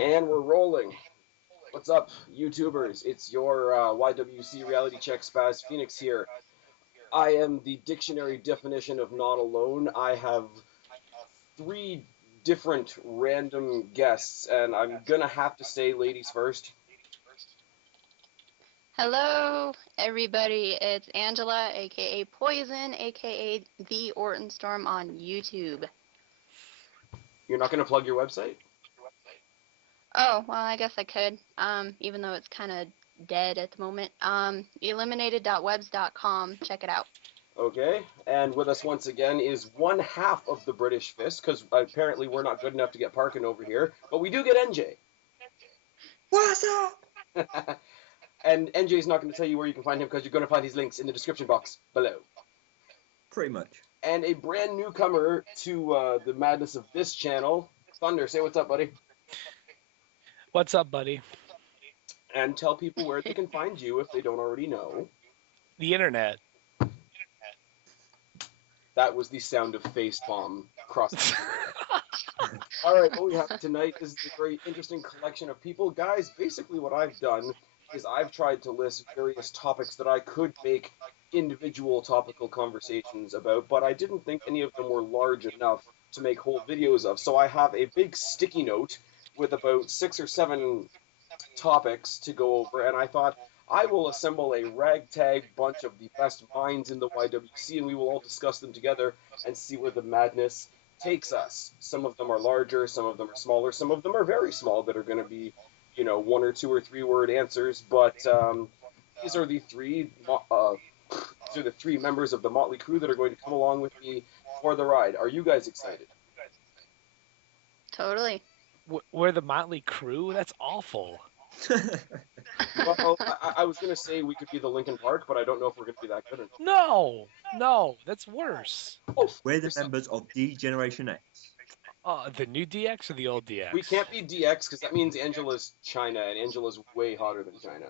And we're rolling. What's up, YouTubers? It's your YWC Reality Check SpazPhoenix here. I am the dictionary definition of not alone. I have three different random guests, and I'm gonna have to say ladies first. Hello, everybody. It's Angela, aka Poison, aka TheOrtonStorm on YouTube. You're not gonna plug your website? Oh, well, I guess I could, even though it's kind of dead at the moment. Eliminated.webs.com. Check it out. Okay. And with us once again is one half of the British Fist, because apparently we're not good enough to get Parkin over here, but we do get NJ. What's up? And NJ is not going to tell you where you can find him because you're going to find his links in the description box below. Pretty much. And a brand newcomer to the madness of this channel, Thunder. Say what's up, buddy. What's up, buddy? And tell people where they can find you if they don't already know. The internet. That was the sound of facepalm across the All right, what we have tonight is a very interesting collection of people. Guys, basically what I've done is I've tried to list various topics that I could make individual topical conversations about, but I didn't think any of them were large enough to make whole videos of. So I have a big sticky note with about 6 or 7 topics to go over, and I thought I will assemble a ragtag bunch of the best minds in the YWC, and we will all discuss them together and see where the madness takes us. Some of them are larger, some of them are smaller, some of them are very small that are going to be, 1 or 2 or 3 word answers. But these are the three members of the Motley Crew that are going to come along with me for the ride. Are you guys excited? Totally. We're the Motley Crew? That's awful. Well, I was going to say we could be the Linkin Park, but I don't know if we're going to be that good. No, that's worse. Oh, We're the members of D Generation X. The new DX or the old DX? we can't be DX because that means Angela's China, and Angela's way hotter than China.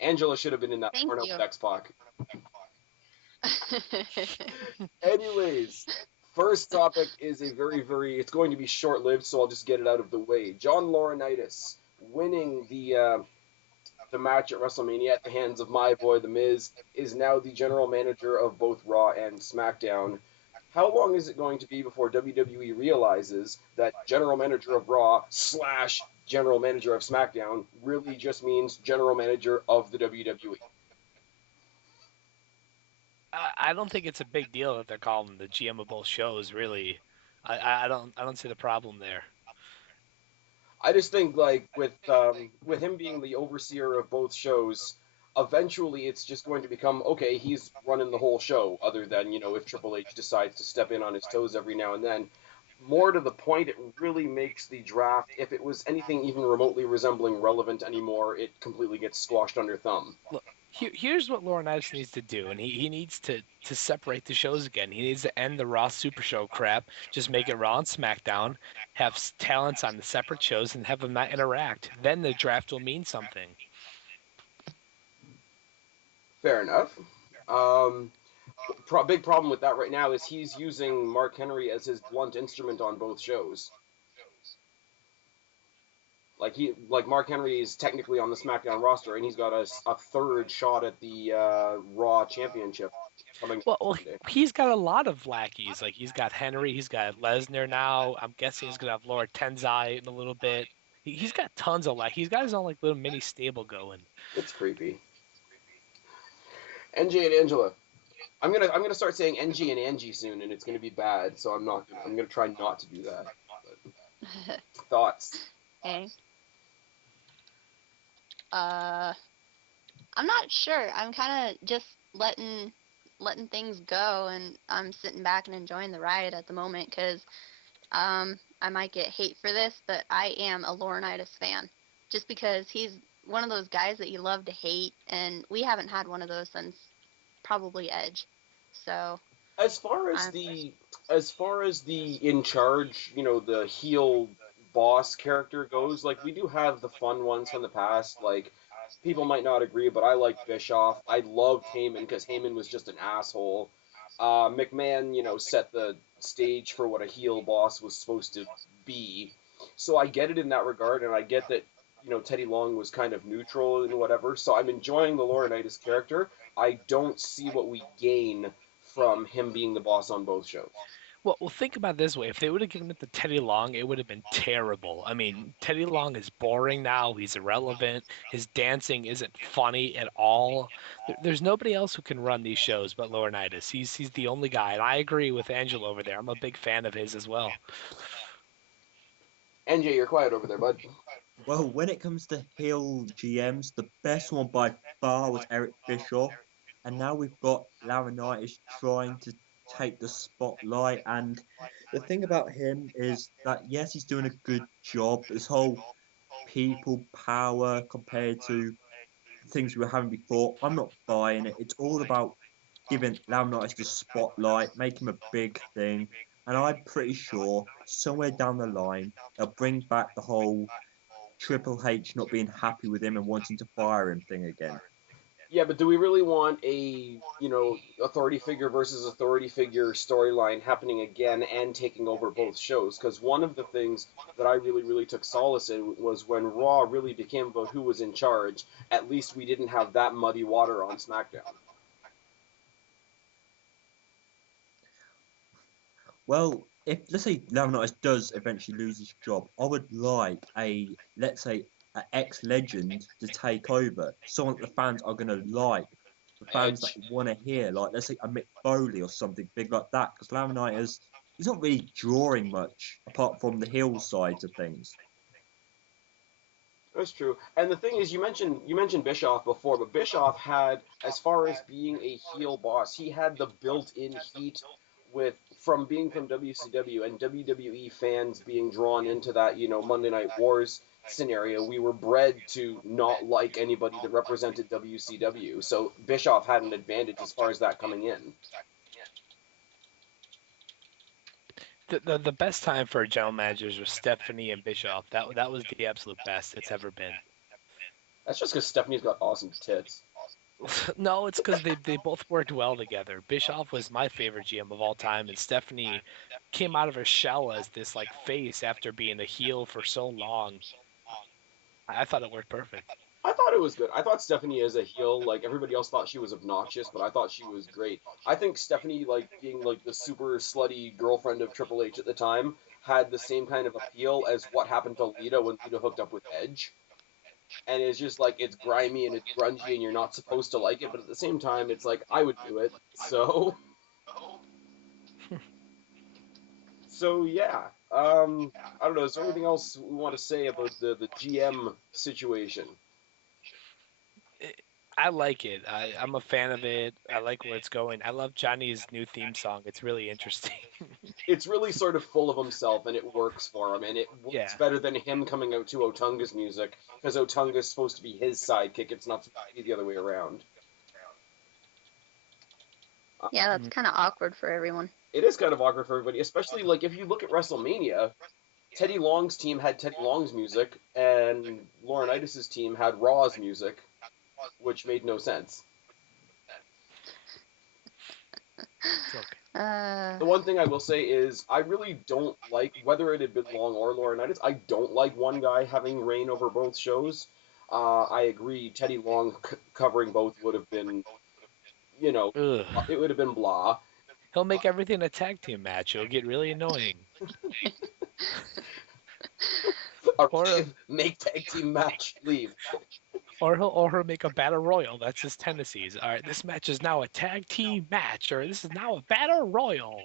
Angela should have been in that Thank porno you. with X-Pac. Anyways, first topic is a very, it's going to be short-lived, so I'll just get it out of the way. John Laurinaitis winning the match at WrestleMania at the hands of my boy, The Miz, is now the general manager of both Raw and SmackDown. How long is it going to be before WWE realizes that general manager of Raw / general manager of SmackDown really just means general manager of the WWE? I don't think it's a big deal that they're calling the GM of both shows, really. I don't see the problem there. I just think, like, with him being the overseer of both shows, eventually it's just going to become, okay, he's running the whole show, other than, if Triple H decides to step in on his toes every now and then. More to the point, it really makes the draft, if it was anything even remotely resembling relevant anymore, it completely gets squashed under thumb. Look, here's what Laurinaitis needs to do, and he needs to separate the shows again. He needs to end the Raw Super Show crap, just make it Raw and SmackDown, have talents on the separate shows, and have them not interact. Then the draft will mean something. Fair enough. Big problem with that right now is he's using Mark Henry as his blunt instrument on both shows. Like Mark Henry is technically on the SmackDown roster, and he's got a third shot at the Raw Championship coming. Well, he's got a lot of lackeys. Like, he's got Henry, he's got Lesnar now. I'm guessing he's gonna have Laura Tenzai in a little bit. He's got tons of lackeys. He's got his own like little mini stable going. It's creepy. NJ and Angela. I'm gonna start saying NG and Angie soon, and it's gonna be bad. So I'm gonna try not to do that. But thoughts? Okay. I'm not sure. I'm kind of just letting things go, and I'm sitting back and enjoying the ride at the moment because I might get hate for this, but I am a Laurinaitis fan just because he's one of those guys that you love to hate, and we haven't had one of those since probably Edge. So as far as the in charge, the heel boss character goes, like, we do have the fun ones from the past. Like, people might not agree, but I like Bischoff. I loved Heyman because Heyman was just an asshole. McMahon, set the stage for what a heel boss was supposed to be. So I get it in that regard, and I get that, Teddy Long was kind of neutral and whatever. So I'm enjoying the Laurinaitis character. I don't see what we gain from him being the boss on both shows. Well, think about it this way. If they would have given it to Teddy Long, it would have been terrible. I mean, Teddy Long is boring now. He's irrelevant. His dancing isn't funny at all. There's nobody else who can run these shows but Laurinaitis. He's the only guy. And I agree with Angelo over there. I'm a big fan of his as well. NJ, you're quiet over there, bud. Well, when it comes to heel GMs, the best one by far was Eric Bischoff, and now we've got Laurinaitis trying to take the spotlight. And the thing about him is that yes, he's doing a good job. This whole people power compared to things we were having before, I'm not buying it. It's all about giving Laurinaitis the spotlight, make him a big thing. And I'm pretty sure somewhere down the line they'll bring back the whole Triple H not being happy with him and wanting to fire him thing again. Yeah, but do we really want a, authority figure versus authority figure storyline happening again and taking over both shows? Because one of the things that I really, really took solace in was when Raw really became about who was in charge, at least we didn't have that muddy water on SmackDown. Well, if let's say Laurinaitis does eventually lose his job, I would like let's say an ex-legend to take over, someone that the fans are gonna like, the fans that Edge. want to hear, like let's say a Mick Foley or something big like that, because Laurinaitis he's not really drawing much apart from the heel sides of things. That's true. And the thing is, you mentioned Bischoff before, but Bischoff had, as far as being a heel boss, he had the built-in heat with being from WCW and WWE fans being drawn into that, Monday Night Wars scenario. We were bred to not like anybody that represented WCW, so Bischoff had an advantage as far as that coming in. The best time for general managers was Stephanie and Bischoff. That was the absolute best it's ever been. That's just because Stephanie's got awesome tits. No, it's because they both worked well together. Bischoff was my favorite GM of all time, and Stephanie came out of her shell as this like face after being a heel for so long. I thought it worked perfect. I thought it was good. I thought Stephanie as a heel, like everybody else thought she was obnoxious, but I thought she was great. I think Stephanie, like being like the super slutty girlfriend of Triple H at the time, had the same kind of appeal as what happened to Lita when Lita hooked up with Edge. And it's just like it's grimy and it's grungy and you're not supposed to like it, but at the same time, it's like I would do it. So, so yeah. I don't know. Is there anything else we want to say about the GM situation? I like it. I'm a fan of it. I like where it's going. I love Johnny's new theme song. It's really interesting. It's really sort of full of himself, and it works for him, and it works Yeah. better than him coming out to Otunga's music, because Otunga's supposed to be his sidekick. It's not supposed to be the other way around. Yeah, that's kind of awkward for everyone. It is kind of awkward for everybody, especially like if you look at WrestleMania. Teddy Long's team had Teddy Long's music, and Laurinaitis' team had Raw's music, which made no sense. It's okay. The one thing I will say is I really don't like, whether it had been Long or Laurinaitis, I don't like one guy having reign over both shows. I agree, Teddy Long covering both would have been, Ugh. it would have been blah. He'll make everything a tag team match. It'll get really annoying. Or Make tag team match, leave. or he'll make a battle royal. That's his tendencies. All right, this match is now a tag team match, or this is now a battle royal.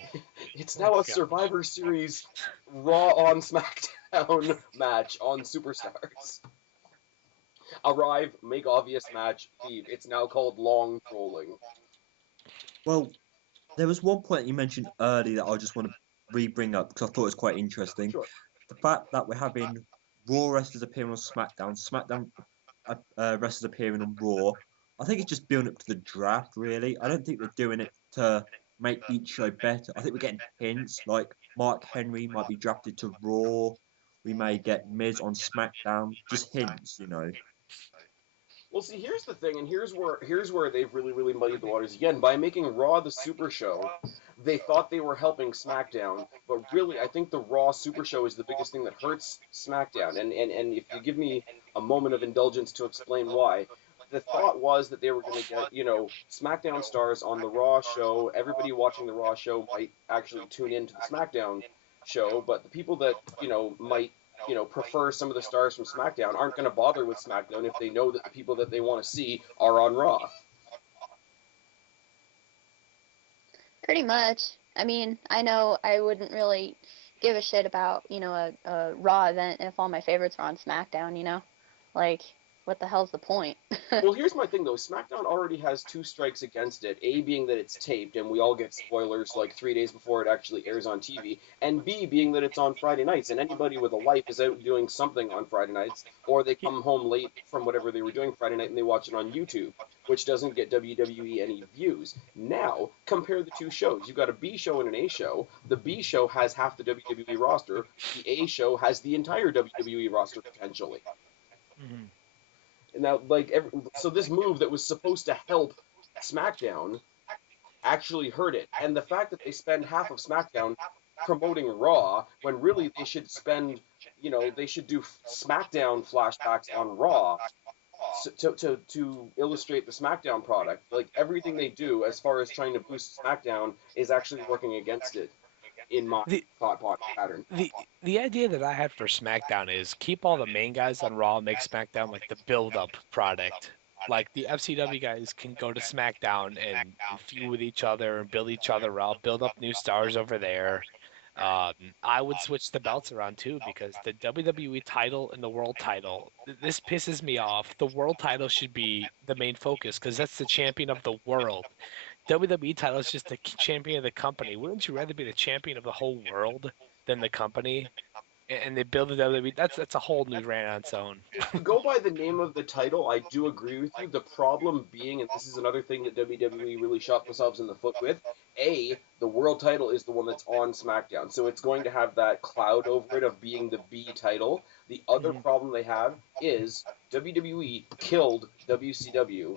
It's now a Survivor Series Raw on SmackDown match on Superstars. Arrive, make obvious match, leave. It's now called long trolling. Well, there was one point you mentioned earlier that I just want to re-bring up because I thought it was quite interesting. Sure. The fact that we're having Raw wrestlers appearing on SmackDown, SmackDown wrestlers appearing on Raw. I think it's just building up to the draft, really. I don't think they're doing it to make each show better. I think we're getting hints like Mark Henry might be drafted to Raw. We may get Miz on SmackDown. Just hints, Well, Well, see, here's the thing, and here's where they've really muddied the waters again by making Raw the Super Show. They thought they were helping SmackDown, but really, I think the Raw Super Show is the biggest thing that hurts SmackDown. And if you give me a moment of indulgence to explain why, the thought was that they were going to get SmackDown stars on the Raw show. Everybody watching the Raw show might actually tune into the SmackDown show, but the people that might prefer some of the stars from SmackDown aren't going to bother with SmackDown if they know that the people that they want to see are on Raw. Pretty much. I mean, I know I wouldn't really give a shit about, a Raw event if all my favorites were on SmackDown, Like, what the hell's the point? Well, here's my thing, though. SmackDown already has two strikes against it. A, being that it's taped, and we all get spoilers like 3 days before it actually airs on TV. And B, being that it's on Friday nights, and anybody with a life is out doing something on Friday nights, or they come home late from whatever they were doing Friday night and they watch it on YouTube, which doesn't get WWE any views. Now, compare the two shows. You've got a B show and an A show. The B show has half the WWE roster. The A show has the entire WWE roster, potentially. Mm-hmm. Now, so this move that was supposed to help SmackDown actually hurt it. And the fact that they spend half of SmackDown promoting Raw, when really they should spend, they should do SmackDown flashbacks on Raw to illustrate the SmackDown product. Like, everything they do as far as trying to boost SmackDown is actually working against it. In my thought pattern. The idea that I had for SmackDown is keep all the main guys on Raw, make SmackDown like the build-up product. Like the FCW guys can go to SmackDown and feud with each other and build each other up, build up new stars over there. I would switch the belts around too because the WWE title and the world title, this pisses me off. The world title should be the main focus because that's the champion of the world. WWE title is just the champion of the company. Wouldn't you rather be the champion of the whole world than the company? And they build the WWE. That's a whole new rant on its own. If you go by the name of the title, I do agree with you. The problem being, and this is another thing that WWE really shot themselves in the foot with, A, the world title is the one that's on SmackDown. So it's going to have that cloud over it of being the B title. The other problem they have is WWE killed WCW,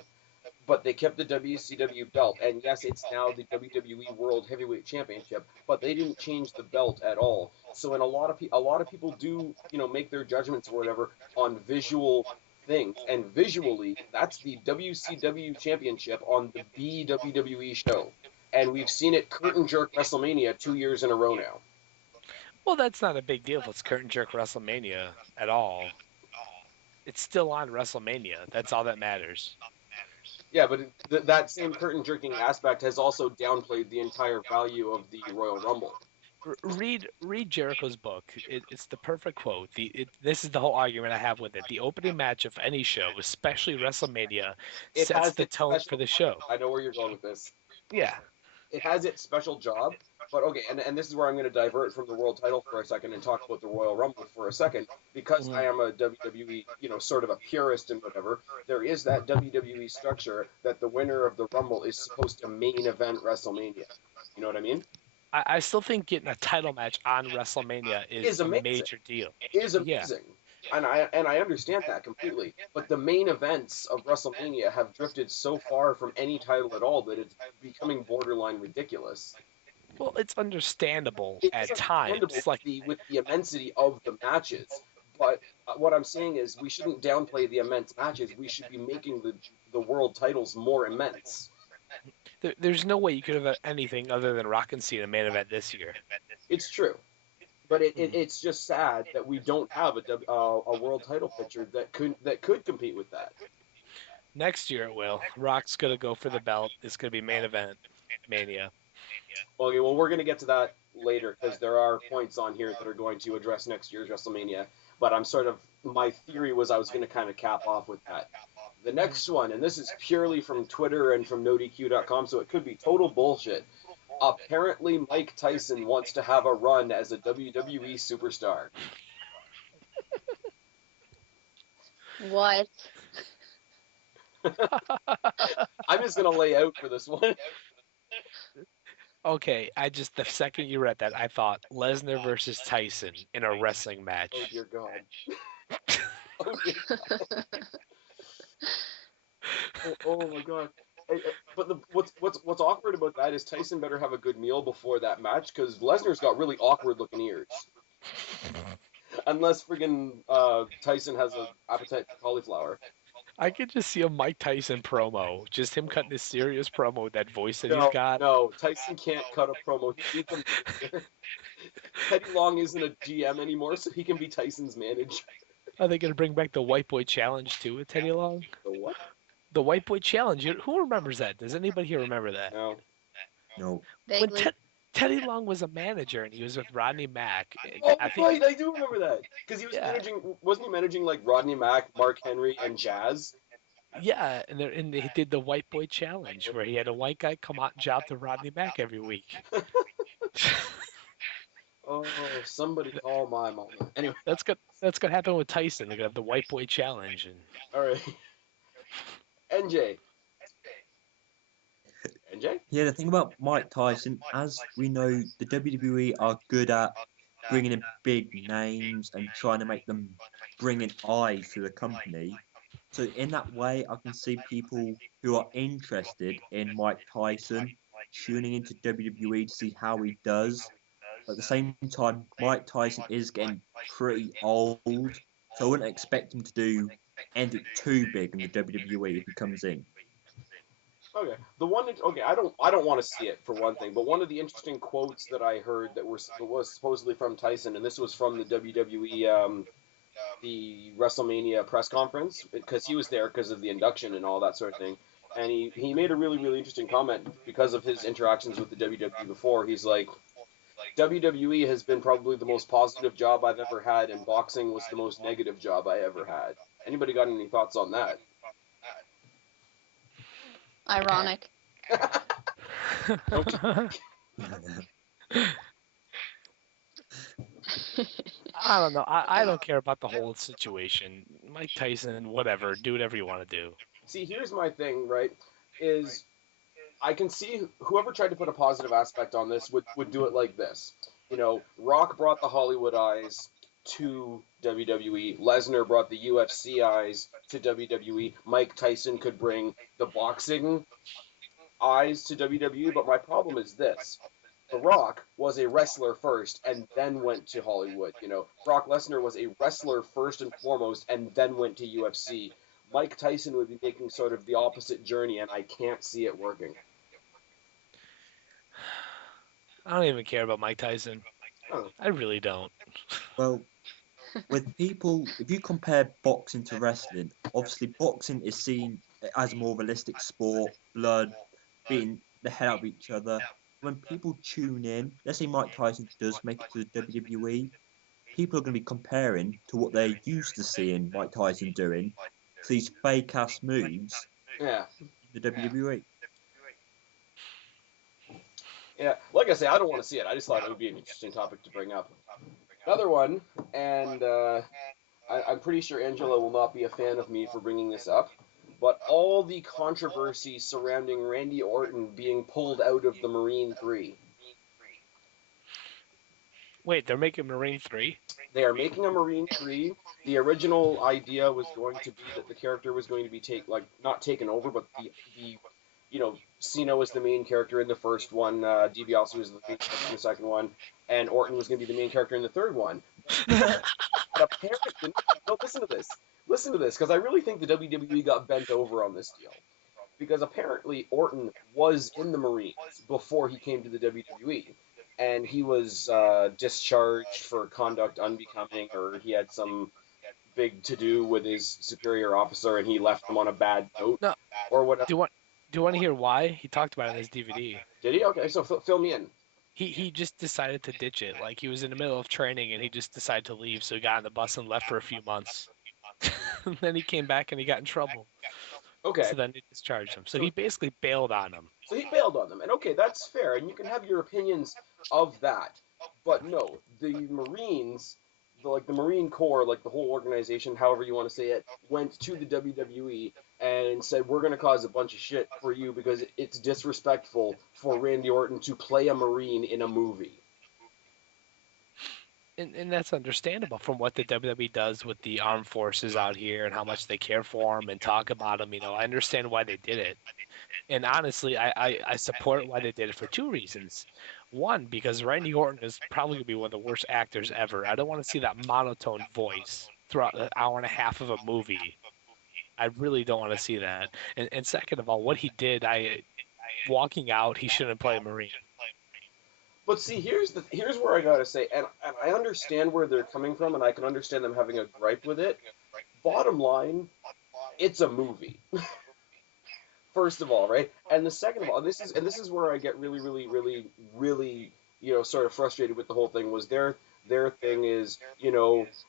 but they kept the WCW belt, and yes, it's now the WWE World Heavyweight Championship, but they didn't change the belt at all. So, in a lot of people do, make their judgments or whatever on visual things, and visually, that's the WCW Championship on the WWE show, and we've seen it curtain jerk WrestleMania 2 years in a row now. Well, that's not a big deal if it's curtain jerk WrestleMania at all. It's still on WrestleMania. That's all that matters. Yeah, but that same curtain jerking aspect has also downplayed the entire value of the Royal Rumble. Read Jericho's book. It's the perfect quote. This is the whole argument I have with it. The opening match of any show, especially WrestleMania, sets the tone for the show. I know where you're going with this. Yeah. It has its special job, but okay, and this is where I'm going to divert from the world title for a second and talk about the Royal Rumble for a second, because I am a WWE, sort of a purist and whatever. There is that WWE structure that the winner of the Rumble is supposed to main event WrestleMania. You know what I mean? I still think getting a title match on WrestleMania is a major deal. It is amazing. Yeah. And I understand that completely. But the main events of WrestleMania have drifted so far from any title at all that it's becoming borderline ridiculous. Well, it's understandable at times. With the immensity of the matches. But what I'm saying is we shouldn't downplay the immense matches. We should be making the world titles more immense. There's no way you could have anything other than Rock and Cena main event this year. It's true. But it's just sad that we don't have a world title picture that could compete with that. Next year it will. Rock's gonna go for the belt. It's gonna be main event Mania. Okay, well we're gonna get to that later because there are points on here that are going to address next year's WrestleMania. But my theory was I was gonna kind of cap off with that. The next one, and this is purely from Twitter and from NoDQ.com, so it could be total bullshit. Apparently, Mike Tyson wants to have a run as a WWE superstar. What? I'm just going to lay out for this one. Okay, the second you read that, I thought Lesnar versus Tyson in a wrestling match. Oh, dear God. Oh, dear God. Oh my god. But what's awkward about that is Tyson better have a good meal before that match because Lesnar's got really awkward looking ears. Unless friggin' Tyson has an appetite for cauliflower. I could just see a Mike Tyson promo, just him cutting a serious promo with that voice that he's No, got. no, Tyson can't cut a promo. He needs a manager. Teddy Long isn't a GM anymore, so he can be Tyson's manager. Are they gonna bring back the White Boy Challenge too with Teddy Long? So what? The White Boy Challenge. Who remembers that? Does anybody here remember that? No. No. When Vaguely. Teddy Long was a manager and he was with Rodney Mack. Oh, I think, right, I do remember that. Because he was yeah, wasn't he managing like Rodney Mack, Mark Henry, and Jazz? yeah, and they did the White Boy Challenge where he had a white guy come out and job to Rodney Mack every week. Oh, somebody call my mama. Anyway, That's gonna happen with Tyson. They're gonna have the White Boy Challenge, and all right. NJ. NJ? Yeah, the thing about Mike Tyson, as we know, the WWE are good at bringing in big names and trying to make them bring in eyes to the company. So in that way, I can see people who are interested in Mike Tyson tuning into WWE to see how he does. But at the same time, Mike Tyson is getting pretty old, so I wouldn't expect him to do anything too big in the WWE if he comes in. Okay. I don't want to see it for one thing, but one of the interesting quotes that I heard was supposedly from Tyson, and this was from the WWE the WrestleMania press conference because he was there because of the induction and all that sort of thing. And he made a really, really interesting comment because of his interactions with the WWE before. He's like, WWE has been probably the most positive job I've ever had, and boxing was the most negative job I ever had. Anybody got any thoughts on that? Ironic. I don't know. I don't care about the whole situation. Mike Tyson, whatever, do whatever you want to do. See, here's my thing, right? Is I can see whoever tried to put a positive aspect on this would do it like this. You know, Rock brought the Hollywood eyes to WWE. Lesnar brought the UFC eyes to WWE. Mike Tyson could bring the boxing eyes to WWE, but my problem is this. The Rock was a wrestler first and then went to Hollywood. You know, Brock Lesnar was a wrestler first and foremost and then went to UFC. Mike Tyson would be making sort of the opposite journey, and I can't see it working. I don't even care about Mike Tyson. Oh. I really don't. Well, with people, if you compare boxing to wrestling, obviously boxing is seen as a more realistic sport, blood, beating the hell out of each other. When people tune in, let's say Mike Tyson does make it to the WWE, people are going to be comparing to what they're used to seeing Mike Tyson doing to these fake ass moves Yeah. in the WWE. Yeah, like I say, I don't want to see it. I just thought it would be an interesting topic to bring up. Another one, and I'm pretty sure Angela will not be a fan of me for bringing this up, but all the controversy surrounding Randy Orton being pulled out of the Marine 3. Wait, they're making Marine 3? They are making a Marine 3. The original idea was going to be that the character was going to be not taken over, but the Cena was the main character in the first one, DiBiase was the main character in the second one, and Orton was going to be the main character in the third one. But apparently, no, listen to this, because I really think the WWE got bent over on this deal. Because apparently Orton was in the Marines before he came to the WWE, and he was discharged for conduct unbecoming, or he had some big to-do with his superior officer, and he left them on a bad note, No. or whatever. Do you want to hear why? He talked about it in his DVD. Did he? Okay, so fill me in. He just decided to ditch it. Like, he was in the middle of training and he just decided to leave, so he got on the bus and left for a few months. And then he came back and he got in trouble. Okay. So then they discharged him. So he basically bailed on him. So he bailed on them, and okay, that's fair, and you can have your opinions of that. But no, the Marines, the Marine Corps, like the whole organization, however you want to say it, went to the WWE and said, we're going to cause a bunch of shit for you because it's disrespectful for Randy Orton to play a Marine in a movie. And that's understandable from what the WWE does with the armed forces out here and how much they care for them and talk about them. I understand why they did it. And honestly, I support why they did it for two reasons. One, because Randy Orton is probably going to be one of the worst actors ever. I don't want to see that monotone voice throughout an hour and a half of a movie. I really don't want to see that. And second of all, what he did, walking out, he shouldn't play a Marine. But see, here's where I gotta say, and I understand where they're coming from, and I can understand them having a gripe with it. Bottom line, it's a movie. First of all, right? And the second of all, this is where I get really, really, really, really, sort of frustrated with the whole thing. Was their thing is,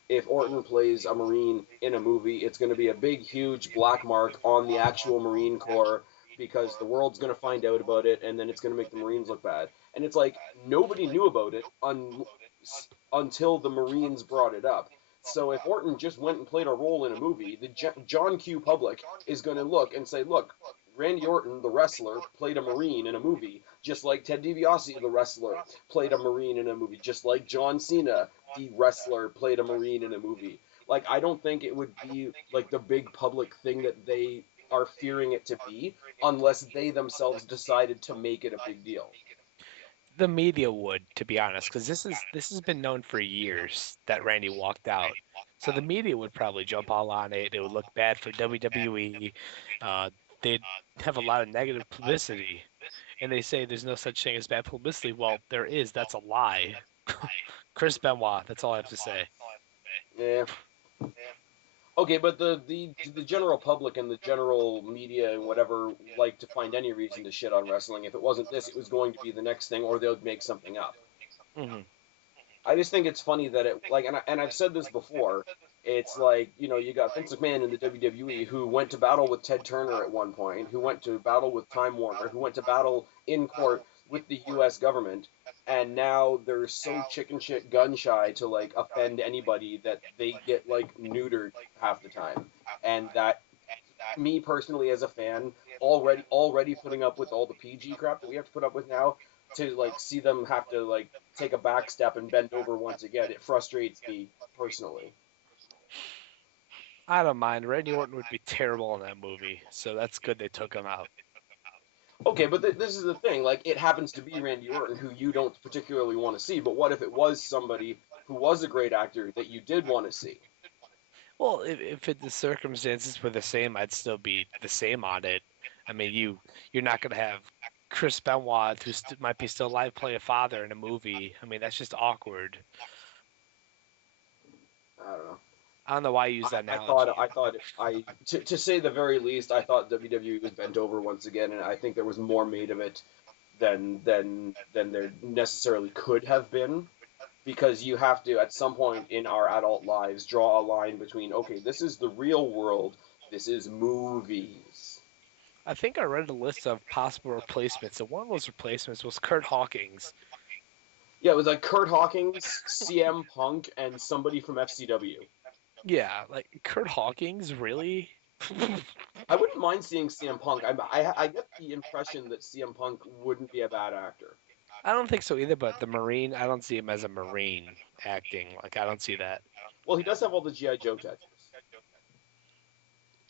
if Orton plays a Marine in a movie, it's going to be a big, huge black mark on the actual Marine Corps because the world's going to find out about it, and then it's going to make the Marines look bad. And it's like nobody knew about it until the Marines brought it up. So if Orton just went and played a role in a movie, the John Q. public is going to look and say, look, Randy Orton, the wrestler, played a Marine in a movie, just like Ted DiBiase, the wrestler, played a Marine in a movie, just like John Cena, the wrestler, played a Marine in a movie. Like, I don't think it would be, like, the big public thing that they are fearing it to be, unless they themselves decided to make it a big deal. The media would, to be honest, because this has been known for years that Randy walked out. So the media would probably jump all on it. It would look bad for WWE. They'd have a lot of negative publicity, and they say there's no such thing as bad publicity. Well, there is. That's a lie. Chris Benoit. That's all I have to say. Yeah. Okay, but the general public and the general media and whatever like to find any reason to shit on wrestling. If it wasn't this, it was going to be the next thing, or they would make something up. Mm-hmm. I just think it's funny that it like, and I've said this before. It's like, you got Vince McMahon in the WWE who went to battle with Ted Turner at one point, who went to battle with Time Warner, who went to battle in court with the U.S. government, and now they're so chicken shit gun shy to like offend anybody that they get like neutered half the time, and that me personally as a fan already putting up with all the PG crap that we have to put up with now to like see them have to like take a back step and bend over once again. It frustrates me personally. I don't mind. Randy Orton would be terrible in that movie, so that's good they took him out. Okay, but this is the thing. Like, it happens to be Randy Orton, who you don't particularly want to see. But what if it was somebody who was a great actor that you did want to see? Well, if the circumstances were the same, I'd still be the same on it. I mean, you're not going to have Chris Benoit, who might be still alive, play a father in a movie. I mean, that's just awkward. I don't know. I don't know why you use that analogy. To say the very least, I thought WWE was bent over once again, and I think there was more made of it than there necessarily could have been, because you have to, at some point in our adult lives, draw a line between, okay, this is the real world, this is movies. I think I read a list of possible replacements, and one of those replacements was Kurt Hawkins. Yeah, it was like Kurt Hawkins, CM Punk, and somebody from FCW. Yeah, like Kurt Hawkins, really? I wouldn't mind seeing CM Punk. I get the impression that CM Punk wouldn't be a bad actor. I don't think so either, but the Marine, I don't see him as a Marine acting. Like, I don't see that. Well, he does have all the G.I. Joe tattoos.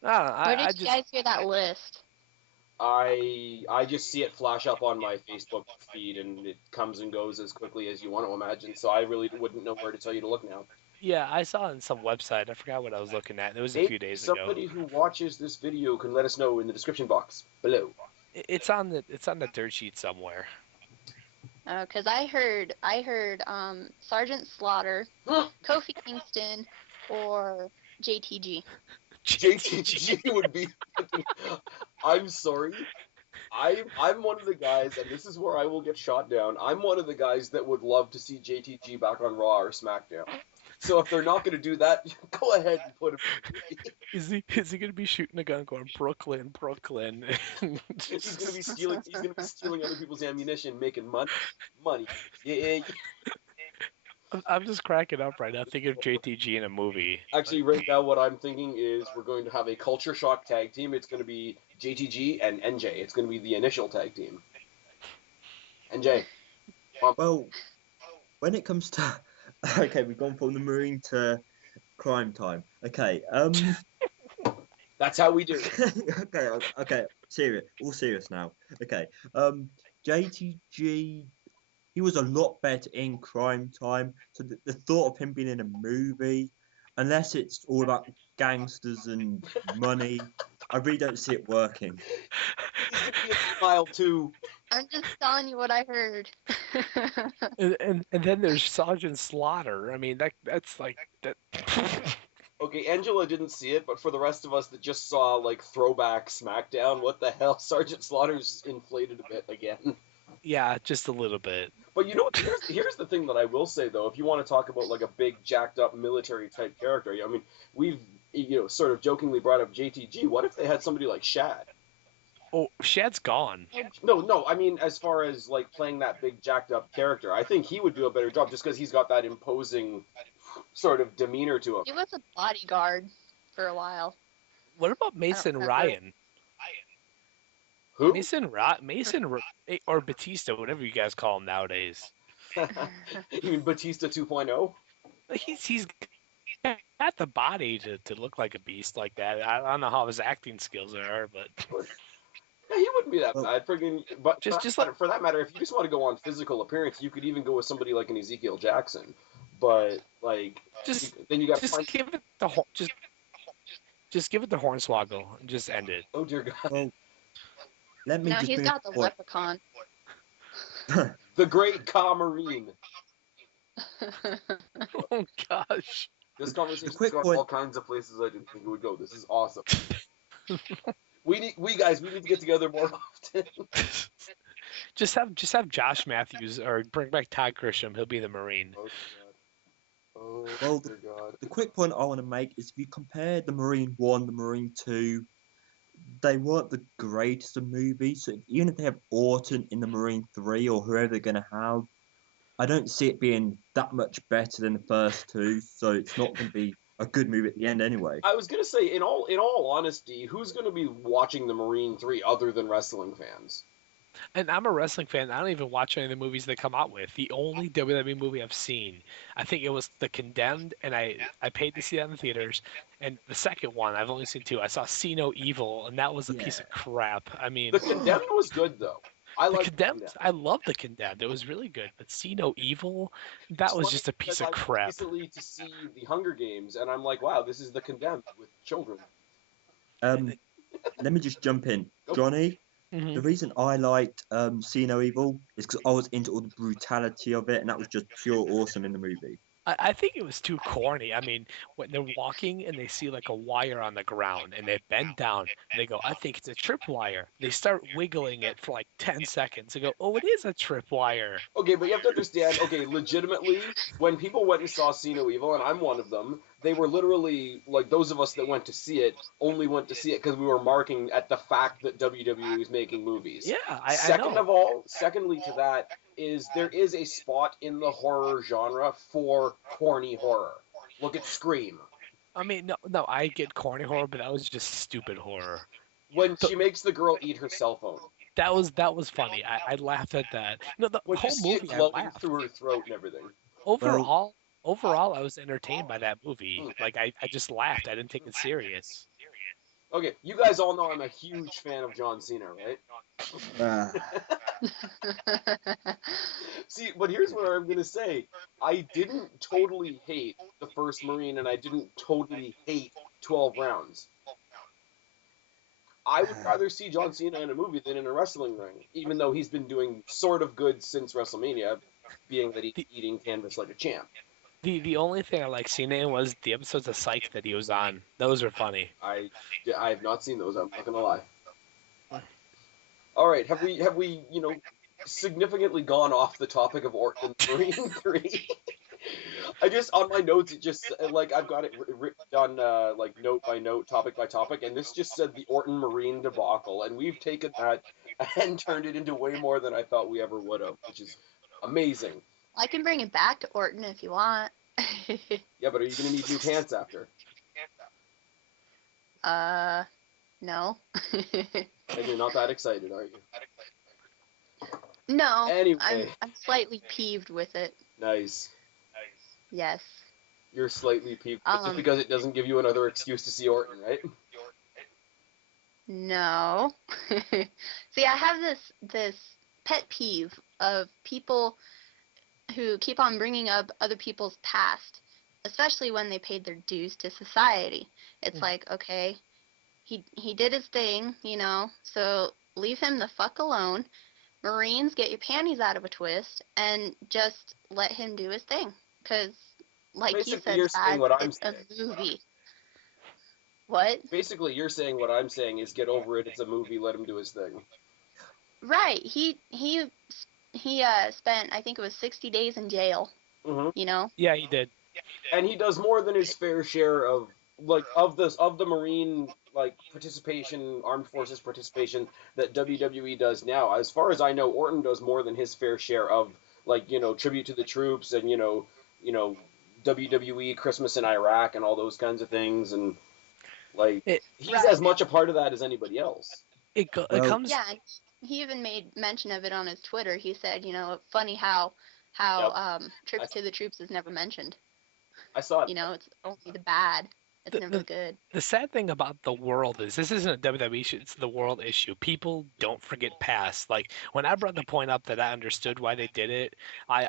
Where did you guys hear that list? I just see it flash up on my Facebook feed, and it comes and goes as quickly as you want to imagine, so I really wouldn't know where to tell you to look now. Yeah, I saw it on some website. I forgot what I was looking at. It was a few days ago. Somebody who watches this video can let us know in the description box below. It's on the dirt sheet somewhere. Because I heard Sergeant Slaughter, Kofi Kingston, or JTG. JTG would be. I'm sorry. I'm one of the guys, and this is where I will get shot down. I'm one of the guys that would love to see JTG back on Raw or SmackDown. So if they're not going to do that, go ahead and put him. Is he going to be shooting a gun going Brooklyn? He's going to be stealing other people's ammunition, making money. Yeah. I'm just cracking up right now thinking of JTG in a movie. Actually, right now what I'm thinking is we're going to have a Culture Shock tag team. It's going to be JTG and NJ. It's going to be the initial tag team. NJ. Well, when it comes to Okay, we've gone from the Marine to crime time. Okay, That's how we do. okay, serious, all serious now. Okay, JTG, he was a lot better in crime time. So the thought of him being in a movie, unless it's all about gangsters and money, I really don't see it working. Needs to be a smile too. I'm just telling you what I heard. And then there's Sergeant Slaughter. I mean, that's like that. Okay, Angela didn't see it, but for the rest of us that just saw like throwback SmackDown, what the hell? Sergeant Slaughter's inflated a bit again. Yeah, just a little bit. But you know what? Here's the thing that I will say though. If you want to talk about like a big jacked up military type character, I mean, we've sort of jokingly brought up JTG. What if they had somebody like Shad? Oh, Shad's gone. No. I mean, as far as like playing that big jacked up character, I think he would do a better job just because he's got that imposing sort of demeanor to him. He was a bodyguard for a while. What about Mason remember. Ryan? Who? Mason or Batista, whatever you guys call him nowadays. You mean Batista 2.0? He's got the body to look like a beast like that. I don't know how his acting skills are, but Yeah, he wouldn't be that Well, bad. But for that matter, if you just want to go on physical appearance, you could even go with somebody like an Ezekiel Jackson. But like, then you got to find. give it the just give it the Hornswoggle and just end it. Oh dear God, well, let me No, just he's bring got a the point. leprechaun. the Great Ka Marine. Oh gosh. This conversation's quick gone point. all kinds of places I didn't think it would go. This is awesome. we need to get together more often. Just have Josh Matthews or bring back Todd Grisham. He'll be the Marine. Oh God. Oh Well, dear God. The quick point I want to make is if you compare the Marine 1, the Marine 2, they weren't the greatest of movies. So even if they have Orton in the Marine 3 or whoever they're going to have, I don't see it being that much better than the first two. So it's not going to be a good movie at the end anyway. I was gonna say, in all honesty, who's gonna be watching the Marine 3 other than wrestling fans? And I'm a wrestling fan. I don't even watch any of the movies they come out with. The only WWE movie I've seen, I think it was The Condemned, and I paid to see that in the theaters. And the second one, I've only seen two. I saw See No Evil, and that was a piece of crap. I mean, The Condemned was good though. I The like Condemned. I love The Condemned. It was really good. But See No Evil, that was just a piece of crap. I went recently to see the Hunger Games, and I'm like, wow, this is The Condemned with children. Let me just jump in, Johnny. Mhm. The reason I liked See No Evil is because I was into all the brutality of it, and that was just pure awesome in the movie. I think it was too corny. I mean, when they're walking and they see like a wire on the ground and they bend down and they go, I think it's a tripwire. They start wiggling it for like 10 seconds. They go, oh, it is a tripwire. Okay, but you have to understand, legitimately, when people went and saw See No Evil, and I'm one of them, they were literally, like, those of us that went to see it only went to see it because we were marking at the fact that WWE was making movies. Yeah, I know. Secondly to that, is there is a spot in the horror genre for corny horror. Look at Scream. I mean, no, I get corny horror, but that was just stupid horror. When she makes the girl eat her cell phone. That was funny. I laughed at that. No, the When whole you see movie it I glowing laughed. through her throat and everything. Overall, I was entertained by that movie. Like I just laughed. I didn't take it serious. Okay, you guys all know I'm a huge fan of John Cena, right? See, but here's what I'm gonna say. I didn't totally hate the first Marine, and I didn't totally hate 12 Rounds. I would rather see John Cena in a movie than in a wrestling ring, even though he's been doing sort of good since WrestleMania, being that he's eating canvas like a champ. The only thing I like Cena in was the episodes of Psych that he was on. Those were funny. I have not seen those. I'm not gonna lie. All right, have we significantly gone off the topic of Orton Marine 3? I just, on my notes, it just, like, I've got it written down, like, note by note, topic by topic, and this just said the Orton Marine debacle, and we've taken that and turned it into way more than I thought we ever would have, which is amazing. I can bring it back to Orton if you want. Yeah, but are you going to need new pants after? No. And you're not that excited, are you? No. Anyway. I'm slightly peeved with it. Nice. Yes. You're slightly peeved just Um, because it doesn't give you another excuse to see Orton, right? no. See, I have this pet peeve of people who keep on bringing up other people's past, especially when they paid their dues to society. It's like, okay, he did his thing, so leave him the fuck alone. Marines, get your panties out of a twist and just let him do his thing. Because, like you Basically, said, you're saying Spaz, what I'm it's a saying. movie. What? Basically, you're saying what I'm saying is get over it. It's a movie. Let him do his thing. Right. He spent, I think it was 60 days in jail. Hmm. Yeah, he did. And he does more than his fair share of the Marine participation, armed forces participation that WWE does now. As far as I know, Orton does more than his fair share of tribute to the troops and WWE Christmas in Iraq and all those kinds of things, and It he's Right. as much a part of that as anybody else. it Well, comes. Yeah, and he even made mention of it on his Twitter. He said, funny how Yep. tribute to the troops is never mentioned. I saw it. It's only the bad. It's The, never the the good. the sad thing about the world is this isn't a WWE issue, it's the world issue. People don't forget past. Like when I brought the point up that I understood why they did it, I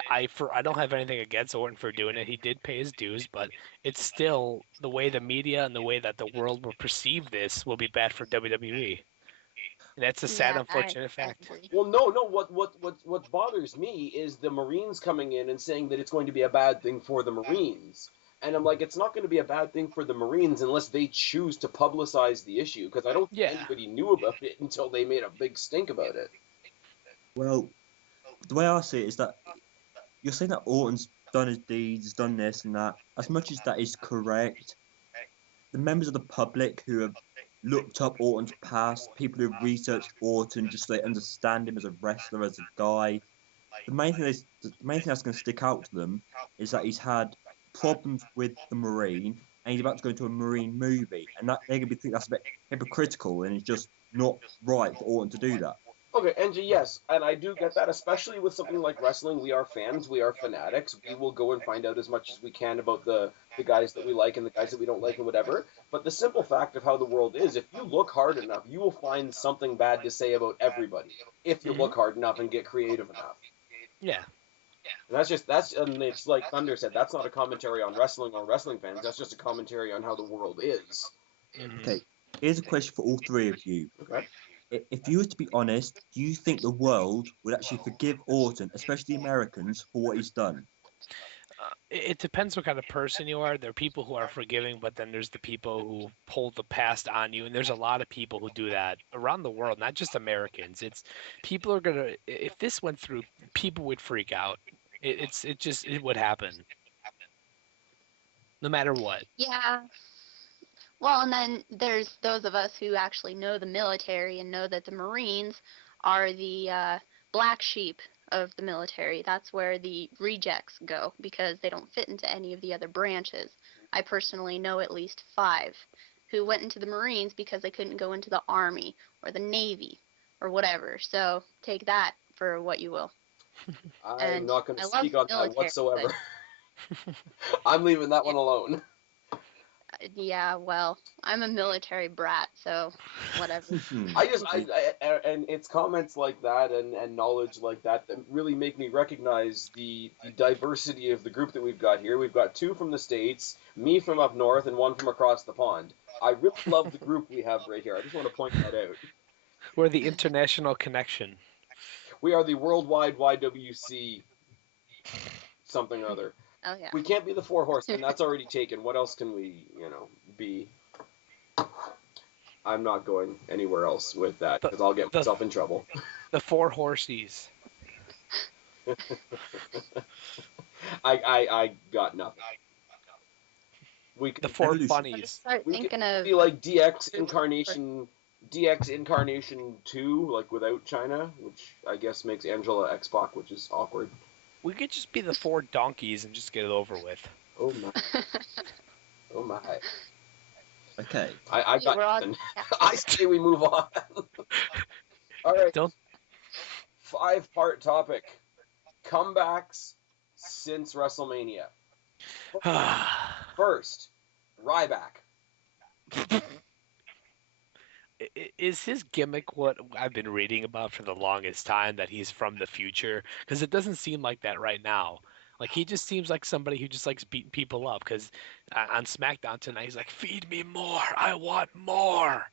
don't have anything against Orton for doing it. He did pay his dues, but it's still the way the media and the way that the world will perceive this will be bad for WWE. And that's a sad, Yeah, unfortunate I fact. agree. Well, no. What bothers me is the Marines coming in and saying that it's going to be a bad thing for the Marines. And I'm like, it's not going to be a bad thing for the Marines unless they choose to publicize the issue, because I don't think Yeah. anybody knew about it until they made a big stink about it. well, the way I see it is that you're saying that Orton's done his deeds, done this and that. As much as that is correct, the members of the public who have looked up Orton's past, people who have researched Orton just so they understand him as a wrestler, as a guy, the main thing that's going to stick out to them is that he's had problems with the Marine and he's about to go into a Marine movie, and that they're going to think that's a bit hypocritical and it's just not right for Orton to do that. Okay, and yes, and I do get that, especially with something like wrestling. We are fans, we are fanatics. We will go and find out as much as we can about the guys that we like and the guys that we don't like and whatever. But the simple fact of how the world is, if you look hard enough, you will find something bad to say about everybody. If you look hard enough and get creative enough. Yeah. And and it's like Thunder said, that's not a commentary on wrestling or wrestling fans. That's just a commentary on how the world is. Okay, here's a question for all three of you. Okay. If you were to be honest, do you think the world would actually forgive Orton, especially Americans, for what he's done? It depends what kind of person you are. There are people who are forgiving, but then there's the people who pull the past on you, and there's a lot of people who do that around the world, not just Americans. It's people are gonna. If this went through, people would freak out. It would happen, no matter what. Yeah. Well, and then there's those of us who actually know the military and know that the Marines are the black sheep of the military. That's where the rejects go because they don't fit into any of the other branches. I personally know at least 5 who went into the Marines because they couldn't go into the Army or the Navy or whatever. So take that for what you will. I'm And not going to I love speak the on that military, whatsoever. but I'm leaving that one alone. yeah, well, I'm a military brat, so whatever. And it's comments like that and knowledge like that that really make me recognize the diversity of the group that we've got here. We've got 2 from the States, me from up north, and 1 from across the pond. I really love the group we have right here. I just want to point that out. We're the international connection. We are the worldwide YWC something or other. Oh yeah. We can't be the 4 horsemen. That's already taken. What else can we, be? I'm not going anywhere else with that because I'll get myself in trouble. The 4 horsies. I got nothing. We The 4 Evolution. I bunnies. just start we thinking could of be like DX Incarnation 2, like without China, which I guess makes Angela X-Pac, which is awkward. We could just be the 4 donkeys and just get it over with. Oh my. Oh my. Okay. I got we're all nothing. I say we move on. All right. Don't 5-part topic. Comebacks since WrestleMania. First, Ryback. Is his gimmick what I've been reading about for the longest time, that he's from the future? Because it doesn't seem like that right now. Like, he just seems like somebody who just likes beating people up. Because on SmackDown tonight, he's like, "Feed me more. I want more."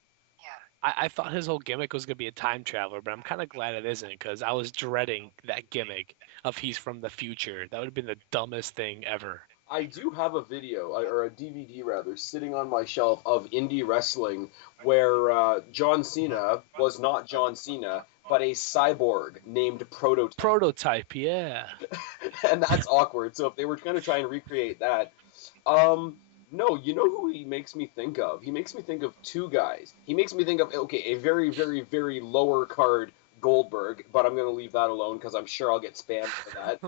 I thought his whole gimmick was gonna be a time traveler, but I'm kind of glad it isn't, because I was dreading that gimmick of he's from the future. That would have been the dumbest thing ever. I do have a video, or a DVD rather, sitting on my shelf of indie wrestling where John Cena was not John Cena, but a cyborg named Prototype. Prototype, yeah. And that's awkward. So if they were going to try and recreate that, um, no, you know who he makes me think of? He makes me think of two guys. He makes me think of, okay, a very, very, very lower card Goldberg, but I'm going to leave that alone because I'm sure I'll get spammed for that.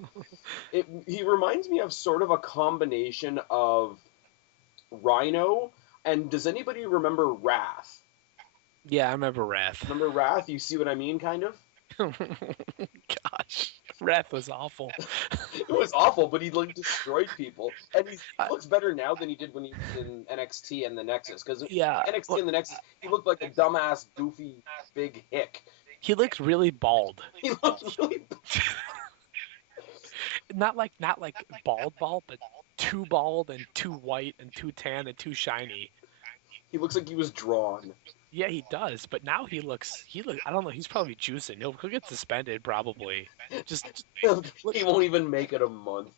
He reminds me of sort of a combination of Rhino, and does anybody remember Wrath? Yeah, I remember Wrath. Remember Wrath? You see what I mean, kind of? Gosh, Wrath was awful. It was awful, but he like destroyed people, and he looks better now than he did when he was in NXT and the Nexus. Because Yeah, NXT and the Nexus, he looked like a dumbass, goofy, big hick. he looked really bald. He looked really. Not like bald, but too bald and too white and too tan and too shiny. He looks like he was drawn. Yeah, he does, but now he looks. I don't know. He's probably juicing. He'll get suspended probably. Just He won't even make it a month.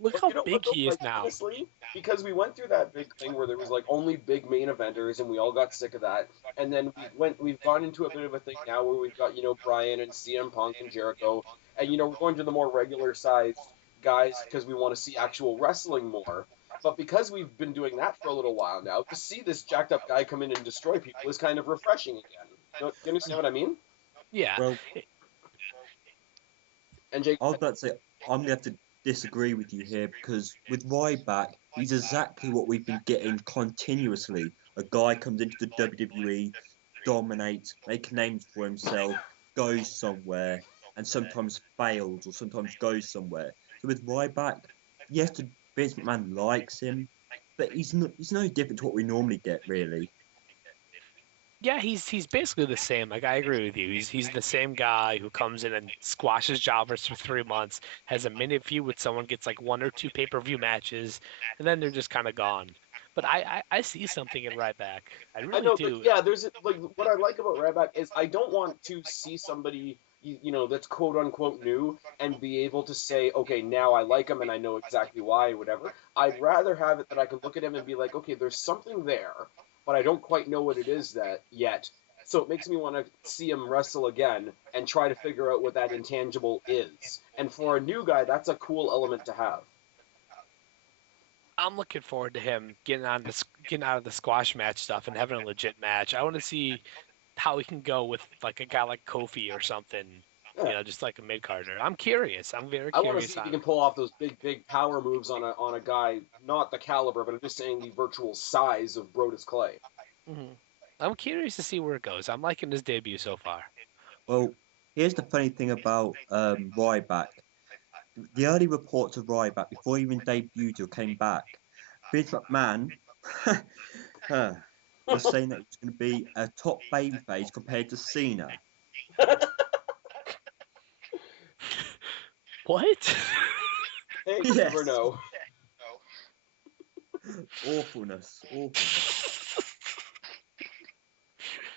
look But how you know big what, though? he is Like, now. honestly, because we went through that big thing where there was like only big main eventers, and we all got sick of that. And then we've gone into a bit of a thing now where we've got Brian and CM Punk and Jericho, and we're going to the more regular sized guys because we want to see actual wrestling more. But because we've been doing that for a little while now, to see this jacked up guy come in and destroy people is kind of refreshing again. Do you understand what I mean? Yeah. Well, And Jake, I was about to say, I'm going to have to disagree with you here because with Ryback, he's exactly what we've been getting continuously. A guy comes into the WWE, dominates, makes names for himself, goes somewhere, and sometimes fails or sometimes goes somewhere. So with Ryback, yes, the Vince McMahon likes him, but he's no different to what we normally get, really. Yeah, he's basically the same. Like, I agree with you. He's the same guy who comes in and squashes jobbers for 3 months, has a minute feud with someone, gets like 1 or 2 pay-per-view matches, and then they're just kind of gone. But I see something in Ryback. I I really know, do. yeah. There's like what I like about Ryback is I don't want to see somebody that's quote unquote new and be able to say, okay, now I like him and I know exactly why, or whatever. I'd rather have it that I can look at him and be like, okay, there's something there, but I don't quite know what it is that yet. So it makes me want to see him wrestle again and try to figure out what that intangible is. And for a new guy, that's a cool element to have. I'm looking forward to him getting out of the squash match stuff and having a legit match. I want to see how he can go with like a guy like Kofi or something. Yeah. Just like a mid carder. I'm curious. I'm very I want to curious see if on he it. can pull off those big power moves on a guy, not the caliber, but I'm just saying the virtual size of Brodus Clay. Mhm. I'm curious to see where it goes. I'm liking his debut so far. Well, here's the funny thing about Ryback. The early reports of Ryback before he even debuted or came back, Vince McMahon was saying that he was going to be a top babyface compared to Cena. What? Hey, you never Yes. know. Awfulness.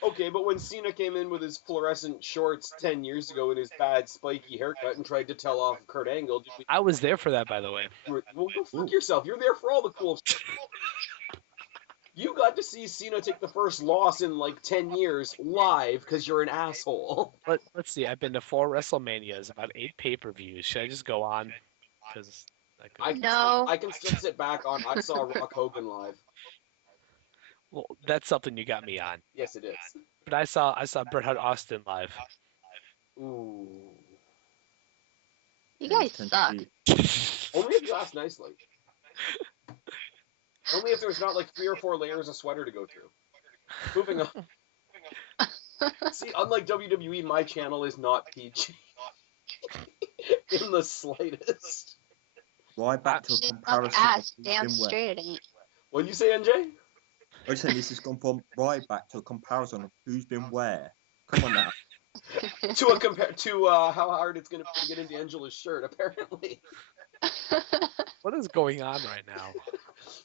Okay, but when Cena came in with his fluorescent shorts 10 years ago and his bad spiky haircut and tried to tell off Kurt Angle, did we... I was there for that, by the way. Well, go fuck yourself. You're there for all the cool stuff. You got to see Cena take the first loss in like 10 years live because you're an asshole. Let's see. I've been to 4 WrestleManias, about 8 pay-per-views. Should I just go on? Because I can still sit back on I saw Rock Hogan live. well, that's something you got me on. Yes, it is. But I saw Bret Hart Austin live. Ooh. You guys suck. Only if you ask nicely. Only if there's not like 3 or 4 layers of sweater to go through. Moving on. See, unlike WWE, my channel is not PG. In the slightest. Ryback to a Shit up comparison of ass. who's Damn been where. straight it ain't. What'd you say, NJ? I was saying this has gone from Ryback to a comparison of who's been where. Come on now. to how hard it's gonna be to get into Angela's shirt, apparently. What is going on right now?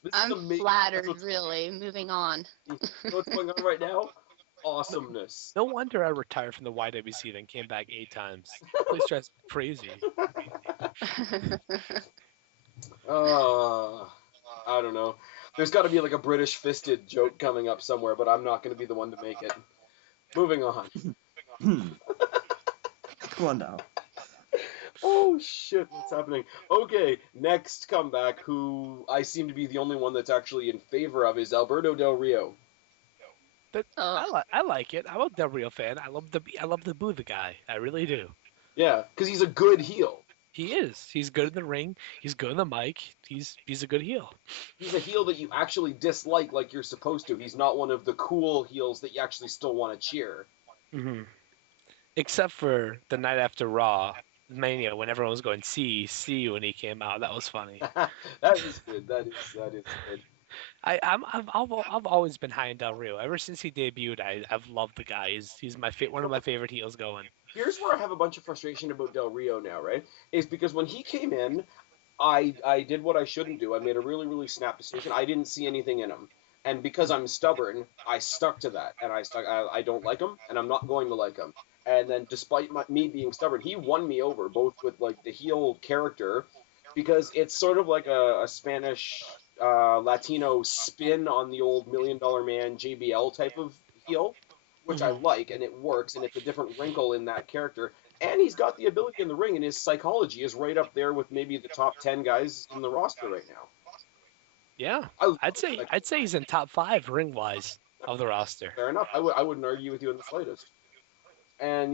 This I'm is amazing. flattered, really. Moving on. You know what's going on right now? Awesomeness. No wonder I retired from the YWC, then came back 8 times. Place drives me crazy. I don't know. There's got to be like a British fisted joke coming up somewhere, but I'm not going to be the one to make it. Moving on. Come on now. Oh shit, what's happening? Okay, next comeback, who I seem to be the only one that's actually in favor of, is Alberto Del Rio. But I like it. I'm a Del Rio fan. I love the boo the guy. I really do. Yeah, because he's a good heel. He is. He's good in the ring. He's good in the mic. He's a good heel. He's a heel that you actually dislike like you're supposed to. He's not one of the cool heels that you actually still want to cheer. Mm-hmm. Except for the night after Raw, Mania, when everyone was going, see you when he came out. That was funny. That is good. That is good. I've always been high in Del Rio. Ever since he debuted, I've loved the guy. He's one of my favorite heels going. Here's where I have a bunch of frustration about Del Rio now, right? Is because when he came in, I did what I shouldn't do. I made a really, really snap decision. I didn't see anything in him. And because I'm stubborn, I stuck to that. And I don't like him, and I'm not going to like him. And then despite me being stubborn, he won me over, both with like the heel character, because it's sort of like a Spanish Latino spin on the old $1 Million Man JBL type of heel, which I like, and it works, and it's a different wrinkle in that character. And he's got the ability in the ring, and his psychology is right up there with maybe the top 10 guys in the roster right now. Yeah, I'd say he's in top 5 ring wise of the roster. Fair enough. I wouldn't argue with you in the slightest. And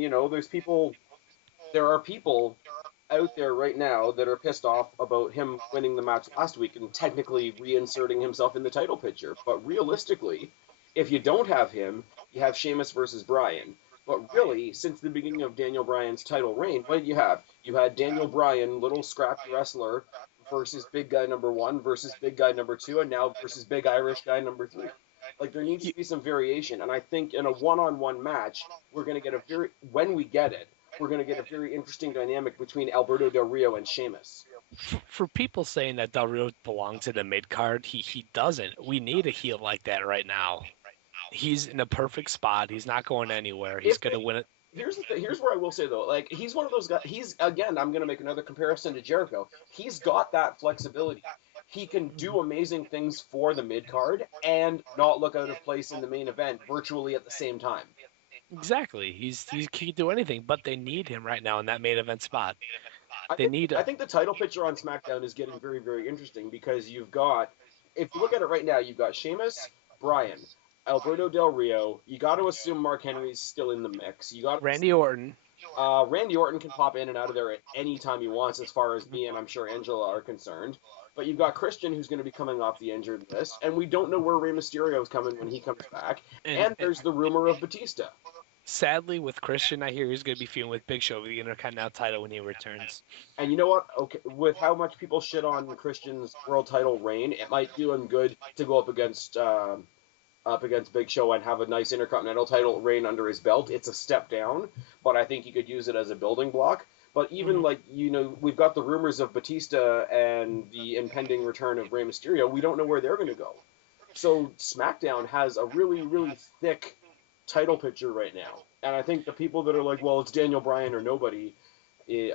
there are people out there right now that are pissed off about him winning the match last week and technically reinserting himself in the title picture. But realistically, if you don't have him, you have Sheamus versus Bryan. But really, since the beginning of Daniel Bryan's title reign, what did you have? You had Daniel Bryan, little scrappy wrestler, versus big guy number 1 versus big guy number 2, and now versus big Irish guy number 3. Like, there needs to be some variation, and I think in a one-on-one match, we're going to get when we get it, we're going to get a very interesting dynamic between Alberto Del Rio and Sheamus. For people saying that Del Rio belongs in the mid-card, he doesn't. We need a heel like that right now. He's in a perfect spot. He's not going anywhere. He's going to win it. Here's the thing. Here's where I will say, though. Like, he's one of those guys. I'm going to make another comparison to Jericho. He's got that flexibility. He can do amazing things for the mid-card and not look out of place in the main event virtually at the same time. Exactly. He can do anything, but they need him right now in that main event spot. I think the title picture on SmackDown is getting very, very interesting because you've got, if you look at it right now, you've got Sheamus, Bryan, Alberto Del Rio. You got to assume Mark Henry's still in the mix. You got Randy Orton. Randy Orton can pop in and out of there at any time he wants, as far as me and I'm sure Angela are concerned. But you've got Christian, who's going to be coming off the injured list, and we don't know where Rey Mysterio is coming when he comes back. And there's the rumor of Batista. Sadly, with Christian, I hear he's going to be feuding with Big Show for the Intercontinental title when he returns. And you know what? Okay, with how much people shit on Christian's world title reign, it might do him good to go up against Big Show and have a nice Intercontinental title reign under his belt. It's a step down, but I think he could use it as a building block. But even we've got the rumors of Batista and the impending return of Rey Mysterio. We don't know where they're going to go. So SmackDown has a really, really thick title picture right now. And I think the people that are like, well, it's Daniel Bryan or nobody, it's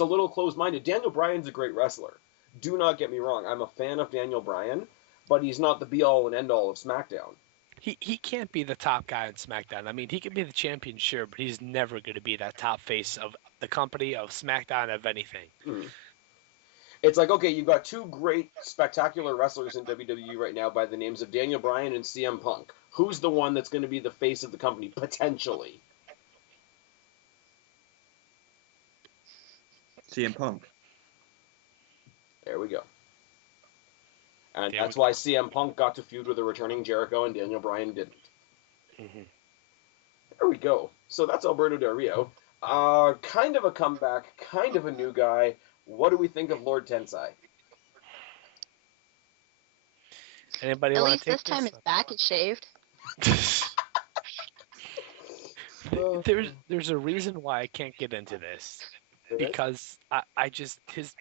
a little closed-minded. Daniel Bryan's a great wrestler. Do not get me wrong. I'm a fan of Daniel Bryan, but he's not the be-all and end-all of SmackDown. He can't be the top guy on SmackDown. I mean, he can be the champion, sure, but he's never going to be that top face of the company, of SmackDown, of anything. It's like, okay, you've got 2 great, spectacular wrestlers in WWE right now by the names of Daniel Bryan and CM Punk. Who's the one that's going to be the face of the company, potentially? CM Punk. There we go. And that's why CM Punk got to feud with a returning Jericho and Daniel Bryan didn't. There we go. So that's Alberto Del Rio. Kind of a comeback, kind of a new guy. what do we think of Lord Tensai? Anybody At want least to this take time his back is shaved. There's a reason why I can't get into this. Because I just his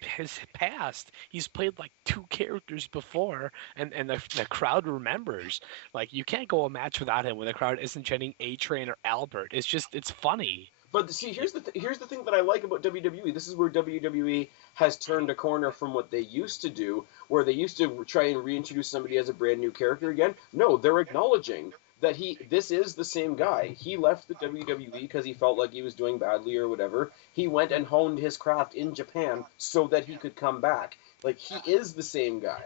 past, he's played like 2 characters before, and the crowd remembers. Like, you can't go a match without him when the crowd isn't chanting A-Train or Albert. It's funny. But see, here's the thing that I like about WWE. This is where WWE has turned a corner from what they used to do, where they used to try and reintroduce somebody as a brand new character again. No, they're acknowledging that this is the same guy. He left the WWE because he felt like he was doing badly or whatever. He went and honed his craft in Japan so that he could come back. Like, he is the same guy.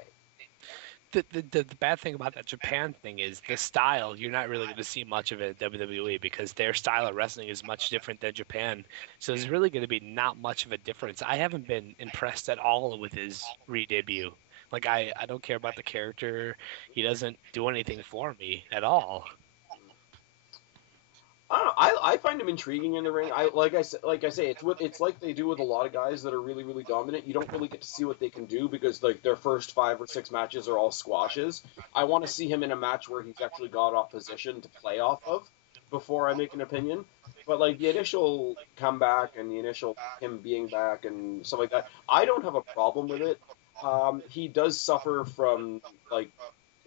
The bad thing about that Japan thing is the style. You're not really going to see much of it in WWE because their style of wrestling is much different than Japan. So there's really going to be not much of a difference. I haven't been impressed at all with his re-debut. Like, I don't care about the character. He doesn't do anything for me at all. I don't know. I find him intriguing in the ring. Like I say, it's like they do with a lot of guys that are really, really dominant. You don't really get to see what they can do because like their first 5 or 6 matches are all squashes. I want to see him in a match where he's actually got opposition to play off of before I make an opinion. But like the initial comeback and the initial him being back and stuff like that, I don't have a problem with it. He does suffer from like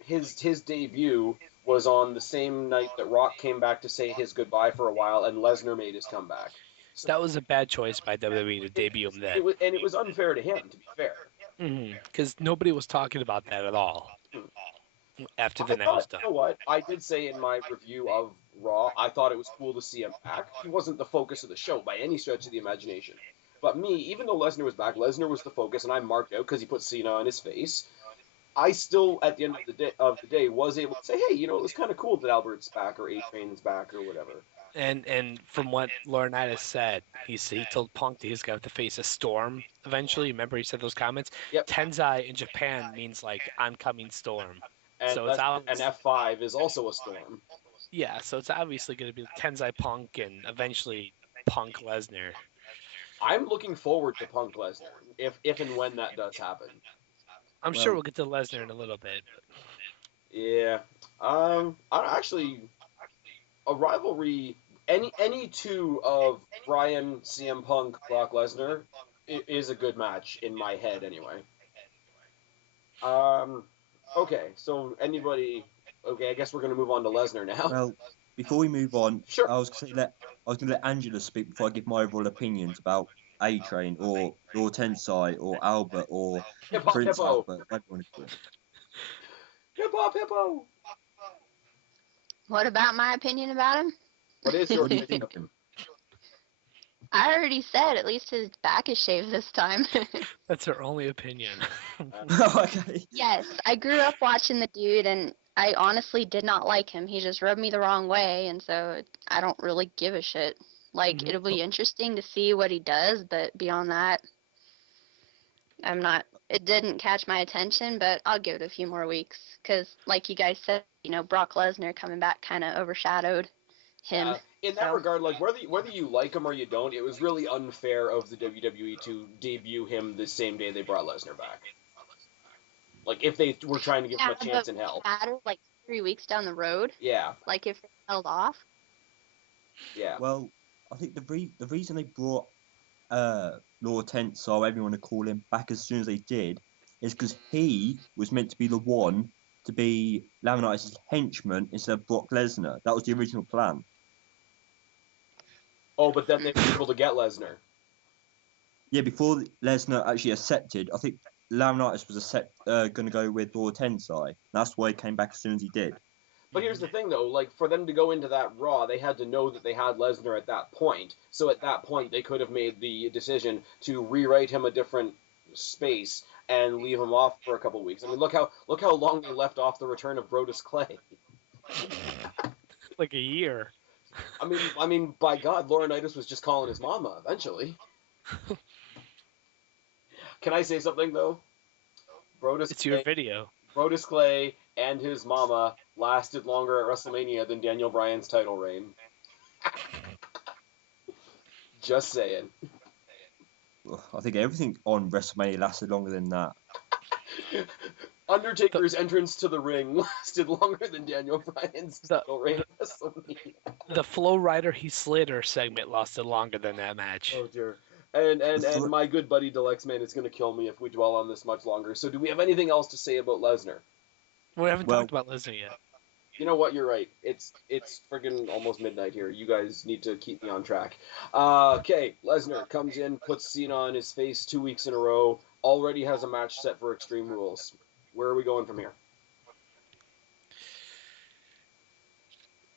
his debut was on the same night that Rock came back to say his goodbye for a while, and Lesnar made his comeback. So That was a bad choice by WWE to debut him then. it was unfair to him, to be fair. Because nobody was talking about that at all after the night was done. You know what? I did say in my review of Raw, I thought it was cool to see him back. He wasn't the focus of the show by any stretch of the imagination. But me, even though Lesnar was back, Lesnar was the focus, and I marked out because he put Cena on his face. I still, at the end of the day, was able to say, hey, you know, it was kind of cool that Albert's back or A-Train's back or whatever. And from what Laurinaitis said, he told Punk that he's got to face a storm eventually. Remember, he said those comments. Yep. Tensai in Japan means like oncoming storm. And So it's and F5 is also a storm. Yeah, so it's obviously going to be Tensai Punk and eventually Punk Lesnar. I'm looking forward to Punk Lesnar if and when that does happen. I'm sure we'll get to Lesnar in a little bit. Yeah. I actually a rivalry. Any two of Bryan, CM Punk, Brock Lesnar is a good match in my head anyway. Okay, so anybody? Okay, I guess we're gonna move on to Lesnar now. Well, before we move on, Sure. I was going to let Angela speak before I give my overall opinions about A-Train or Tensai or Albert or Hip hop Prince hippo. Albert, whatever you want to call it. Hip hop hippo. What about my opinion about him? What is your What do you opinion think of of him? him? I already said at least his back is shaved this time. That's her only opinion. Okay. Yes, I grew up watching the dude, and I honestly did not like him. He just rubbed me the wrong way, and so I don't really give a shit. Like, it'll be interesting to see what he does, but beyond that, it didn't catch my attention, but I'll give it a few more weeks. Because, like you guys said, you know, Brock Lesnar coming back kind of overshadowed him. In that regard, like whether you like him or you don't, it was really unfair of the WWE to debut him the same day they brought Lesnar back. Like if they were trying to give him a chance in hell. Matter like 3 weeks down the road. Yeah. Like if they held off. Yeah. Well, I think the reason they brought Lord Tensai, or whatever you want to call him, back as soon as they did is because he was meant to be the one to be Laurinaitis' henchman instead of Brock Lesnar. That was the original plan. Oh, but then they were able to get Lesnar. Yeah, before Lesnar actually accepted, I think Laurinaitis was going to go with Lord Tensai. That's why he came back as soon as he did. But here's the thing, though. Like, for them to go into that Raw, they had to know that they had Lesnar at that point. So at that point, they could have made the decision to rewrite him a different space and leave him off for a couple weeks. I mean, look how long they left off the return of Brodus Clay. Like a year. I mean, by God, Laurinaitis was just calling his mama eventually. Can I say something though? It's your video. Brodus Clay and his mama lasted longer at WrestleMania than Daniel Bryan's title reign. Just saying. I think everything on WrestleMania lasted longer than that. Undertaker's entrance to the ring lasted longer than Daniel Bryan's The title reign at WrestleMania. the Flow Rider Heath Slater segment lasted longer than that match. Oh dear. And The my good buddy Deluxe Man is going to kill me if we dwell on this much longer. So do we have anything else to say about Lesnar? We haven't Well, talked about Lesnar yet. You know what? You're right. It's friggin' almost midnight here. You guys need to keep me on track. Okay, Lesnar comes in, puts Cena on his face 2 weeks in a row. Already has a match set for Extreme Rules. Where are we going from here?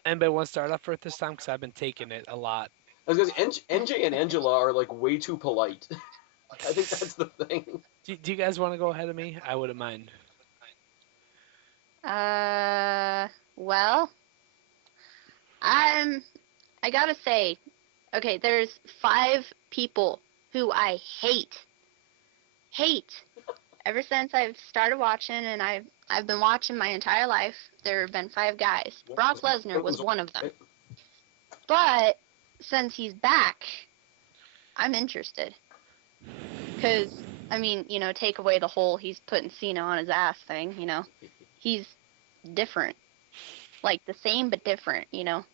Anybody want to start off for it this time? Because I've been taking it a lot. I was gonna say, NJ and Angela are like way too polite. I think that's the thing. Do you guys want to go ahead of me? I wouldn't mind. Well, I gotta say, okay, there's 5 people who I hate. Ever since I've started watching, and I've been watching my entire life, there have been 5 guys. Brock Lesnar was one of them. But since he's back, I'm interested. Because, I mean, take away the whole he's putting Cena on his ass thing, He's different. Like, the same but different, That's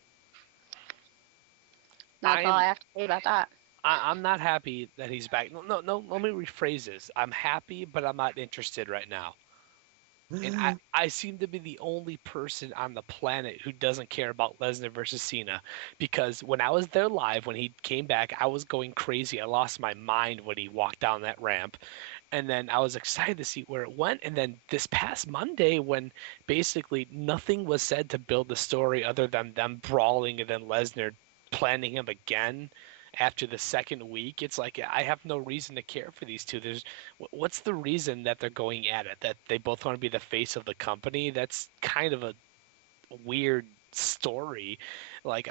all I have to say about that. I'm not happy that he's back. No, let me rephrase this. I'm happy, but I'm not interested right now. And I seem to be the only person on the planet who doesn't care about Lesnar versus Cena, because when I was there live, when he came back, I was going crazy. I lost my mind when he walked down that ramp. And then I was excited to see where it went. And then this past Monday, when basically nothing was said to build the story other than them brawling and then Lesnar planning him again after the second week, it's like I have no reason to care for these two. What's the reason that they're going at it? That they both want to be the face of the company? That's kind of a weird story. Like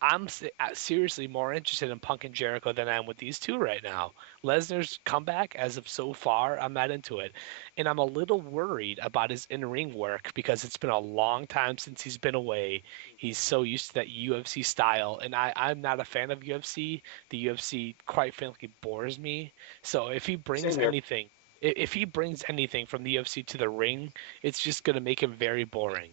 I'm seriously more interested in Punk and Jericho than I am with these two right now. Lesnar's comeback, as of so far, I'm not into it. And I'm a little worried about his in-ring work because it's been a long time since he's been away. He's so used to that UFC style, and I'm not a fan of UFC. The UFC, quite frankly, bores me. So if he brings anything, if he brings anything from the UFC to the ring, it's just going to make him very boring.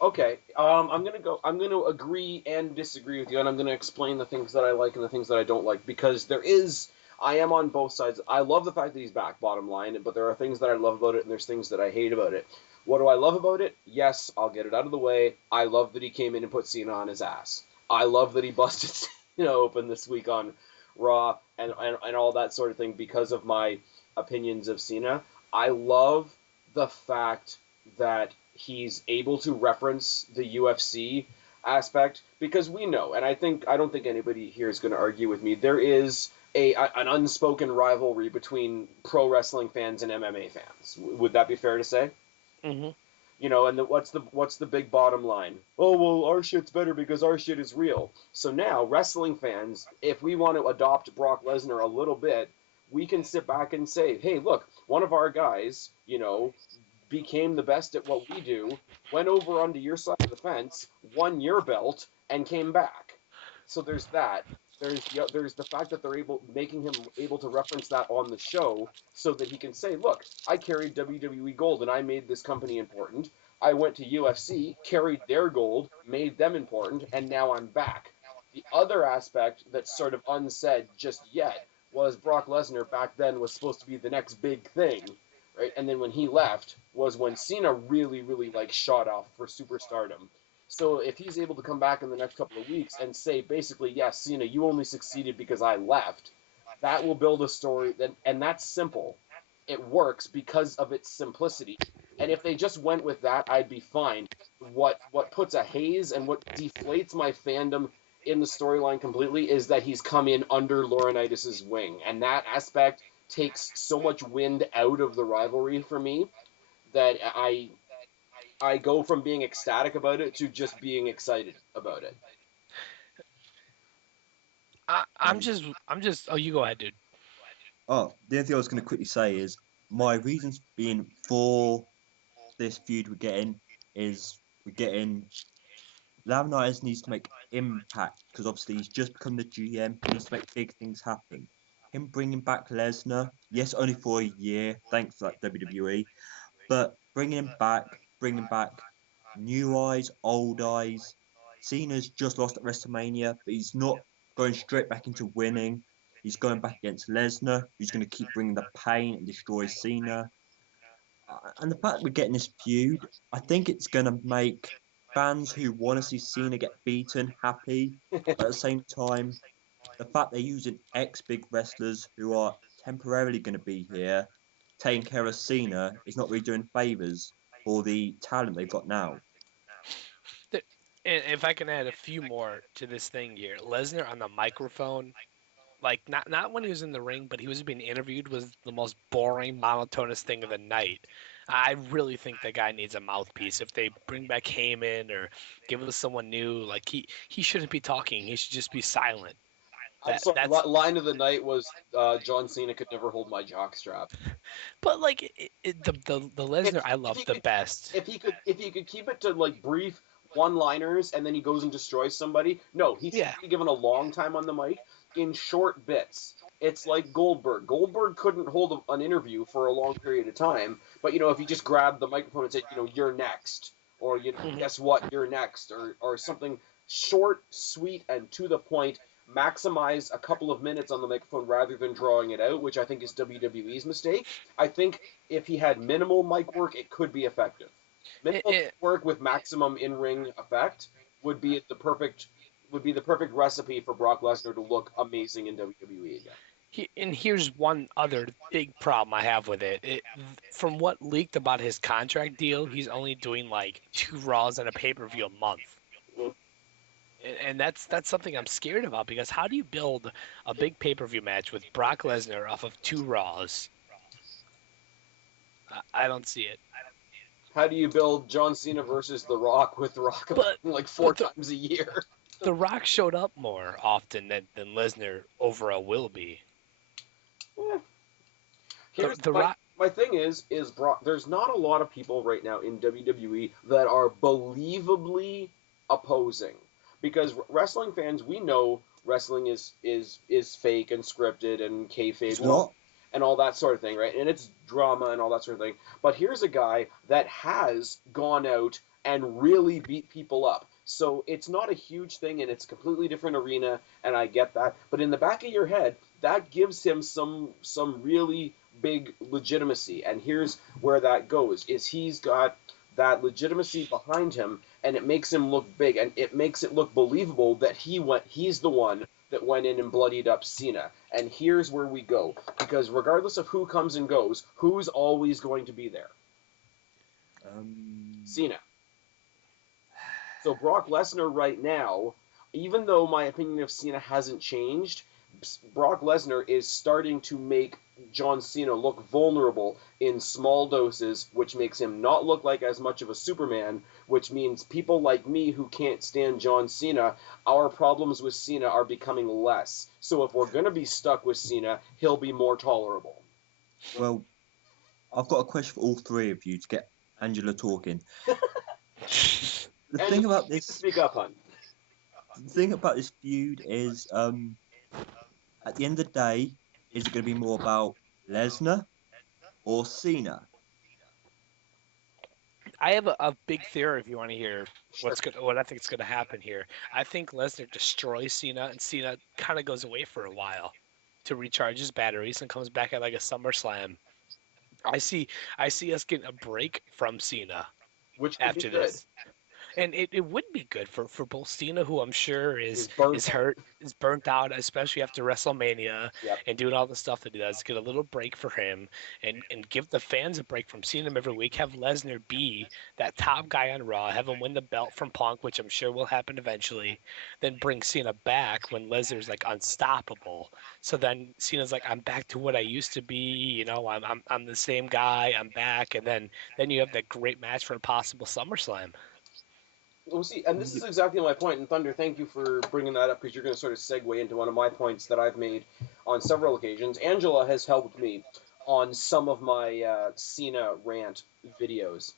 Okay, I'm gonna agree and disagree with you, and I'm gonna explain the things that I like and the things that I don't like, because I am on both sides. I love the fact that he's back, bottom line, but there are things that I love about it, and there's things that I hate about it. What do I love about it? Yes, I'll get it out of the way. I love that he came in and put Cena on his ass. I love that he busted Cena open this week on Raw and all that sort of thing because of my opinions of Cena. I love the fact that he's able to reference the UFC aspect, because we know, and I don't think anybody here is going to argue with me, there is an unspoken rivalry between pro wrestling fans and MMA fans. Would that be fair to say? Mm-hmm. And what's the big bottom line? Oh, well, our shit's better because our shit is real. So now, wrestling fans, if we want to adopt Brock Lesnar a little bit, we can sit back and say, hey, look, one of our guys, became the best at what we do, went over onto your side of the fence, won your belt, and came back. So there's that. There's the fact that they're making him able to reference that on the show, so that he can say, look, I carried WWE gold and I made this company important. I went to UFC, carried their gold, made them important, and now I'm back. The other aspect that's sort of unsaid just yet was Brock Lesnar back then was supposed to be the next big thing. Right? And then when he left was when Cena really, really shot off for superstardom. So if he's able to come back in the next couple of weeks and say basically, yes, Cena, you only succeeded because I left, that will build a story and that's simple. It works because of its simplicity. And if they just went with that, I'd be fine. What puts a haze and what deflates my fandom in the storyline completely is that he's come in under Laurinaitis' wing, and that aspect takes so much wind out of the rivalry for me that I go from being ecstatic about it to just being excited about it. I'm just. Oh, you go ahead, dude. Oh, the other thing I was going to quickly say is my reasons being for this feud we're getting Laurinaitis needs to make impact, because obviously he's just become the GM. He needs to make big things happen. him bringing back Lesnar, yes, only for a year, thanks to like WWE, but bringing back new eyes, old eyes. Cena's just lost at WrestleMania, but he's not going straight back into winning. He's going back against Lesnar, who's going to keep bringing the pain and destroy Cena. And the fact we're getting this feud, I think it's going to make fans who want to see Cena get beaten happy. But at the same time, the fact they're using ex-big wrestlers who are temporarily going to be here, taking care of Cena, is not really doing favors for the talent they've got now. And if I can add a few more to this thing here, Lesnar on the microphone, like not when he was in the ring, but he was being interviewed, was the most boring, monotonous thing of the night. I really think that guy needs a mouthpiece. If they bring back Heyman or give us someone new, like he shouldn't be talking. He should just be silent. That's Line of the night was John Cena could never hold my jockstrap. But like the Lesnar I love the best. If he could keep it to like brief one-liners and then he goes and destroys somebody, no, he should be given a long time on the mic in short bits. It's like Goldberg. Goldberg couldn't hold an interview for a long period of time, but if he just grabbed the microphone and said, you're next, or guess what, you're next, or something short, sweet, and to the point. Maximize a couple of minutes on the microphone rather than drawing it out, which I think is WWE's mistake. I think if he had minimal mic work, it could be effective. Minimal mic work with maximum in-ring effect would be the perfect recipe for Brock Lesnar to look amazing in WWE again. And here's one other big problem I have with it. From what leaked about his contract deal, he's only doing like 2 Raws and a pay-per-view a month. And that's something I'm scared about, because how do you build a big pay-per-view match with Brock Lesnar off of 2 Raws? I don't see it. How do you build John Cena versus The Rock with The Rock like 4 times a year? The Rock showed up more often than Lesnar overall will be. Yeah. My thing is Brock. There's not a lot of people right now in WWE that are believably opposing. Because wrestling fans, we know wrestling is fake and scripted and kayfabe and all that sort of thing, right? And it's drama and all that sort of thing. But here's a guy that has gone out and really beat people up. So it's not a huge thing, and it's a completely different arena, and I get that. But in the back of your head, that gives him some really big legitimacy. And here's where that goes, is he's got that legitimacy behind him, and it makes him look big, and it makes it look believable that he's the one that went in and bloodied up Cena. And here's where we go, because regardless of who comes and goes, who's always going to be there? Cena. So Brock Lesnar right now, even though my opinion of Cena hasn't changed, Brock Lesnar is starting to make John Cena look vulnerable in small doses, which makes him not look like as much of a Superman, which means people like me who can't stand John Cena, our problems with Cena are becoming less. So if we're going to be stuck with Cena, he'll be more tolerable. Well, I've got a question for all 3 of you to get Angela talking. The thing about this... Speak up, hon. The thing about this feud is, at the end of the day, is it going to be more about Lesnar or Cena? I have a big theory if you want to hear what I think is going to happen here. I think Lesnar destroys Cena, and Cena kind of goes away for a while to recharge his batteries and comes back at like a SummerSlam. I see us getting a break from Cena after this. And it would be good for both Cena, who I'm sure is burnt out, especially after WrestleMania, and doing all the stuff that he does. Get a little break for him, and give the fans a break from seeing him every week. Have Lesnar be that top guy on Raw. Have him win the belt from Punk, which I'm sure will happen eventually. Then bring Cena back when Lesnar's like unstoppable. So then Cena's like, I'm back to what I used to be. I'm the same guy. I'm back, and then you have that great match for a possible SummerSlam. Well, see, and this is exactly my point. And Thunder, thank you for bringing that up, because you're going to sort of segue into one of my points that I've made on several occasions. Angela has helped me on some of my Cena rant videos.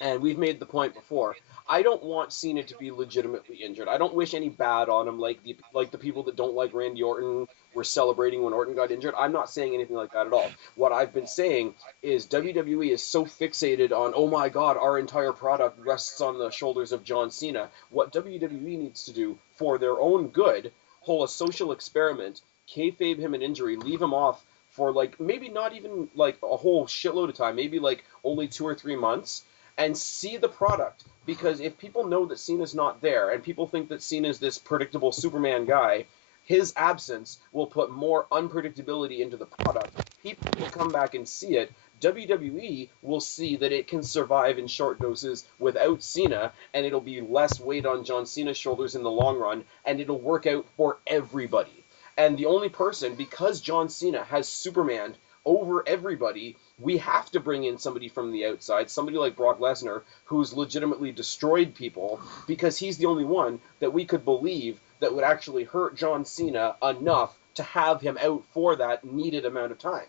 And we've made the point before. I don't want Cena to be legitimately injured. I don't wish any bad on him, like the people that don't like Randy Orton were celebrating when Orton got injured. I'm not saying anything like that at all. What I've been saying is WWE is so fixated on, oh my God, our entire product rests on the shoulders of John Cena. What WWE needs to do for their own good, hold a social experiment, kayfabe him an injury, leave him off for like maybe not even like a whole shitload of time, maybe like only 2 or 3 months, and see the product. Because if people know that Cena's not there and people think that Cena's this predictable Superman guy, his absence will put more unpredictability into the product. People will come back and see it. WWE will see that it can survive in short doses without Cena, and it'll be less weight on John Cena's shoulders in the long run, and it'll work out for everybody. And the only person, because John Cena has Superman over everybody, we have to bring in somebody from the outside, somebody like Brock Lesnar, who's legitimately destroyed people, because he's the only one that we could believe that would actually hurt John Cena enough to have him out for that needed amount of time.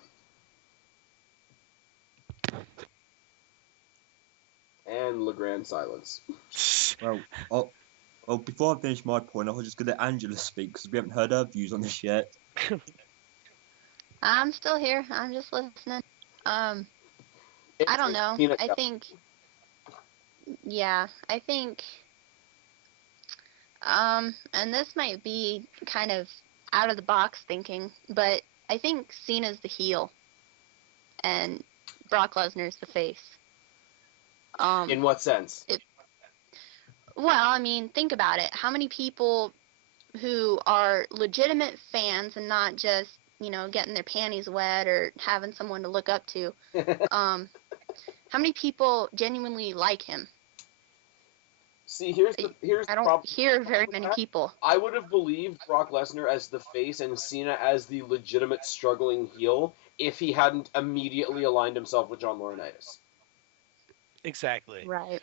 And Legrand silence. Well, before I finish my point, I was just going to let Angela speak because we haven't heard her views on this yet. I'm still here. I'm just listening. I don't know. I think, and this might be kind of out of the box thinking, but I think Cena's the heel and Brock Lesnar's the face. In what sense? Well, I mean, think about it. How many people who are legitimate fans and not just, getting their panties wet or having someone to look up to, how many people genuinely like him? See, here's the I don't hear very many people. I would have believed Brock Lesnar as the face and Cena as the legitimate struggling heel if he hadn't immediately aligned himself with John Laurinaitis. Exactly. Right.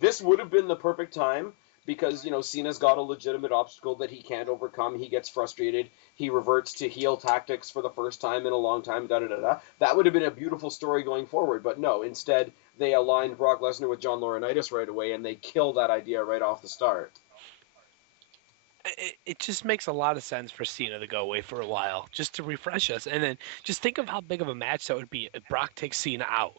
This would have been the perfect time because, Cena's got a legitimate obstacle that he can't overcome. He gets frustrated. He reverts to heel tactics for the first time in a long time, da-da-da-da. That would have been a beautiful story going forward, but no, instead they aligned Brock Lesnar with John Laurinaitis right away, and they killed that idea right off the start. It just makes a lot of sense for Cena to go away for a while, just to refresh us. And then just think of how big of a match that would be if Brock takes Cena out.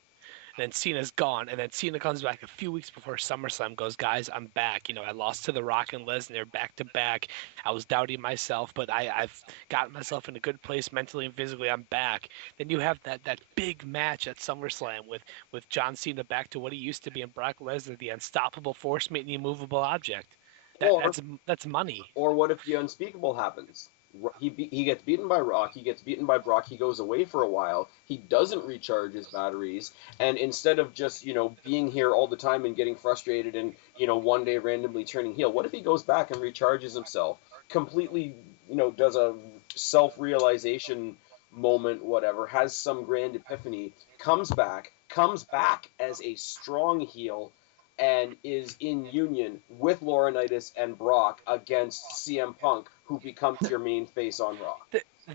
Then Cena's gone, and then Cena comes back a few weeks before SummerSlam, goes, guys, I'm back. I lost to The Rock and Lesnar back to back. I was doubting myself, but I've gotten myself in a good place mentally and physically. I'm back. Then you have that big match at SummerSlam with John Cena back to what he used to be, and Brock Lesnar, the unstoppable force meeting the immovable object. That's money. Or what if the unspeakable happens? He gets beaten by Rock, he gets beaten by Brock, he goes away for a while, he doesn't recharge his batteries, and instead of just, being here all the time and getting frustrated and, one day randomly turning heel, what if he goes back and recharges himself, completely, does a self-realization moment, whatever, has some grand epiphany, comes back as a strong heel, and is in union with Laurinaitis and Brock against CM Punk, who becomes your main face on Raw.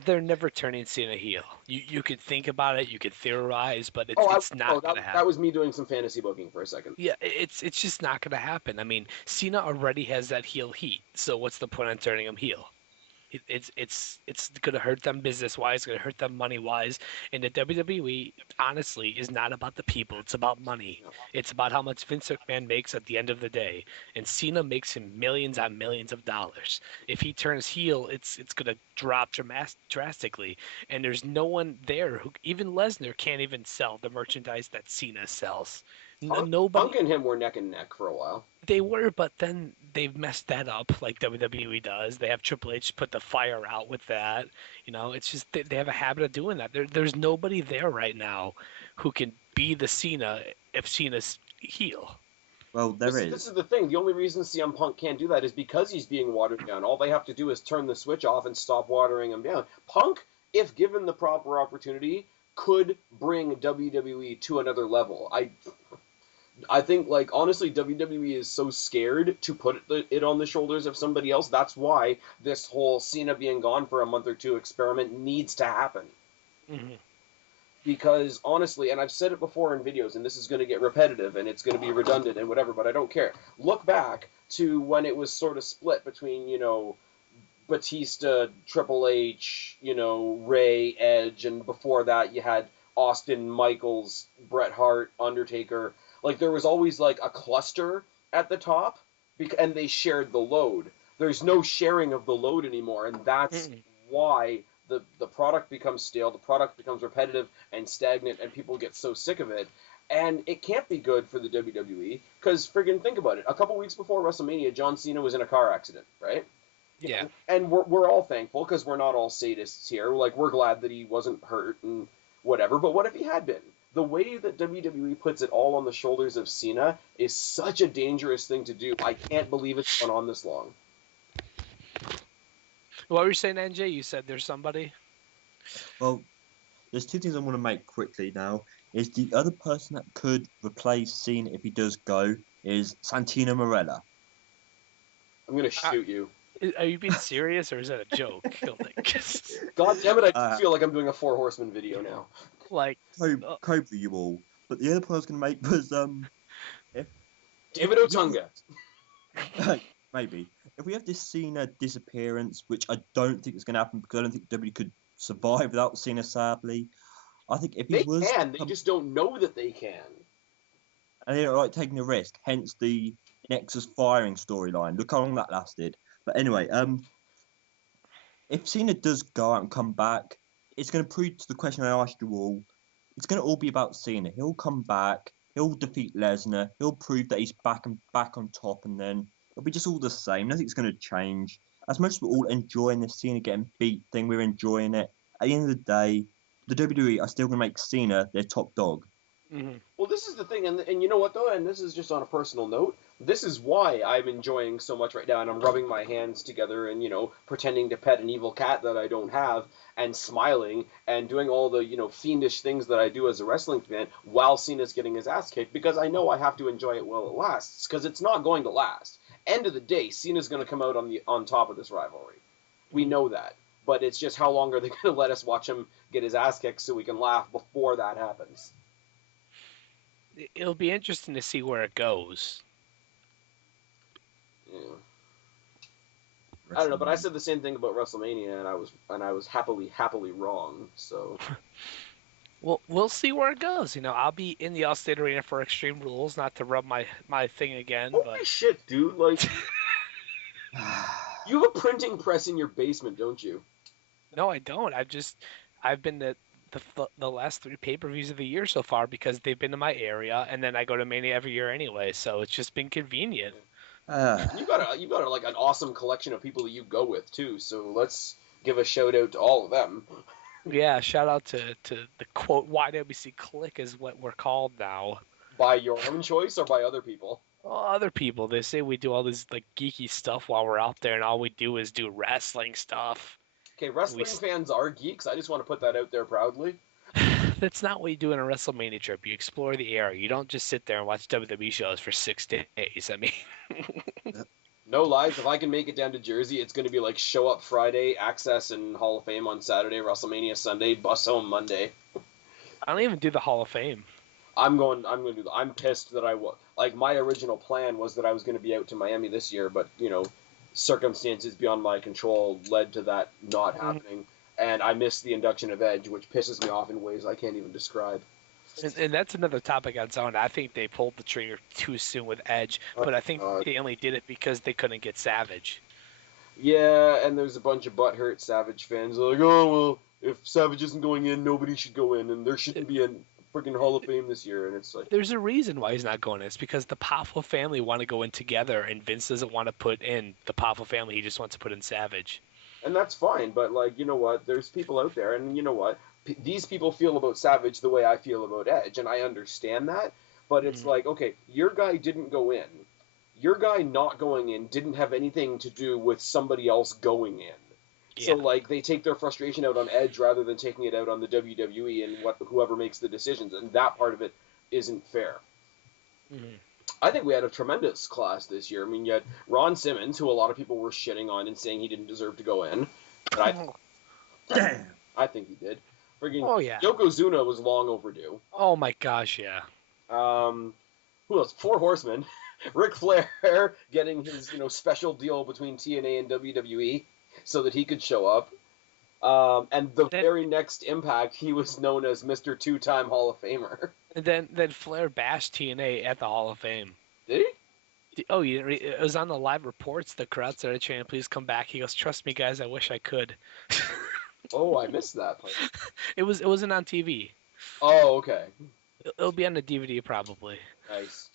They're never turning Cena heel. You could think about it, you could theorize, but it's not going to happen. That was me doing some fantasy booking for a second. Yeah, it's just not going to happen. I mean, Cena already has that heel heat, so what's the point on turning him heel? It's going to hurt them business-wise, going to hurt them money-wise, and the WWE, honestly, is not about the people. It's about money. It's about how much Vince McMahon makes at the end of the day, and Cena makes him millions on millions of dollars. If he turns heel, it's going to drop drastically, and there's no one there who, even Lesnar can't even sell the merchandise that Cena sells. Nobody. Punk and him were neck and neck for a while. They were, but then they've messed that up like WWE does. They have Triple H put the fire out with that. It's just they have a habit of doing that. There's nobody there right now who can be the Cena if Cena's heel. Well, This is the thing. The only reason CM Punk can't do that is because he's being watered down. All they have to do is turn the switch off and stop watering him down. Punk, if given the proper opportunity, could bring WWE to another level. I think, honestly, WWE is so scared to put it on the shoulders of somebody else. That's why this whole Cena being gone for a month or two experiment needs to happen. Mm-hmm. Because honestly, and I've said it before in videos, and this is going to get repetitive and it's going to be redundant and whatever, but I don't care. Look back to when it was sort of split between, Batista, Triple H, Ray, Edge, and before that you had Austin, Michaels, Bret Hart, Undertaker. Like, there was always, like, a cluster at the top, and they shared the load. There's no sharing of the load anymore, and that's why the product becomes stale, the product becomes repetitive and stagnant, and people get so sick of it. And it can't be good for the WWE, because friggin' think about it. A couple weeks before WrestleMania, John Cena was in a car accident, right? Yeah. And we're all thankful, because we're not all sadists here. Like, we're glad that he wasn't hurt and whatever, but what if he had been? The way that WWE puts it all on the shoulders of Cena is such a dangerous thing to do. I can't believe it's gone on this long. What were you saying, NJ? You said there's somebody? Well, there's two things I want to make quickly now. Is the other person that could replace Cena if he does go is Santino Marella. I'm going to shoot you. Are you being serious, or is that a joke? God damn it, I feel like I'm doing a Four Horsemen video now. Like, Cobra you all. But the other point I was going to make was, David Otunga. Maybe. If we have this Cena disappearance, which I don't think is going to happen because I don't think WWE could survive without Cena, sadly. I think if he was... They can, they just don't know that they can. And they don't like taking a risk, hence the Nexus firing storyline. Look how long that lasted. But anyway, if Cena does go out and come back, it's going to prove to the question I asked you all, it's going to all be about Cena. He'll come back, he'll defeat Lesnar, he'll prove that he's back on top, and then it'll be just all the same. Nothing's going to change. As much as we're all enjoying the Cena getting beat thing, we're enjoying it. At the end of the day, the WWE are still going to make Cena their top dog. Mm-hmm. Well, this is the thing, and you know what, though, and this is just on a personal note, this is why I'm enjoying so much right now, and I'm rubbing my hands together and, pretending to pet an evil cat that I don't have, and smiling, and doing all the, fiendish things that I do as a wrestling fan while Cena's getting his ass kicked, because I know I have to enjoy it while it lasts, because it's not going to last. End of the day, Cena's going to come out on top of this rivalry. We know that. But it's just how long are they going to let us watch him get his ass kicked so we can laugh before that happens? It'll be interesting to see where it goes. Yeah. I don't know, but I said the same thing about WrestleMania, and I was happily wrong. So. Well, we'll see where it goes. I'll be in the Allstate Arena for Extreme Rules, not to rub my thing again. Holy shit, dude! Like, you have a printing press in your basement, don't you? No, I don't. I've been the last 3 pay-per-views of the year so far because they've been in my area, and then I go to Mania every year anyway, so it's just been convenient. You got like an awesome collection of people that you go with too. So let's give a shout out to all of them. Yeah, shout out to the quote YWC Click is what we're called now. By your own choice or by other people? Well, other people. They say we do all this like geeky stuff while we're out there, and all we do is do wrestling stuff. Okay, wrestling fans are geeks. I just want to put that out there proudly. That's not what you do in a WrestleMania trip. You explore the area. You don't just sit there and watch WWE shows for 6 days. I mean... No lies, if I can make it down to Jersey, it's going to be like show up Friday, Access and Hall of Fame on Saturday, WrestleMania Sunday, bus home Monday. I don't even do the Hall of Fame. I'm pissed that like, my original plan was that I was going to be out to Miami this year, but, circumstances beyond my control led to that not happening, and I missed the induction of Edge, which pisses me off in ways I can't even describe. And that's another topic on its own. I think they pulled the trigger too soon with Edge, but I think they only did it because they couldn't get Savage. Yeah, and there's a bunch of butthurt Savage fans like, oh, well, if Savage isn't going in, nobody should go in, and there shouldn't be a freaking Hall of Fame this year, and it's like... There's a reason why he's not going in. It's because the Powerful family want to go in together, and Vince doesn't want to put in the Powerful family. He just wants to put in Savage. And that's fine, but, like, you know what? There's people out there, and you know what? These people feel about Savage the way I feel about Edge, and I understand that, but it's like, okay, your guy didn't go in. Your guy not going in didn't have anything to do with somebody else going in. Yeah. So, like, they take their frustration out on Edge rather than taking it out on the WWE and whoever makes the decisions, and that part of it isn't fair. Mm-hmm. I think we had a tremendous class this year. I mean, you had Ron Simmons, who a lot of people were shitting on and saying he didn't deserve to go in. But I think he did. Friggin' Oh yeah. Yokozuna was long overdue. Oh my gosh, yeah. Who else? Four Horsemen. Ric Flair getting his special deal between TNA and WWE so that he could show up. And the very next Impact, he was known as Mr. Two-Time Hall of Famer. And then Flair bashed TNA at the Hall of Fame. Did he? Oh, it was on the live reports. The crowd started chanting, "Please come back." He goes, "Trust me, guys. I wish I could." Oh, I missed that part. It wasn't on TV. Oh, okay. It'll be on the DVD probably. Nice.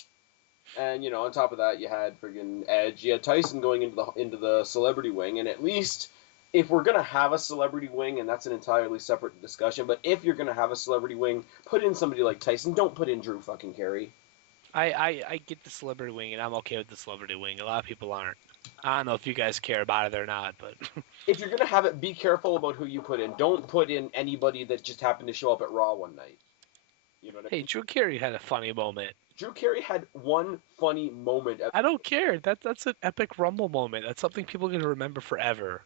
And on top of that, you had friggin' Edge. You had Tyson going into the celebrity wing, and at least if we're gonna have a celebrity wing, and that's an entirely separate discussion, but if you're gonna have a celebrity wing, put in somebody like Tyson. Don't put in Drew fucking Carey. I get the celebrity wing, and I'm okay with the celebrity wing. A lot of people aren't. I don't know if you guys care about it or not, but if you're gonna have it, be careful about who you put in. Don't put in anybody that just happened to show up at Raw one night. You know what I mean? Hey, Drew Carey had a funny moment. Drew Carey had one funny moment. I don't care. That's an epic Rumble moment. That's something people are gonna remember forever.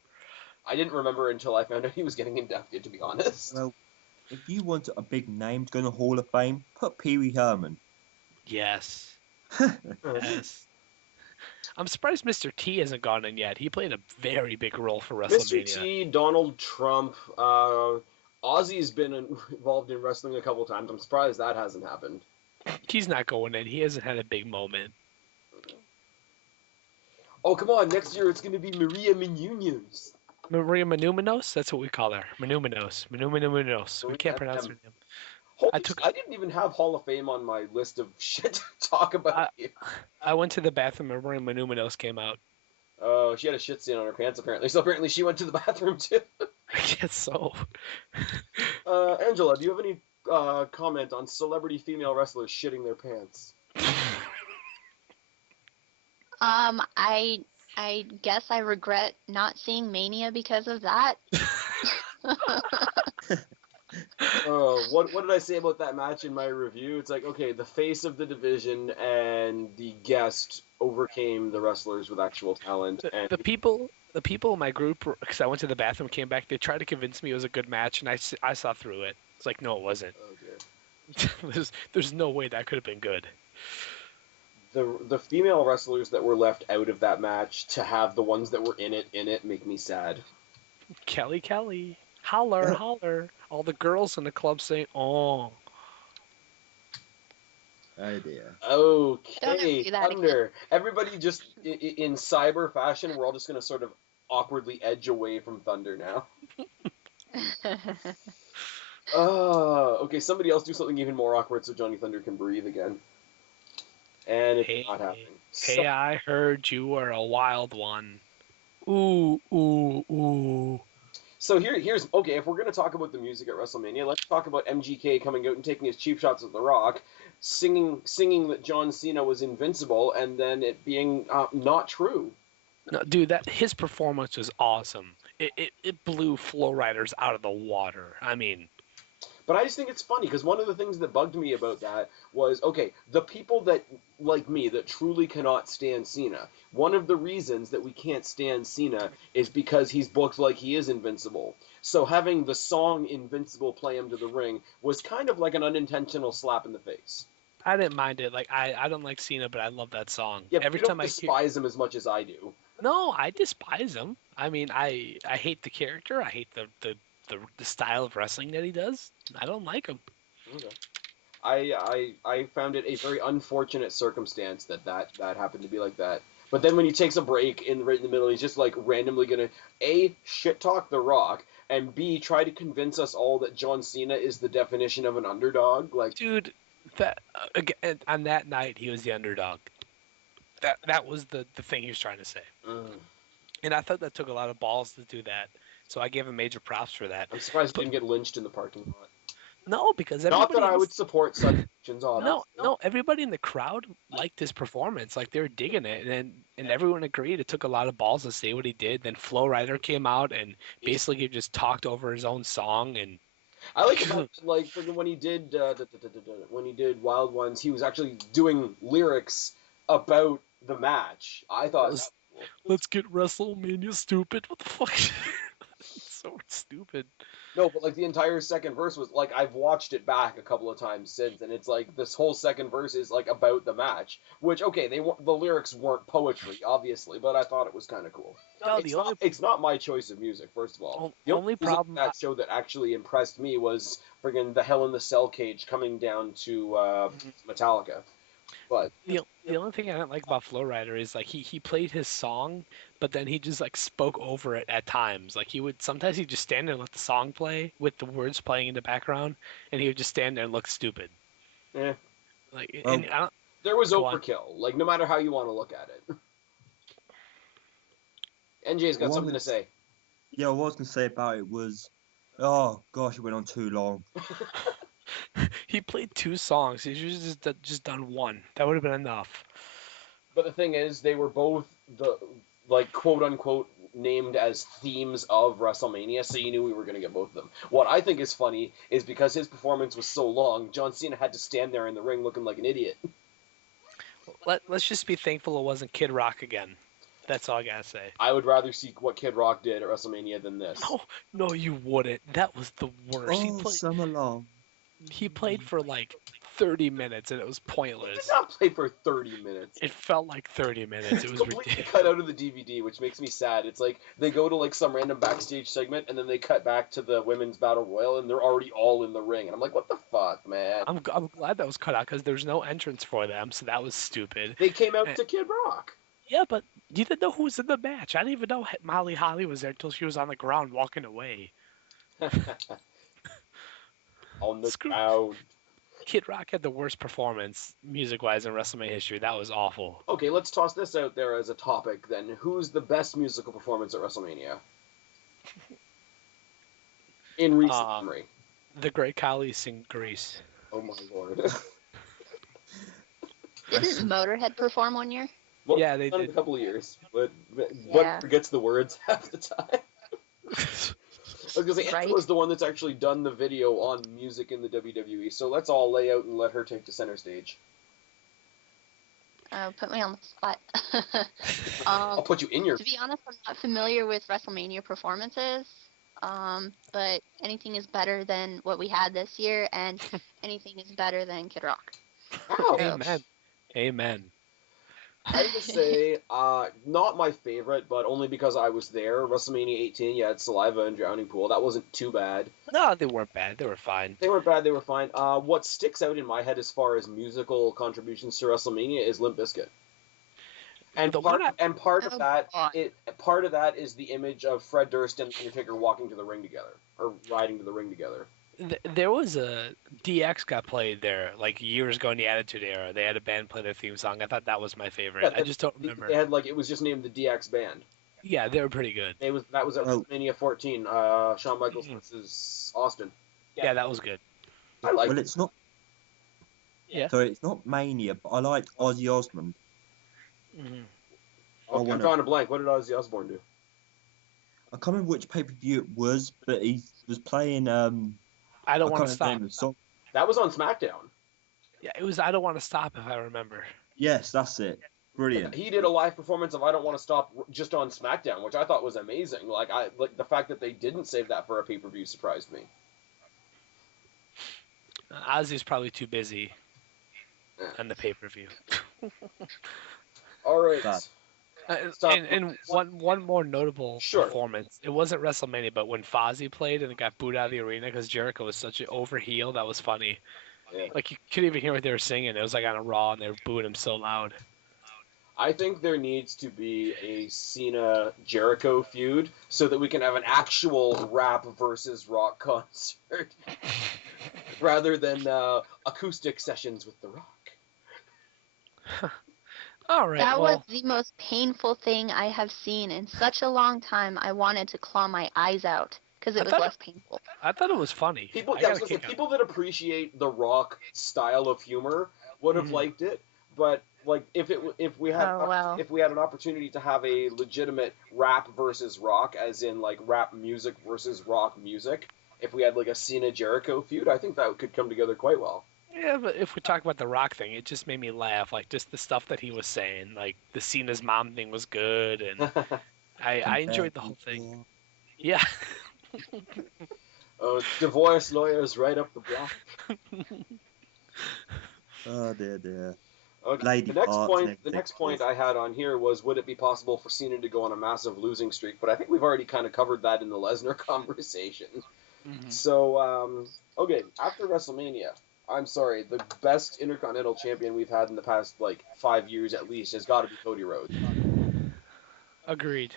I didn't remember until I found out he was getting inducted, to be honest. Well, if you want a big name to go in the Hall of Fame, put Pee Wee Herman. Yes. Yes. I'm surprised Mr. T hasn't gone in yet. He played a very big role for WrestleMania. Mr. T, Donald Trump, Ozzy's been involved in wrestling a couple times. I'm surprised that hasn't happened. He's not going in. He hasn't had a big moment. Oh, come on. Next year it's going to be Maria Menounos. Maria Menounos? That's what we call her. Menounos. We can't pronounce her name. I didn't even have Hall of Fame on my list of shit to talk about here. I went to the bathroom and Maria Menounos came out. Oh, she had a shit stain on her pants, apparently. So apparently she went to the bathroom, too. I guess so. Angela, do you have any comment on celebrity female wrestlers shitting their pants? I guess I regret not seeing Mania because of that. What did I say about that match in my review? It's like, okay, the face of the division and the guest overcame the wrestlers with actual talent. And The people in my group, because I went to the bathroom, came back, they tried to convince me it was a good match, and I saw through it. It's like, no, it wasn't. Okay. There's no way that could have been good. The female wrestlers that were left out of that match to have the ones that were in it make me sad. Kelly, holler, holler. All the girls in the club say, oh. Oh dear. Okay, Thunder. Everybody just, in cyber fashion, we're all just going to sort of awkwardly edge away from Thunder now. Okay, somebody else do something even more awkward so Johnny Thunder can breathe again. And it's not happening. Hey, I heard you were a wild one. Ooh, ooh, ooh. So here's okay. If we're going to talk about the music at WrestleMania, let's talk about MGK coming out and taking his cheap shots at The Rock, singing that John Cena was invincible, and then it being not true. No, dude, his performance was awesome. It blew Flow Riders out of the water. I mean. But I just think it's funny, because one of the things that bugged me about that was, okay, the people that, like me, that truly cannot stand Cena, one of the reasons that we can't stand Cena is because he's booked like he is invincible. So having the song Invincible play him to the ring was kind of like an unintentional slap in the face. I didn't mind it. Like, I don't like Cena, but I love that song. Yeah, Every you time don't despise him as much as I do. No, I despise him. I mean, I hate the character. I hate the style of wrestling that he does. I don't like him. Okay. I found it a very unfortunate circumstance that happened to be like that. But then when he takes a break right in the middle, he's just like randomly gonna A, shit talk The Rock, and B, try to convince us all that John Cena is the definition of an underdog. Like, dude, that again, on that night he was the underdog. That was the thing he was trying to say. And I thought that took a lot of balls to do that. So I gave him major props for that. I'm surprised he didn't get lynched in the parking lot. No, because everybody... Not that I would support such actions, obviously. No, everybody in the crowd liked his performance. Like, they were digging it, and everyone agreed. It took a lot of balls to say what he did. Then Flo Rida came out and basically just talked over his own song. And I like when he did Wild Ones, he was actually doing lyrics about the match. I thought... Let's get WrestleMania stupid. What the fuck? It's so stupid. No, but like the entire second verse was like I've watched it back a couple of times since, and it's like this whole second verse is like about the match. Which okay, the lyrics weren't poetry, obviously, but I thought it was kind of cool. No, It's not my choice of music, first of all. The only music problem of that show that actually impressed me was friggin' the Hell in the Cell cage coming down to Metallica. But the only thing I didn't like about Flowrider is like he played his song, but then he just like spoke over it at times. Like sometimes he'd just stand there and let the song play with the words playing in the background, and he would just stand there and look stupid. eh, Like Well, and I don't, there was Go on. overkill. Like no matter how you want to look at it. NJ's got Well, something to say. yeah, what I was gonna say about it was, oh gosh, it went on too long. he played 2 songs. He should have just done one. That would have been enough. But the thing is, they were both the like quote unquote named as themes of WrestleMania, so you knew we were going to get both of them. What I think is funny is because his performance was so long, John Cena had to stand there in the ring looking like an idiot. Let's just be thankful it wasn't Kid Rock again. That's all I gotta say. I would rather see what Kid Rock did at WrestleMania than this. No, you wouldn't. That was the worst. Oh, Summer Long. He played for like 30 minutes and it was He did pointless. not play for 30 minutes. It felt like 30 minutes. It was completely ridiculous. cut out of the DVD, which makes me sad. It's like they go to like some random backstage segment and then they cut back to the women's battle royal and they're already all in the ring. And I'm like, what the fuck, man? I'm glad that was cut out because there's no entrance for them, so that was stupid. They came out to Kid Rock. Yeah, but you didn't know who was in the match. I didn't even know Molly Holly was there until she was on the ground walking away. On the Screw- ground. Kid Rock had the worst performance music-wise in WrestleMania history. That was awful. Okay, let's toss this out there as a topic then. Who's the best musical performance at WrestleMania? In recent memory. The Great Khali sing Grease. Oh my lord. Didn't Motorhead perform one year? Well, Yeah, they done did. a couple of years, but Yeah. forgets the words half the time. I was gonna say, Right. Angela's the one that's actually done the video on music in the WWE, so let's all lay out and let her take the center stage. Put me on the spot. I'll put you in your... To be honest, I'm not familiar with WrestleMania performances. But anything is better than what we had this year, and anything is better than Kid Rock. Wow. Amen. Amen. I would say, not my favorite, but only because I was there. WrestleMania 18, you had Saliva and Drowning Pool. That wasn't too bad. No, they weren't bad. They were fine. They weren't bad, they were fine. What sticks out in my head as far as musical contributions to WrestleMania is Limp Bizkit. And The part, one and part of Oh, that, God. part of that is the image of Fred Durst and The Undertaker walking to the ring together, or riding to the ring together. There was a DX got played there like years ago in the Attitude Era. They had a band play their theme song. I thought that was my favorite. Yeah, I just don't remember. They had it was just named the DX Band. Yeah, they were pretty good. That was at Oh. WrestleMania 14. Shawn Michaels versus Austin. Yeah, that was good. I like. Well, it's not. Yeah. So it's not Mania, but I liked Ozzy Osbourne. Mhm. Okay, I'm drawing a blank. What did Ozzy Osbourne do? I can't remember which pay-per-view it was, but he was playing. I don't I want can't to stop. remember the name of the song. That was on SmackDown. Yeah, it was I don't want to stop if I remember. Yes, that's it. Brilliant. He did a live performance of "I Don't Want to Stop" just on SmackDown, which I thought was amazing. Like the fact that they didn't save that for a pay-per-view surprised me. Ozzy's probably too busy on the pay-per-view. All right. That- Stop. And one more notable Sure. performance. It wasn't WrestleMania, but when Fozzy played and it got booed out of the arena because Jericho was such an overheel, that was funny. Yeah. Like you couldn't even hear what they were singing. It was like on a Raw and they were booing him so loud. I think there needs to be a Cena Jericho feud so that we can have an actual rap versus rock concert rather than acoustic sessions with The Rock. All right. That well, was the most painful thing I have seen in such a long time. I wanted to claw my eyes out because I it was thought less painful. I thought it was funny. People, I yeah, got a listen, kick out- people that appreciate The Rock style of humor would have Mhm. liked it, but like if we had Oh, well. if we had an opportunity to have a legitimate rap versus rock, as in like rap music versus rock music, if we had like a Cena Jericho feud, I think that could come together quite well. Yeah, but if we talk about the Rock thing, it just made me laugh. Like just the stuff that he was saying. Like the Cena's mom thing was good, and I enjoyed the whole thing. Yeah. Divorce lawyers right up the block. Oh dear. Okay. Lady The parts and next everything. point I had on here was, would it be possible for Cena to go on a massive losing streak? But I think we've already kind of covered that in the Lesnar conversation. Mhm. So, okay, after WrestleMania, I'm sorry, the best Intercontinental Champion we've had in the past, like, 5 years at least has got to be Cody Rhodes. Agreed.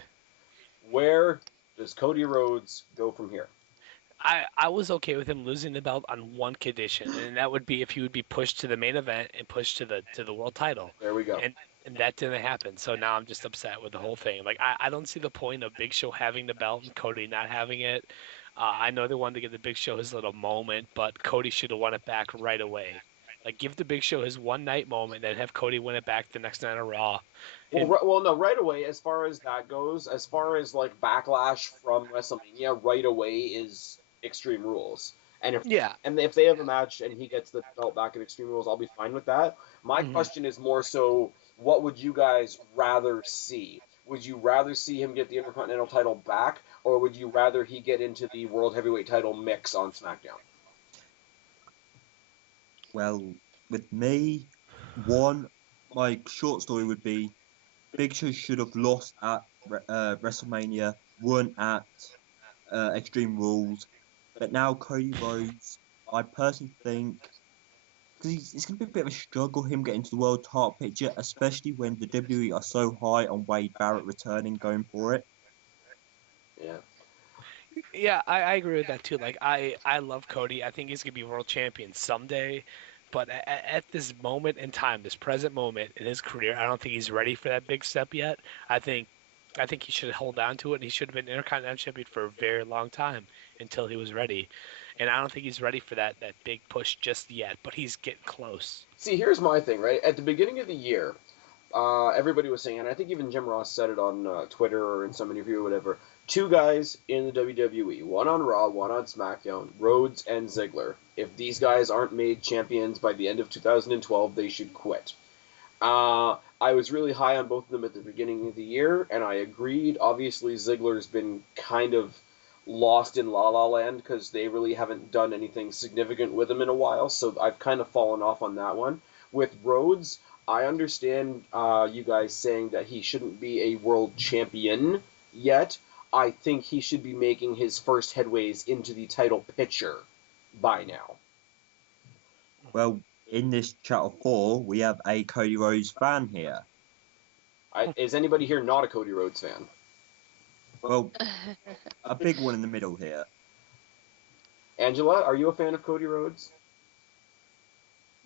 Where does Cody Rhodes go from here? I was okay with him losing the belt on one condition, and that would be if he would be pushed to the main event and pushed to the world title. There we go. And that didn't happen. So now I'm just upset with the whole thing. Like I don't see the point of Big Show having the belt and Cody not having it. I know they wanted to give the Big Show his little moment, but Cody should have won it back right away. Like give the Big Show his one night moment, then have Cody win it back the next night on Raw. And Well, no, right away, as far as that goes, as far as, like, backlash from WrestleMania, right away is Extreme Rules. yeah. And if they have a match and he gets the belt back at Extreme Rules, I'll be fine with that. My Mhm. question is more so, what would you guys rather see? Would you rather see him get the Intercontinental title back, or would you rather he get into the World Heavyweight title mix on SmackDown? Well, with me, my short story would be Big Show should have lost at WrestleMania, won at Extreme Rules, but now Cody Rhodes, I personally think, because it's going to be a bit of a struggle him getting to the world title picture, especially when the WWE are so high on Wade Barrett returning, going for it. Yeah. Yeah, I agree with that too. Like I love Cody. I think he's gonna be world champion someday, but at this moment in time, this present moment in his career, I don't think he's ready for that big step yet. I think I think he should hold on to it, and he should have been Intercontinental Champion for a very long time until he was ready. And I don't think he's ready for that big push just yet, but he's getting close. See, here's my thing, right? At the beginning of the year, everybody was saying, and I think even Jim Ross said it on Twitter or in some interview or whatever, two guys in the WWE, one on Raw, one on SmackDown, Rhodes and Ziggler. If these guys aren't made champions by the end of 2012, they should quit. I was really high on both of them at the beginning of the year, and I agreed. Obviously, Ziggler's been kind of lost in La La Land because they really haven't done anything significant with him in a while, so I've kind of fallen off on that one. With Rhodes, I understand you guys saying that he shouldn't be a world champion yet. I think he should be making his first headways into the title picture by now. Well, in this chat of four, we have a Cody Rhodes fan here. Is anybody here not a Cody Rhodes fan? Well, a big one in the middle here. Angela, are you a fan of Cody Rhodes?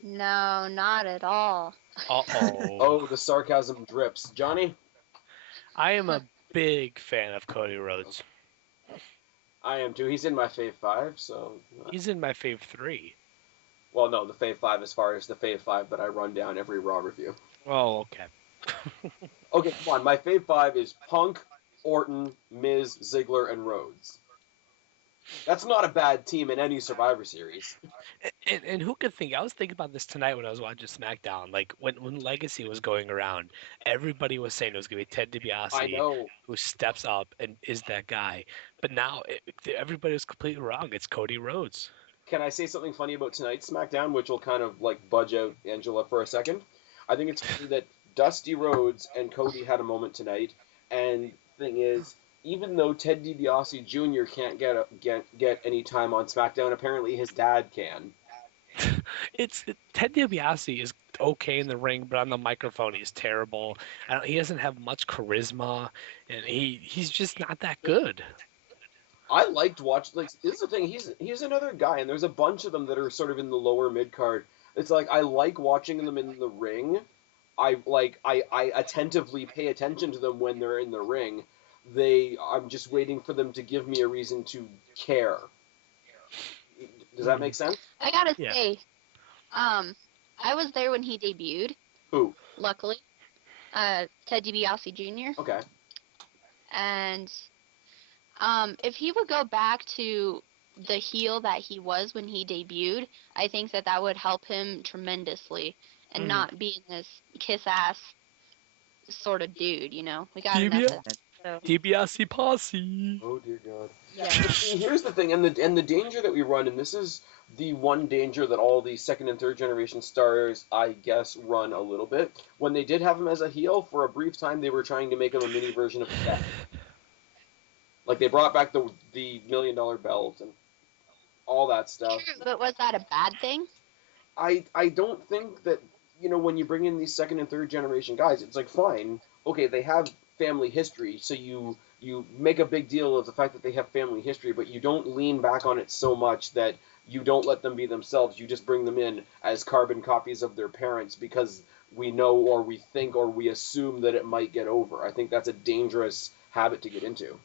No, not at all. Uh-oh. Oh, the sarcasm drips. Johnny? I am a big fan of Cody Rhodes. I am too. He's in my Fave 5, so... He's in my fave 3. Well, no, the Fave 5 as far as the Fave 5 that I run down every Raw review. Oh, okay. Okay, come on. My Fave 5 is Punk, Orton, Miz, Ziggler, and Rhodes. That's not a bad team in any Survivor Series. And who could think? I was thinking about this tonight when I was watching SmackDown. Like when Legacy was going around, everybody was saying it was gonna be Ted I DiBiase know. who steps up and is that guy. But now everybody was completely wrong. It's Cody Rhodes. Can I say something funny about tonight's SmackDown, which will kind of, like, budge out Angela for a second? I think it's funny that Dusty Rhodes and Cody had a moment tonight, and the thing is, even though Ted DiBiase Jr. can't get any time on SmackDown, apparently his dad can. Ted DiBiase is okay in the ring, but on the microphone he's terrible. He doesn't have much charisma, and he's just not that good. I liked watching. Like, this is the thing. He's another guy, and there's a bunch of them that are sort of in the lower mid card. It's like I like watching them in the ring. I attentively pay attention to them when they're in the ring. I'm just waiting for them to give me a reason to care. Does that make sense? I gotta Yeah. say, I was there when he debuted. Who? Luckily, Ted DiBiase Jr. Okay. And if he would go back to the heel that he was when he debuted, I think that would help him tremendously, and Mhm. not being this kiss ass sort of dude. You know, we got DiBiase? enough of that. So DiBiase posse. Oh dear God. yeah. See, here's the thing, and the danger that we run, and this is the one danger that all the second and third generation stars, I guess, run a little bit. When they did have him as a heel, for a brief time, they were trying to make him a mini version of Seth. Like they brought back the $1 million belt and all that stuff. True, but was that a bad thing? I don't think that, when you bring in these second and third generation guys, it's like, fine, okay, they have family history, so you make a big deal of the fact that they have family history, but you don't lean back on it so much that you don't let them be themselves. You just bring them in as carbon copies of their parents because we know or we think or we assume that it might get over. I think that's a dangerous habit to get into.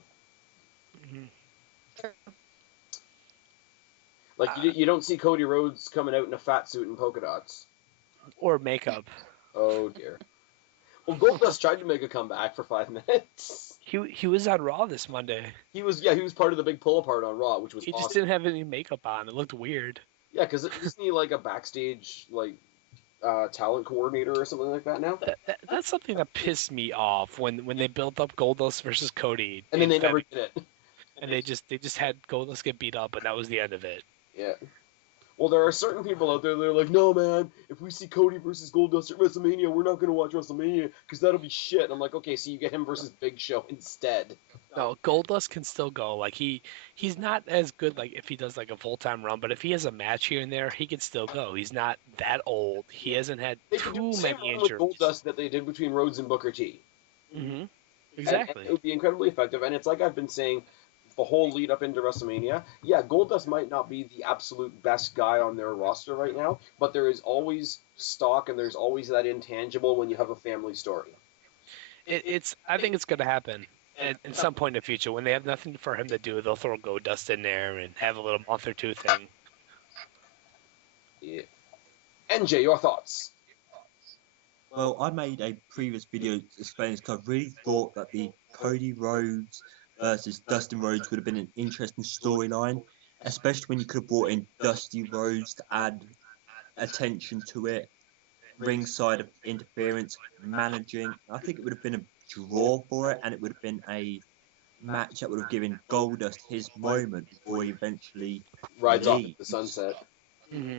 Mm-hmm. Like, you don't see Cody Rhodes coming out in a fat suit and polka dots. Or makeup. Oh, dear. Well, Goldust tried to make a comeback for 5 minutes. He was on Raw this Monday. He was part of the big pull-apart on Raw, which was He awesome. just didn't have any makeup on. It looked weird. Yeah, because isn't he like a backstage, like, talent coordinator or something like that now? That's something that pissed me off when they built up Goldust versus Cody. And then they never did it. And they just had Goldust get beat up, and that was the end of it. Yeah. Well, there are certain people out there that are like, no, man, if we see Cody versus Goldust at WrestleMania, we're not going to watch WrestleMania because that'll be shit. And I'm like, okay, so you get him versus Big Show instead. No, Goldust can still go. Like he's not as good like if he does like a full-time run, but if he has a match here and there, he can still go. He's not that old. He hasn't had too many injuries. With Goldust that they did between Rhodes and Booker T. Mm-hmm. Exactly. And it would be incredibly effective. And it's like I've been saying the whole lead up into WrestleMania. Yeah, Goldust might not be the absolute best guy on their roster right now, but there is always stock and there's always that intangible when you have a family story. I think it's going to happen at some point in the future. When they have nothing for him to do, they'll throw Goldust in there and have a little month or two thing. Yeah. NJ, your thoughts? Well, I made a previous video explaining this because I really thought that the Cody Rhodes versus Dustin Rhodes would have been an interesting storyline, especially when you could have brought in Dusty Rhodes to add attention to it, ringside interference, managing. I think it would have been a draw for it, and it would have been a match that would have given Goldust his moment before he eventually rides off leaves. the sunset. Mm-hmm.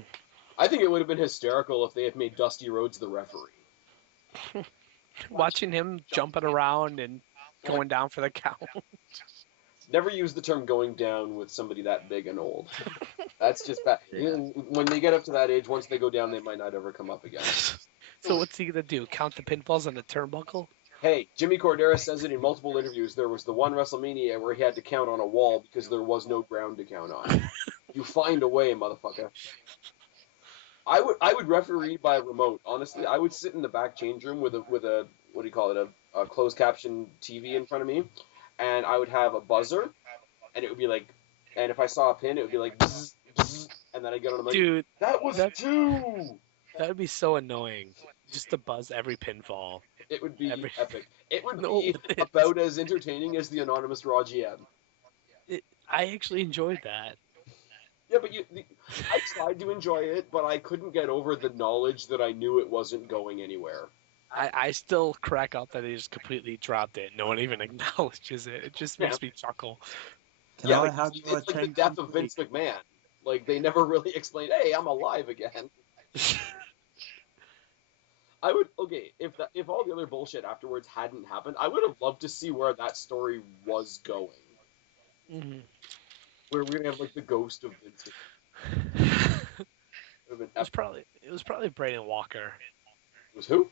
I think it would have been hysterical if they had made Dusty Rhodes the referee. Watching him jumping around and going down for the count. Never use the term going down with somebody that big and old. That's just bad. When they get up to that age, once they go down, they might not ever come up again. So what's he going to do? Count the pinfalls on the turnbuckle? Hey, Jimmy Cordera says it in multiple interviews. There was the one WrestleMania where he had to count on a wall because there was no ground to count on. You find a way, motherfucker. I would referee by remote. Honestly, I would sit in the back change room with a what do you call it, a closed caption TV in front of me, and I would have a buzzer, and it would be like, and if I saw a pin, it would be like, bzz, bzz, and then I get on the mic. Dude, that was 2. That would be so annoying. Just to buzz every pinfall. It would be epic. It would No, be about as entertaining as the anonymous Raw GM. I actually enjoyed that. Yeah, but I tried to enjoy it, but I couldn't get over the knowledge that I knew it wasn't going anywhere. I still crack up that they just completely dropped it. No one even acknowledges it. It just makes me chuckle. Can I have your it's like the attention, death of please? Vince McMahon. Like, they never really explained, hey, I'm alive again. I would, okay, if all the other bullshit afterwards hadn't happened, I would have loved to see where that story was going. Mm-hmm. Where we're gonna have, like, the ghost of Vince McMahon. It was probably Braden Walker. It was who?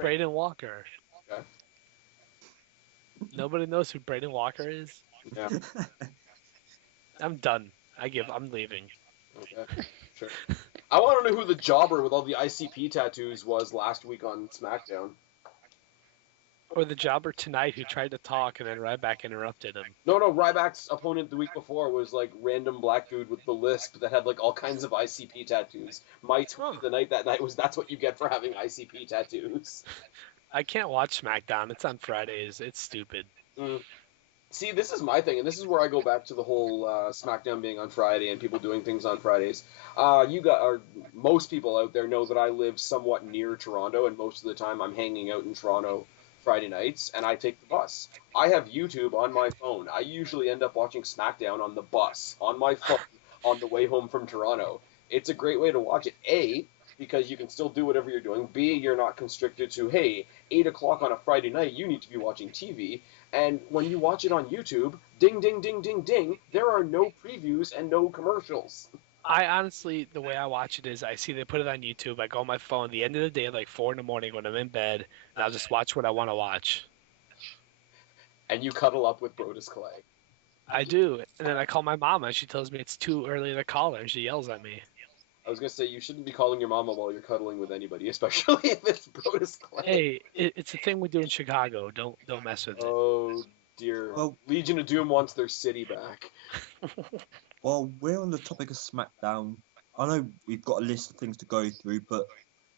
Braden Walker. Okay. Nobody knows who Braden Walker is? Yeah. I'm done. I'm leaving. Okay. Sure. I want to know who the jobber with all the ICP tattoos was last week on SmackDown. Or the jobber tonight who tried to talk and then Ryback interrupted him. No, Ryback's opponent the week before was like random black dude with the lisp that had like all kinds of ICP tattoos. My tweet the night that night was, that's what you get for having ICP tattoos. I can't watch SmackDown. It's on Fridays. It's stupid. Mm. See, this is my thing, and this is where I go back to the whole SmackDown being on Friday and people doing things on Fridays. Most people out there know that I live somewhat near Toronto, and most of the time I'm hanging out in Toronto Friday nights, and I take the bus. I have YouTube on my phone. I usually end up watching SmackDown on the bus, on my phone, on the way home from Toronto. It's a great way to watch it. A, because you can still do whatever you're doing. B, you're not constricted to, hey, 8 o'clock on a Friday night, you need to be watching TV. And when you watch it on YouTube, ding, ding, ding, ding, ding, there are no previews and no commercials. I honestly, the way I watch it is I see they put it on YouTube. I go on my phone at the end of the day, like 4 in the morning when I'm in bed, and I'll just watch what I want to watch. And you cuddle up with Brodus Clay. I do. And then I call my mama, and she tells me it's too early to call her, and she yells at me. I was going to say, you shouldn't be calling your mama while you're cuddling with anybody, especially if it's Brodus Clay. Hey, it's a thing we do in Chicago. Don't mess with it. Oh, dear. Well- Legion of Doom wants their city back. While we're on the topic of SmackDown, I know we've got a list of things to go through, but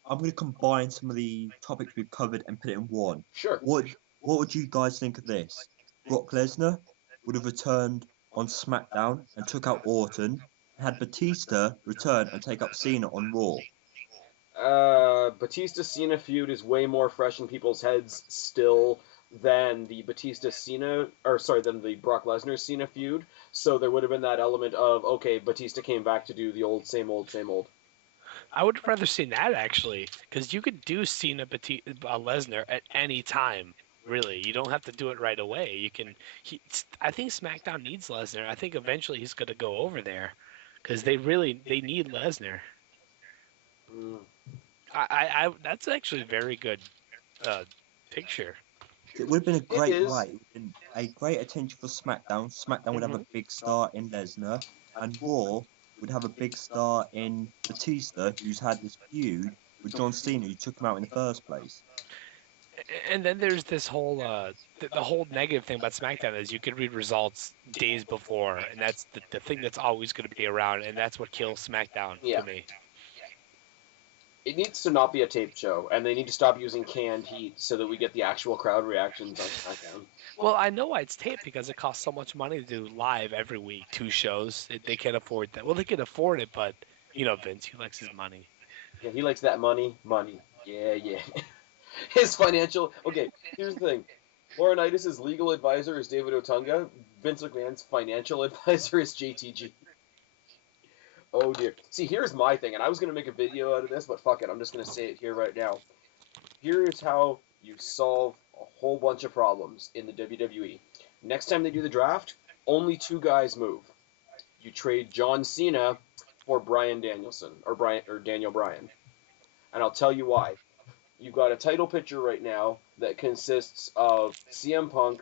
I'm going to combine some of the topics we've covered and put it in one. Sure. What would you guys think of this? Brock Lesnar would have returned on SmackDown and took out Orton, and had Batista return and take up Cena on Raw. Batista-Cena feud is way more fresh in people's heads still than the than the Brock Lesnar-Cena feud. So there would have been that element of, okay, Batista came back to do the old, same old, same old. I would rather see that, actually, because you could do Cena Lesnar at any time. Really, you don't have to do it right away. You can. I think SmackDown needs Lesnar. I think eventually he's going to go over there, because they need Lesnar. Mm. I that's actually a very good picture. It would have been a great is. night. It would have been a great attention for SmackDown. SmackDown would have a big star in Lesnar, and Raw would have a big star in Batista, who's had this feud with John Cena, who took him out in the first place. And then there's this whole the whole negative thing about SmackDown is you could read results days before, and that's the thing that's always going to be around, and that's what kills SmackDown to me. It needs to not be a taped show, and they need to stop using canned heat so that we get the actual crowd reactions on SmackDown. Well, I know why it's taped, because it costs so much money to do live every week, 2 shows. They can't afford that. Well, they can afford it, but, Vince, he likes his money. Yeah, he likes that money. Yeah. His financial... Okay, here's the thing. Laurinaitis' legal advisor is David Otunga. Vince McMahon's financial advisor is JTG. Oh, dear. See, here's my thing, and I was going to make a video out of this, but fuck it, I'm just going to say it here right now. Here is how you solve a whole bunch of problems in the WWE. Next time they do the draft, only 2 guys move. You trade John Cena for Bryan Danielson, or Daniel Bryan. And I'll tell you why. You've got a title picture right now that consists of CM Punk,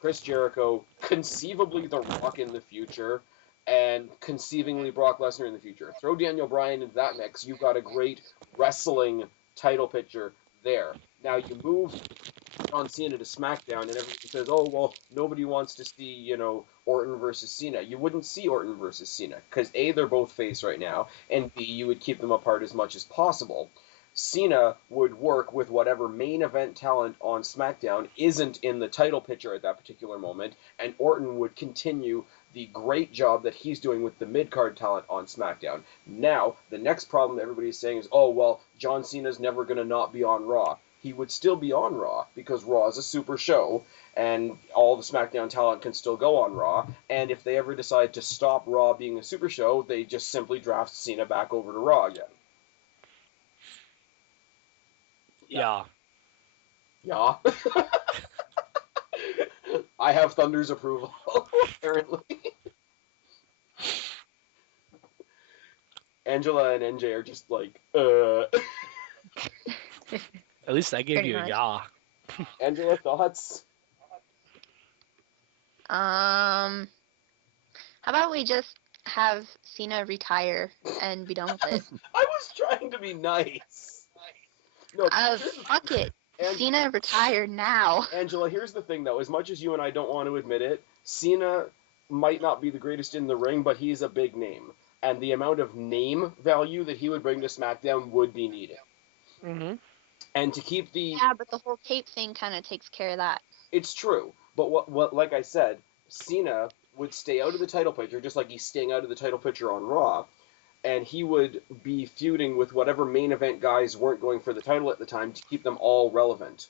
Chris Jericho, conceivably The Rock in the future, and conceivably Brock Lesnar in the future. Throw Daniel Bryan into that mix, you've got a great wrestling title picture there. Now you move John Cena to SmackDown, and everybody says, oh, well, nobody wants to see, Orton versus Cena. You wouldn't see Orton versus Cena, because A, they're both face right now, and B, you would keep them apart as much as possible. Cena would work with whatever main event talent on SmackDown isn't in the title picture at that particular moment, and Orton would continue the great job that he's doing with the mid-card talent on SmackDown. Now, the next problem that everybody's saying is, oh, well, John Cena's never going to not be on Raw. He would still be on Raw, because Raw is a super show, and all the SmackDown talent can still go on Raw, and if they ever decide to stop Raw being a super show, they just simply draft Cena back over to Raw again. Yeah. Yeah. I have Thunder's approval, apparently. Angela and NJ are just like, At least I gave Pretty you a much. yeah. Angela, thoughts? How about we just have Cena retire and be done with it? I was trying to be nice. No, here's the- Fuck it. Ang- Cena retire now. Angela, here's the thing, though. As much as you and I don't want to admit it, Cena might not be the greatest in the ring, but he's a big name. And the amount of name value that he would bring to SmackDown would be needed. Mm-hmm. And to keep the... Yeah, but the whole tape thing kind of takes care of that. It's true. But what like I said, Cena would stay out of the title picture, just like he's staying out of the title picture on Raw. And he would be feuding with whatever main event guys weren't going for the title at the time to keep them all relevant.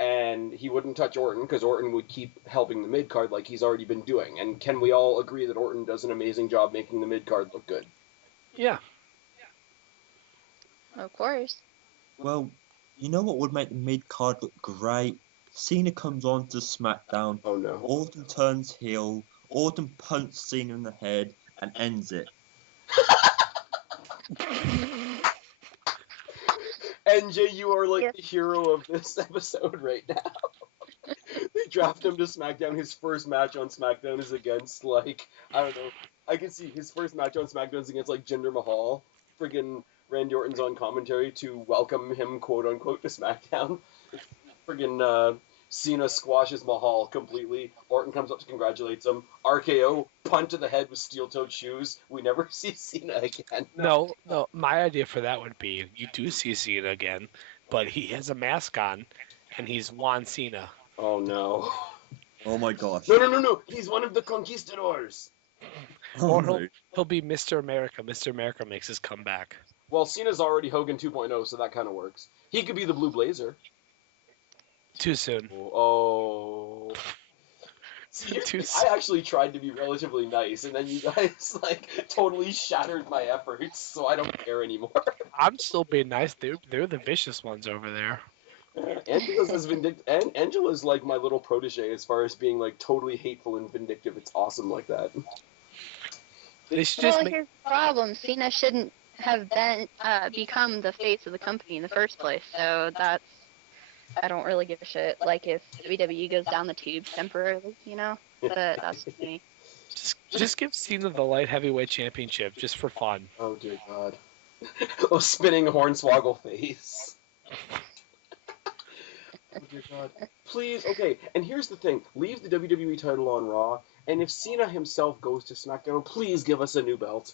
and he wouldn't touch Orton because Orton would keep helping the mid-card like he's already been doing. And can we all agree that Orton does an amazing job making the mid-card look good? Yeah. Of course. Well, you know what would make the mid-card look great? Cena comes on to SmackDown, Oh no. Orton turns heel, Orton punts Cena in the head, and ends it. NJ, you are like the hero of this episode right now. They draft him to SmackDown. His first match on SmackDown is against, like, I don't know. I can see his first match on SmackDown is against, like, Jinder Mahal. Friggin' Randy Orton's on commentary to welcome him, quote-unquote, to SmackDown. Friggin' Cena squashes Mahal completely. Orton comes up to congratulate him. RKO, punt to the head with steel-toed shoes. We never see Cena again. No. My idea for that would be you do see Cena again, but he has a mask on, and he's Juan Cena. Oh, no. Oh my gosh. No. He's one of the conquistadors. Oh, Or no. he'll be Mr. America. Mr. America makes his comeback. Well, Cena's already Hogan 2.0, so that kind of works. He could be the Blue Blazer. Too soon. Oh. See, I actually tried to be relatively nice, and then you guys, like, totally shattered my efforts, so I don't care anymore. I'm still being nice. They're the vicious ones over there. Angela's as vindictive, and Angela's like my little protege as far as being, like, totally hateful and vindictive. It's awesome like that. They should just Well, make... here's the problem. Cena shouldn't have become the face of the company in the first place, so that's... I don't really give a shit. Like, if WWE goes down the tubes temporarily, you know? But that's just me. Just give Cena the light heavyweight championship, just for fun. Oh, dear God. Oh, spinning hornswoggle face. Oh, dear God. Please, okay, and here's the thing. Leave the WWE title on Raw, and if Cena himself goes to SmackDown, please give us a new belt.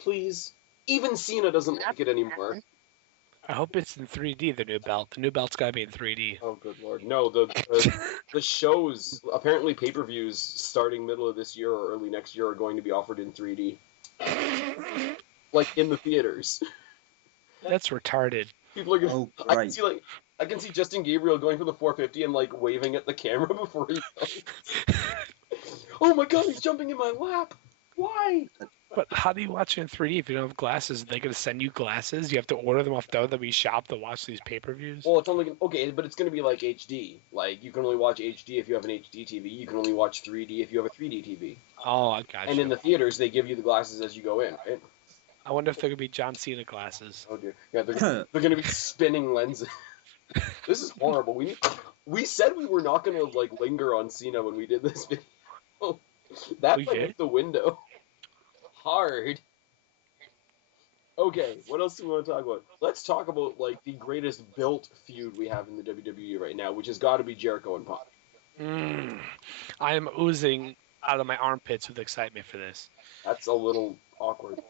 Please. Even Cena doesn't like it anymore. I hope it's in 3D, the new belt. The new belt's gotta be in 3D. Oh, good Lord. No, the shows, apparently pay-per-views starting middle of this year or early next year are going to be offered in 3D. Like, in the theaters. That's retarded. People are gonna... Oh, I great. can see Justin Gabriel going for the 450 and, like, waving at the camera before he goes. Oh my God, he's jumping in my lap! Why? But how do you watch it in 3D if you don't have glasses? Are they going to send you glasses? You have to order them off WWE shop to watch these pay-per-views? Well, it's only... Okay, but it's going to be like HD. Like, you can only watch HD if you have an HD TV. You can only watch 3D if you have a 3D TV. Oh, I got And you. in the theaters, they give you the glasses as you go in, right? I wonder if there could be John Cena glasses. Oh, dear. Yeah, they're going to be spinning lenses. This is horrible. We said we were not going to, like, linger on Cena when we did this video. That We went did? out the window. Hard. Okay, what else do we want to talk about? Let's talk about, like, the greatest built feud we have in the WWE right now, which has got to be Jericho and Punk. I am oozing out of my armpits with excitement for this. That's a little awkward.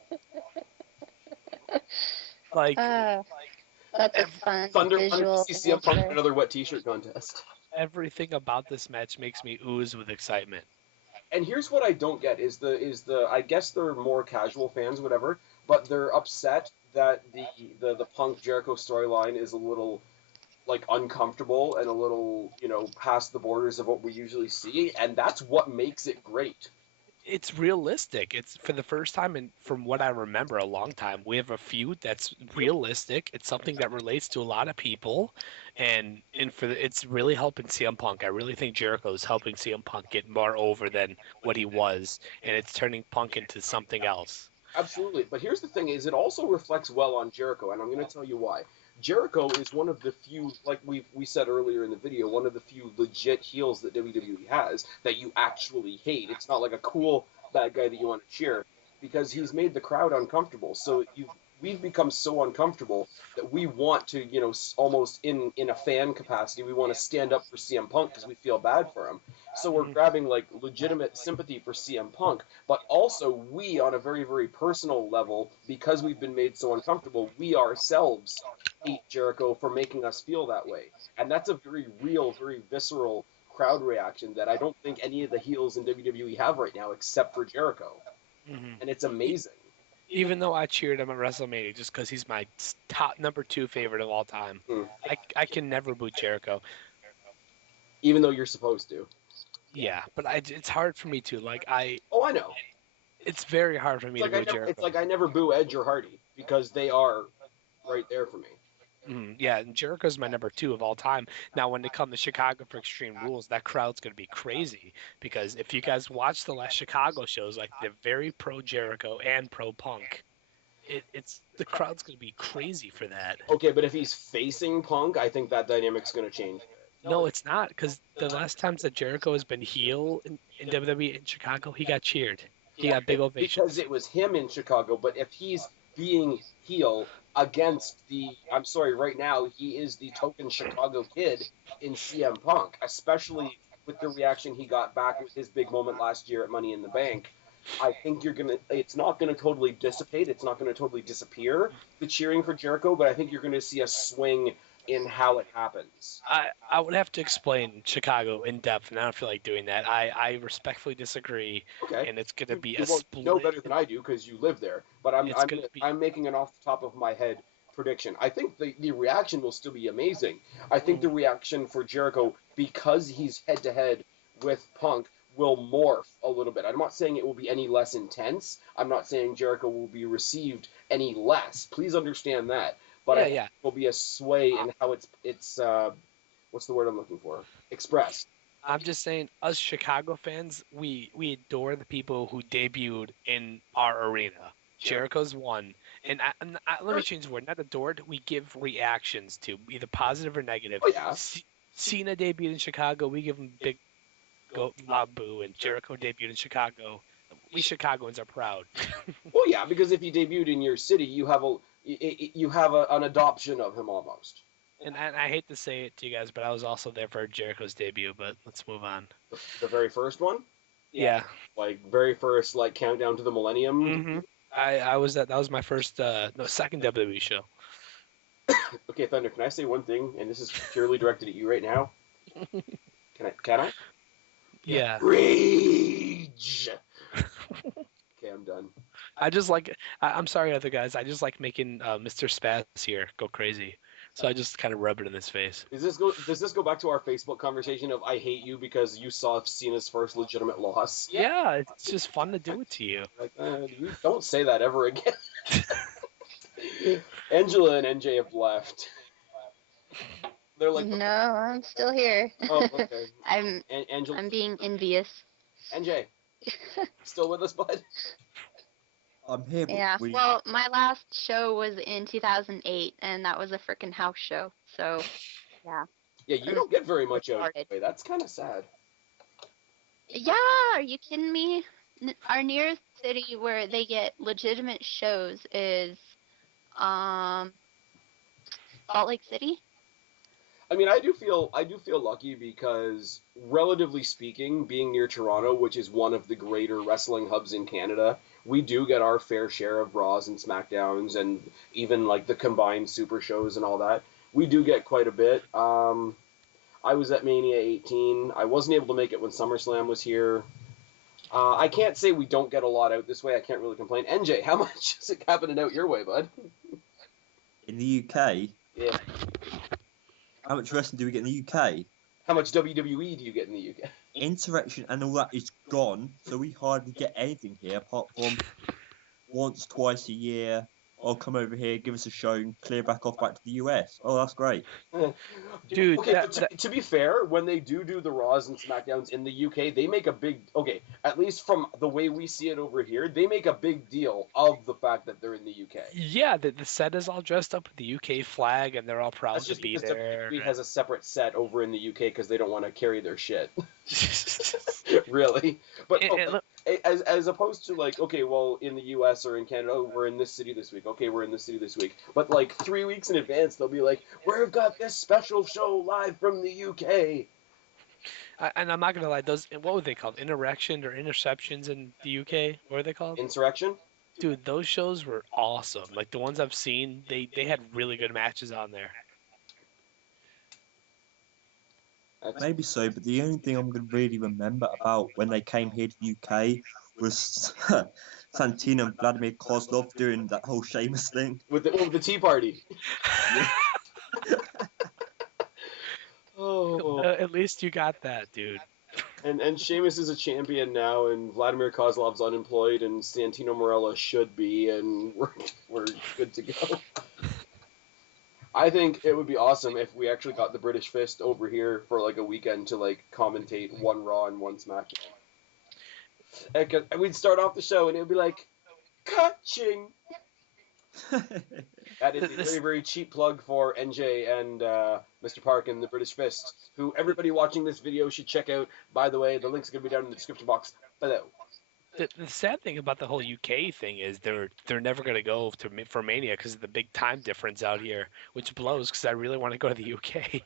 Like, That's a fun Thunder visual. CM Punk in another wet t-shirt contest. everything about this match makes me ooze with excitement. And here's what I don't get is the I guess they're more casual fans, whatever, but they're upset that the Punk Jericho storyline is a little, like, uncomfortable and a little, you know, past the borders of what we usually see, and that's what makes it great. It's realistic. It's for the first time in, from what I remember, a long time. We have a feud that's realistic. It's something that relates to a lot of people, and it's really helping CM Punk. I really think Jericho is helping CM Punk get more over than what he was, and it's turning Punk into something else. Absolutely, but here's the thing: is it also reflects well on Jericho, and I'm going to tell you why. Jericho is one of the few, like we said earlier in the video, one of the few legit heels that WWE has that you actually hate. It's not like a cool bad guy that you want to cheer, because he's made the crowd uncomfortable. So we've become so uncomfortable that we want to, you know, almost in a fan capacity, we want to stand up for CM Punk because we feel bad for him. So we're grabbing, like, legitimate sympathy for CM Punk, but also we, on a very, very personal level, because we've been made so uncomfortable, we ourselves hate Jericho for making us feel that way. And that's a very real, very visceral crowd reaction that I don't think any of the heels in WWE have right now except for Jericho. Mm-hmm. And it's amazing. Even though I cheered him at WrestleMania just because he's my top number 2 favorite of all time, Hmm. I can never boot Jericho. Even though you're supposed to. Yeah, but it's hard for me to Oh, I know. It's very hard for me to boot It's Jericho. like I never boo Edge or Hardy because they are right there for me. Yeah, and Jericho's my number 2 of all time. Now, when they come to Chicago for Extreme Rules, that crowd's going to be crazy because if you guys watch the last Chicago shows, like they're very pro Jericho and pro Punk. It's the crowd's going to be crazy for that. Okay, but if he's facing Punk, I think that dynamic's going to change. No, it's not because the last times that Jericho has been heel in WWE in Chicago, he got cheered. He got big ovations. Because it was him in Chicago, but if he's being heel against I'm sorry, right now, he is the token Chicago kid in CM Punk, especially with the reaction he got back with his big moment last year at Money in the Bank. I think it's not gonna totally dissipate, it's not gonna totally disappear, the cheering for Jericho, but I think you're gonna see a swing in how it happens. I would have to explain Chicago in depth, and I don't feel like doing that. I respectfully disagree, Okay. and it's going to be You a won't split. know better than I do because you live there, but Be... I'm making an off the top of my head prediction. I think the reaction will still be amazing. I think the reaction for Jericho, because he's head to head with Punk, will morph a little bit. I'm not saying it will be any less intense. I'm not saying Jericho will be received any less. Please understand that. But I think it will be a sway in how it's what's the word I'm looking for? Expressed. I'm just saying, us Chicago fans, we adore the people who debuted in our arena. Jericho's one, and let me change the word. Not adored. We give reactions to either positive or negative. Oh yeah. Cena debuted in Chicago. We give him big loud boo, and Jericho debuted in Chicago. We Chicagoans are proud. Well, yeah, because if he debuted in your city, you have an adoption of him almost. And I hate to say it to you guys, but I was also there for Jericho's debut. But let's move on. The very first one. Yeah. Like very first, like countdown to the millennium. Mm-hmm. I was that was my first second WWE show. Okay, Thunder, can I say one thing? And this is purely directed at you right now. Can I? Yeah. Rage. Okay, I'm done. I'm sorry, other guys. I just like making Mr. Spaz here go crazy. So I just kind of rub it in his face. Does this go back to our Facebook conversation of I hate you because you saw Cena's first legitimate loss? Yeah, it's just fun to do it to you. Like, you don't say that ever again. Angela and NJ have left. They're like, no, I'm still here. Oh, okay. I'm being envious. NJ, still with us, bud? I'm here. Yeah. Well, my last show was in 2008, and that was a freaking house show. So, yeah. Yeah, you don't get very much out. That's kind of sad. Yeah, are you kidding me? Our nearest city where they get legitimate shows is Salt Lake City. I mean, I do feel lucky because, relatively speaking, being near Toronto, which is one of the greater wrestling hubs in Canada, we do get our fair share of Raws and SmackDowns, and even like the combined Super shows and all that. We do get quite a bit. I was at Mania 18. I wasn't able to make it when SummerSlam was here. I can't say we don't get a lot out this way. I can't really complain. NJ, how much is it happening out your way, bud? In the UK? Yeah. How much wrestling do we get in the UK? How much WWE do you get in the UK? Interaction and all that is gone, so we hardly get anything here apart from once, twice a year. I'll come over here, give us a show, and clear back to the US. Oh, that's great. Dude, okay, to be fair, when they do the Raws and SmackDowns in the UK, they make a big... Okay, at least from the way we see it over here, they make a big deal of the fact that they're in the UK. Yeah, the set is all dressed up with the UK flag, and they're all proud to be there. WWE has a separate set over in the UK because they don't want to carry their shit. Really. But... As opposed to like, okay, well, in the U.S. or in Canada, oh, we're in this city this week. Okay, we're in this city this week. But like 3 weeks in advance, they'll be like, we've got this special show live from the UK. And I'm not gonna lie, those, what were they called? Interaction or interceptions in the UK? What are they called? Insurrection. Dude, those shows were awesome. Like the ones I've seen, they had really good matches on there. Maybe so, but the only thing I'm going to really remember about when they came here to the UK was Santino and Vladimir Kozlov doing that whole Sheamus thing. With the Tea Party. Yeah. Oh. At least you got that, dude. And Sheamus is a champion now, and Vladimir Kozlov's unemployed, and Santino Marella should be, and we're good to go. I think it would be awesome if we actually got the British Fist over here for like a weekend to like commentate one Raw and one SmackDown. And we'd start off the show, and it would be like, catching. That is a very, very cheap plug for NJ and Mr. Park and the British Fist, who everybody watching this video should check out. By the way, the link's going to be down in the description box below. The sad thing about the whole UK thing is they're never going to go for Mania because of the big time difference out here, which blows because I really want to go to the UK.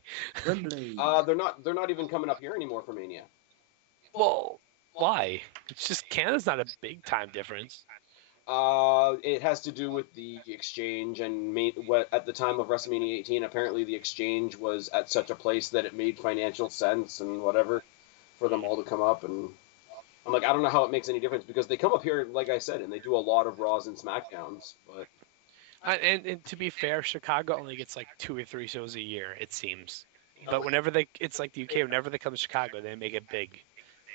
Wembley. They're not even coming up here anymore for Mania. Well, why? It's just Canada's not a big time difference. It has to do with the exchange and what at the time of WrestleMania 18, apparently the exchange was at such a place that it made financial sense and whatever for them all to come up. And I'm like, I don't know how it makes any difference because they come up here, like I said, and they do a lot of Raws and SmackDowns. But and to be fair, Chicago only gets like 2 or 3 shows a year, it seems. But it's like the UK. Whenever they come to Chicago, they make it big.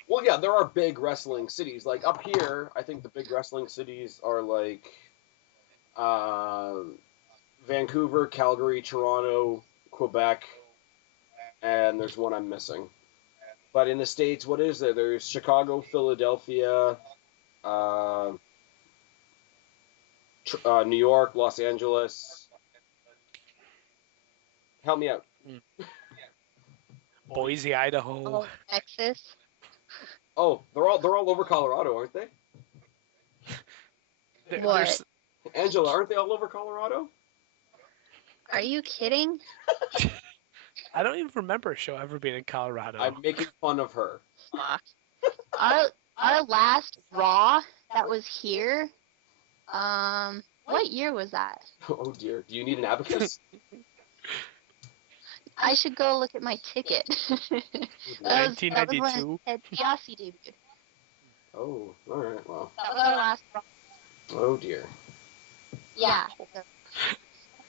Well, yeah, there are big wrestling cities. Like, up here, I think the big wrestling cities are, like, Vancouver, Calgary, Toronto, Quebec, and there's one I'm missing. But in the States, what is there? There's Chicago, Philadelphia, New York, Los Angeles. Help me out. Boise, Idaho. Oh, Texas. Oh, they're all over Colorado, aren't they? What? Angela, aren't they all over Colorado? Are you kidding? I don't even remember a show ever being in Colorado. I'm making fun of her. Fuck. Our last Raw that was here. What year was that? Oh dear. Do you need an abacus? I should go look at my ticket. That was 1992. when Ted DiBiase debuted. Oh, all right. Well. That was our last Raw. Oh dear. Yeah.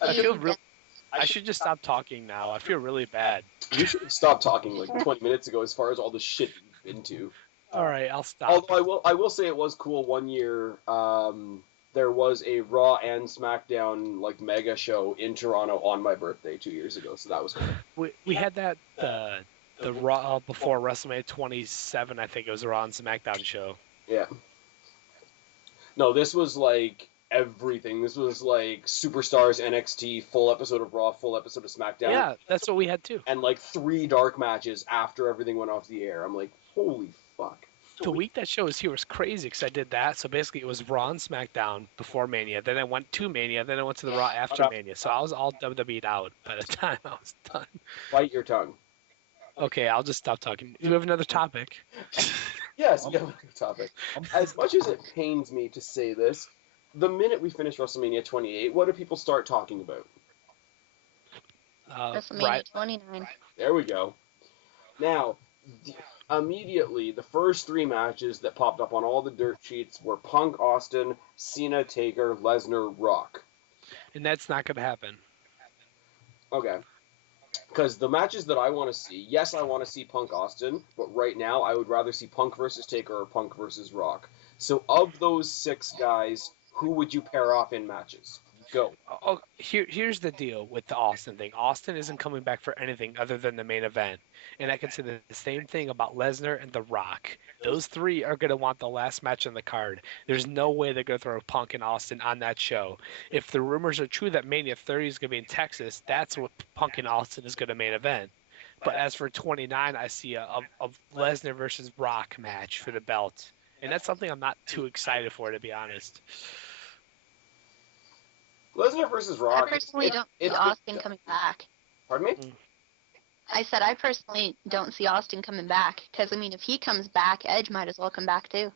I should just stop talking now. I feel really bad. You should have stopped talking like 20 minutes ago as far as all the shit you've been to. All right, I'll stop. Although I will say it was cool one year. There was a Raw and SmackDown like mega show in Toronto on my birthday 2 years ago, so that was cool. We had that the Raw before WrestleMania 27. I think it was a Raw and SmackDown show. Yeah. No, this was like everything. This was like Superstars, NXT, full episode of Raw, full episode of SmackDown. Yeah, that's what we had too. And like 3 dark matches after everything went off the air. I'm like, holy fuck. The week that show was here was crazy because I did that. So basically, it was Raw and SmackDown before Mania. Then I went to Mania. Then I went to the Raw after Mania. So I was all WWE'd out by the time I was done. Bite your tongue. Okay, I'll just stop talking. Do you have another topic? Yes, we have another topic. As much as it pains me to say this, the minute we finish WrestleMania 28, what do people start talking about? WrestleMania 29. There we go. Now, immediately, the first 3 matches that popped up on all the dirt sheets were Punk, Austin, Cena, Taker, Lesnar, Rock. And that's not going to happen. Okay. Because the matches that I want to see, yes, I want to see Punk, Austin, but right now I would rather see Punk versus Taker or Punk versus Rock. So of those 6 guys, who would you pair off in matches? Go. Oh, here's the deal with the Austin thing. Austin isn't coming back for anything other than the main event. And I can say the same thing about Lesnar and The Rock. Those 3 are going to want the last match on the card. There's no way they're going to throw Punk and Austin on that show. If the rumors are true that Mania 30 is going to be in Texas, that's what Punk and Austin is going to main event. But as for 29, I see a Lesnar versus Rock match for the belt. And that's something I'm not too excited for, to be honest. Lesnar versus Rock. I personally don't see Austin coming back. Pardon me? I said I personally don't see Austin coming back. Because, I mean, if he comes back, Edge might as well come back, too.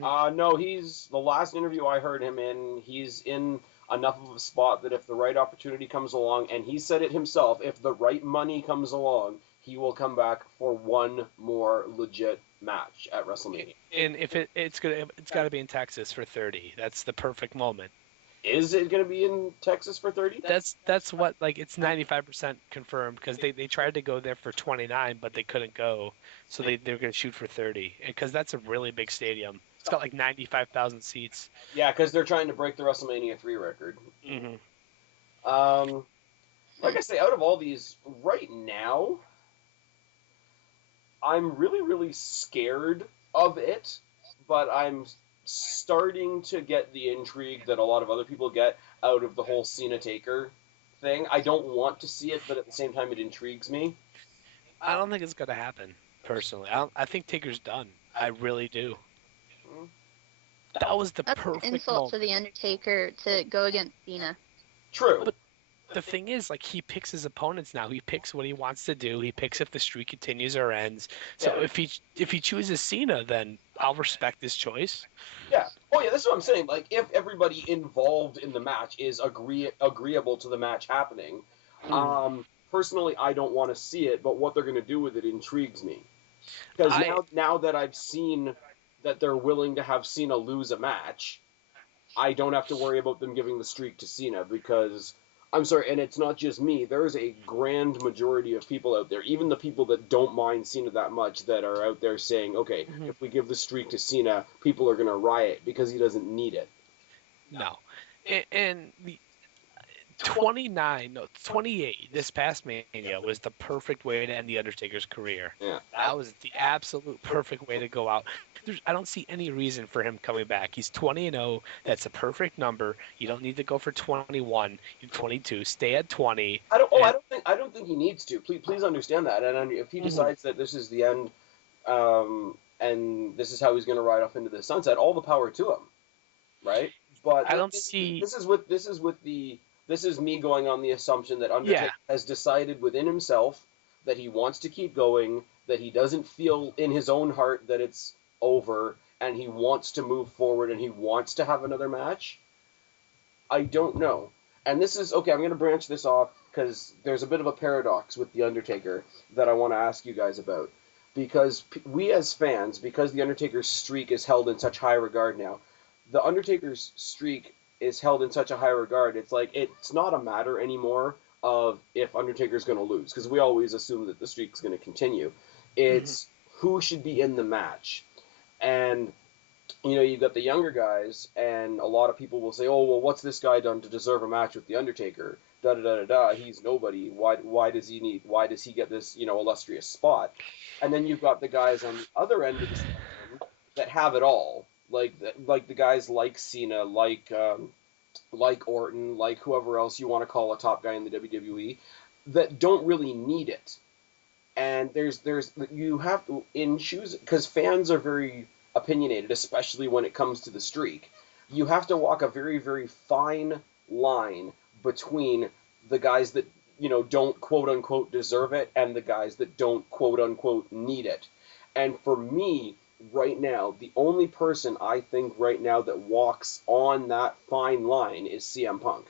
No, the last interview I heard him in, he's in enough of a spot that if the right opportunity comes along, and he said it himself, if the right money comes along, he will come back for one more legit match at WrestleMania. And if it's got to be in Texas for 30. That's the perfect moment. Is it going to be in Texas for 30? That's what, like, it's 95% confirmed, because they tried to go there for 29, but they couldn't go, so they're going to shoot for 30, because that's a really big stadium. It's got like 95,000 seats. Yeah, because they're trying to break the WrestleMania 3 record. Mm-hmm. Like I say, out of all these, right now, I'm really, really scared of it, but I'm starting to get the intrigue that a lot of other people get out of the whole Cena Taker thing. I don't want to see it, but at the same time, it intrigues me. I don't think it's going to happen, personally. I think Taker's done. I really do. That was the That's an perfect insult moment. to the Undertaker to go against Cena. True. But the thing is, like, he picks his opponents now. He picks what he wants to do. He picks if the streak continues or ends. So Yeah. if he chooses Cena, then I'll respect his choice. Yeah. Oh, yeah, that's what I'm saying. Like, if everybody involved in the match is agreeable to the match happening, personally, I don't want to see it, but what they're going to do with it intrigues me. Because now that I've seen that they're willing to have Cena lose a match, I don't have to worry about them giving the streak to Cena, because, I'm sorry, and it's not just me, there's a grand majority of people out there, even the people that don't mind Cena that much, that are out there saying, okay, if we give the streak to Cena, people are going to riot because he doesn't need it. No. And the 28, this past Mania was the perfect way to end the Undertaker's career. Yeah. That was the absolute perfect way to go out. I don't see any reason for him coming back. He's 20-0. That's a perfect number. You don't need to go for 21. You're 22. Stay at 20. I don't think he needs to. Please understand that. And if he decides that this is the end, and this is how he's going to ride off into the sunset, all the power to him, right? But I don't see. This is me going on the assumption that Undertaker has decided within himself that he wants to keep going, that he doesn't feel in his own heart that it's over, and he wants to move forward, and he wants to have another match. I don't know. And this is, okay, I'm going to branch this off, because there's a bit of a paradox with The Undertaker that I want to ask you guys about. Because we as fans, because The Undertaker's streak is held in such high regard now, The Undertaker's streak is held in such a high regard, it's like, it's not a matter anymore of if Undertaker's going to lose, because we always assume that the streak's going to continue. It's who should be in the match. And, you know, you've got the younger guys, and a lot of people will say, oh, well, what's this guy done to deserve a match with The Undertaker? Da-da-da-da-da, he's nobody. Why does he get this, you know, illustrious spot? And then you've got the guys on the other end of the spectrum that have it all. Like the guys like Cena, like Orton, like whoever else you want to call a top guy in the WWE, that don't really need it. And you have to, in choose, because fans are very opinionated, especially when it comes to the streak. You have to walk a very, very fine line between the guys that, you know, don't quote unquote deserve it and the guys that don't quote unquote need it. And for me, right now, the only person I think right now that walks on that fine line is CM Punk.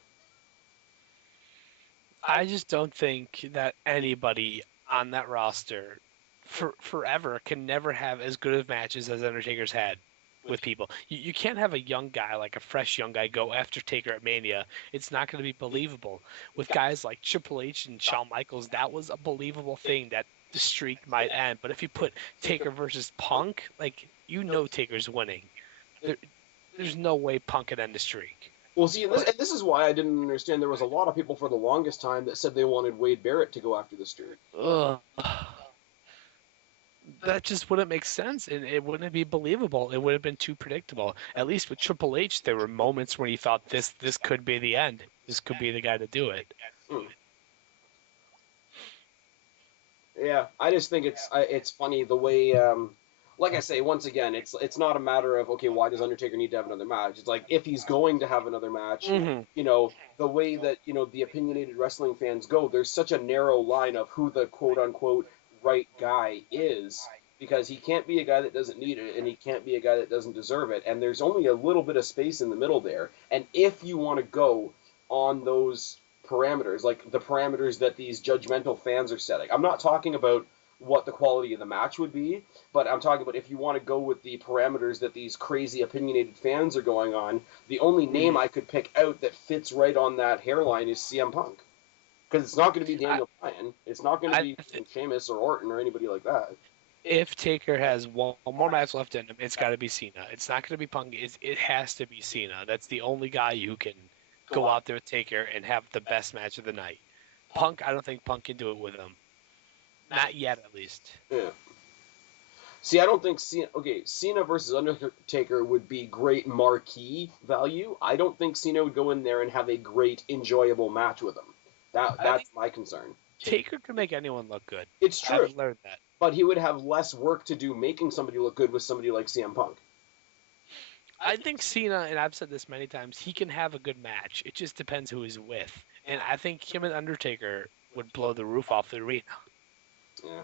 I just don't think that anybody on that roster forever can never have as good of matches as Undertaker's had with people. You can't have a young guy, like a fresh young guy, go after Taker at Mania. It's not going to be believable. With guys like Triple H and Shawn Michaels, that was a believable thing that the streak might end. But if you put Taker versus Punk, like, you know Taker's winning. There's no way Punk could end the streak. Well, see, and this is why I didn't understand. There was a lot of people for the longest time that said they wanted Wade Barrett to go after the streak. Ugh. That just wouldn't make sense, and it wouldn't be believable. It would have been too predictable. At least with Triple H, there were moments where you thought this could be the end. This could be the guy to do it. Yeah, I just think it's funny the way, like I say, once again, it's not a matter of, okay, why does Undertaker need to have another match? It's like, if he's going to have another match, you know, the way that, you know, the opinionated wrestling fans go, there's such a narrow line of who the quote-unquote right guy is, because he can't be a guy that doesn't need it, and he can't be a guy that doesn't deserve it, and there's only a little bit of space in the middle there, and if you want to go on those parameters, like the parameters that these judgmental fans are setting, I'm not talking about what the quality of the match would be, but I'm talking about if you want to go with the parameters that these crazy opinionated fans are going on, the only name I could pick out that fits right on that hairline is CM Punk. Because it's not going to be Daniel Bryan. It's not going to be Sheamus or Orton or anybody like that. If Taker has one more match left in him, it's got to be Cena. It's not going to be Punk. It has to be Cena. That's the only guy who can go out there with Taker and have the best match of the night. Punk, I don't think Punk can do it with him. Not yet, at least. Yeah. See, I don't think Cena versus Undertaker would be great marquee value. I don't think Cena would go in there and have a great, enjoyable match with him. That's my concern. Taker can make anyone look good. It's true. I've learned that. But he would have less work to do making somebody look good with somebody like CM Punk. I think Cena, and I've said this many times, he can have a good match. It just depends who he's with. And I think him and Undertaker would blow the roof off the arena. Yeah.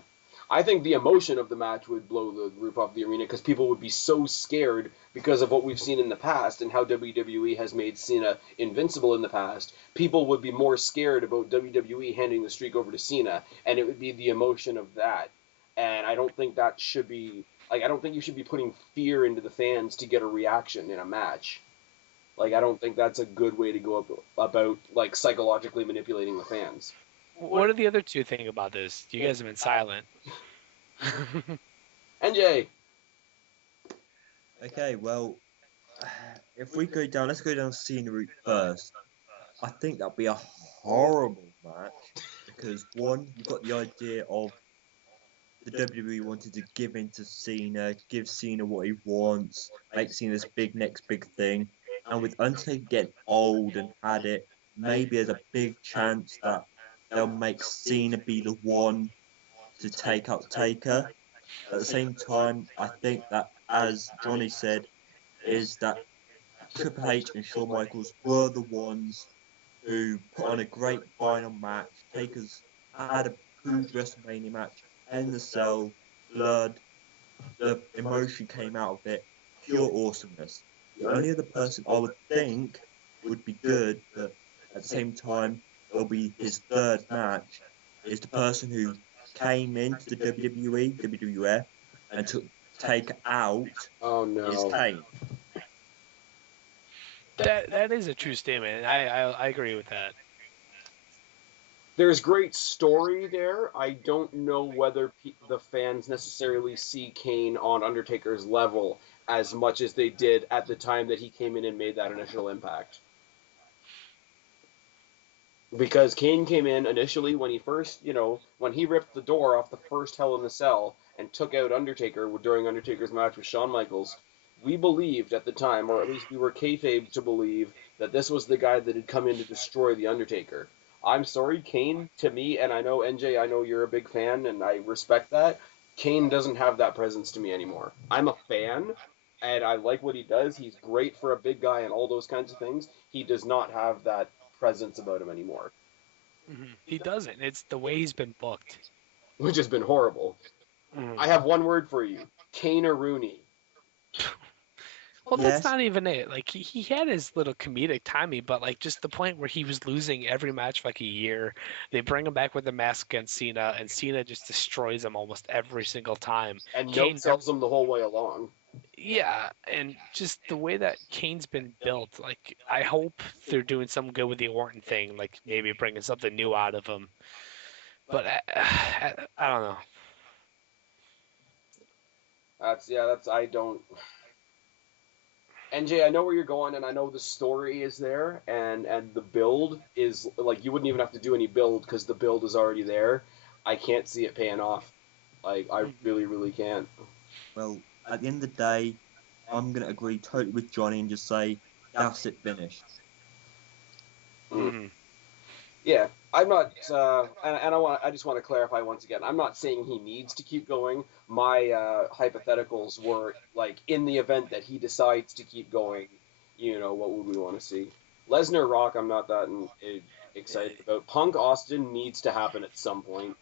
I think the emotion of the match would blow the roof off the arena because people would be so scared because of what we've seen in the past and how WWE has made Cena invincible in the past. People would be more scared about WWE handing the streak over to Cena, and it would be the emotion of that. And I don't think that should be... I don't think you should be putting fear into the fans to get a reaction in a match. I don't think that's a good way to go about, psychologically manipulating the fans. What do the other two think about this? You guys have been silent. NJ! Okay, well, if we go down, let's go down Cena route first. I think that'd be a horrible match because, one, you've got the idea of the WWE wanted to give in to Cena, give Cena what he wants, make Cena this next big thing. And with Undertaker getting old and had it, maybe there's a big chance that they'll make Cena be the one to take out Taker. At the same time, I think that, as Johnny said, is that Triple H and Shawn Michaels were the ones who put on a great final match. Taker's had a huge WrestleMania match, in the Cell, blood, the emotion came out of it, pure awesomeness. The only other person I would think would be good, but at the same time, it'll be his third match, is the person who came into the WWE, WWF, and took Taker out. Oh no! Is Kane. That is a true statement. I agree with that. There's great story there. I don't know whether the fans necessarily see Kane on Undertaker's level as much as they did at the time that he came in and made that initial impact. Because Kane came in initially when he first, when he ripped the door off the first Hell in a Cell and took out Undertaker during Undertaker's match with Shawn Michaels, we believed at the time, or at least we were kayfabe to believe, that this was the guy that had come in to destroy The Undertaker. I'm sorry, Kane, to me, and I know, NJ, I know you're a big fan, and I respect that, Kane doesn't have that presence to me anymore. I'm a fan, and I like what he does. He's great for a big guy and all those kinds of things. He does not have that presence about him anymore. Mm-hmm. He doesn't. It's the way he's been booked. Which has been horrible. Mm. I have one word for you. Kane or Rooney. Well, yes. That's not even it. He had his little comedic timing, but just the point where he was losing every match for a year. They bring him back with a mask against Cena, and Cena just destroys him almost every single time. And Kane sells him the whole way along. Yeah, and just the way that Kane's been built, I hope they're doing something good with the Orton thing, maybe bringing something new out of him. But I don't know. I don't... NJ, I know where you're going, and I know the story is there, and the build is, you wouldn't even have to do any build, because the build is already there. I can't see it paying off. I really, really can't. Well, at the end of the day, I'm going to agree totally with Johnny and just say, that's it, finished. Mm-hmm. Yeah, I'm not, and I just want to clarify once again, I'm not saying he needs to keep going. My hypotheticals were, in the event that he decides to keep going, what would we want to see? Lesnar Rock, I'm not that excited about. Punk Austin needs to happen at some point.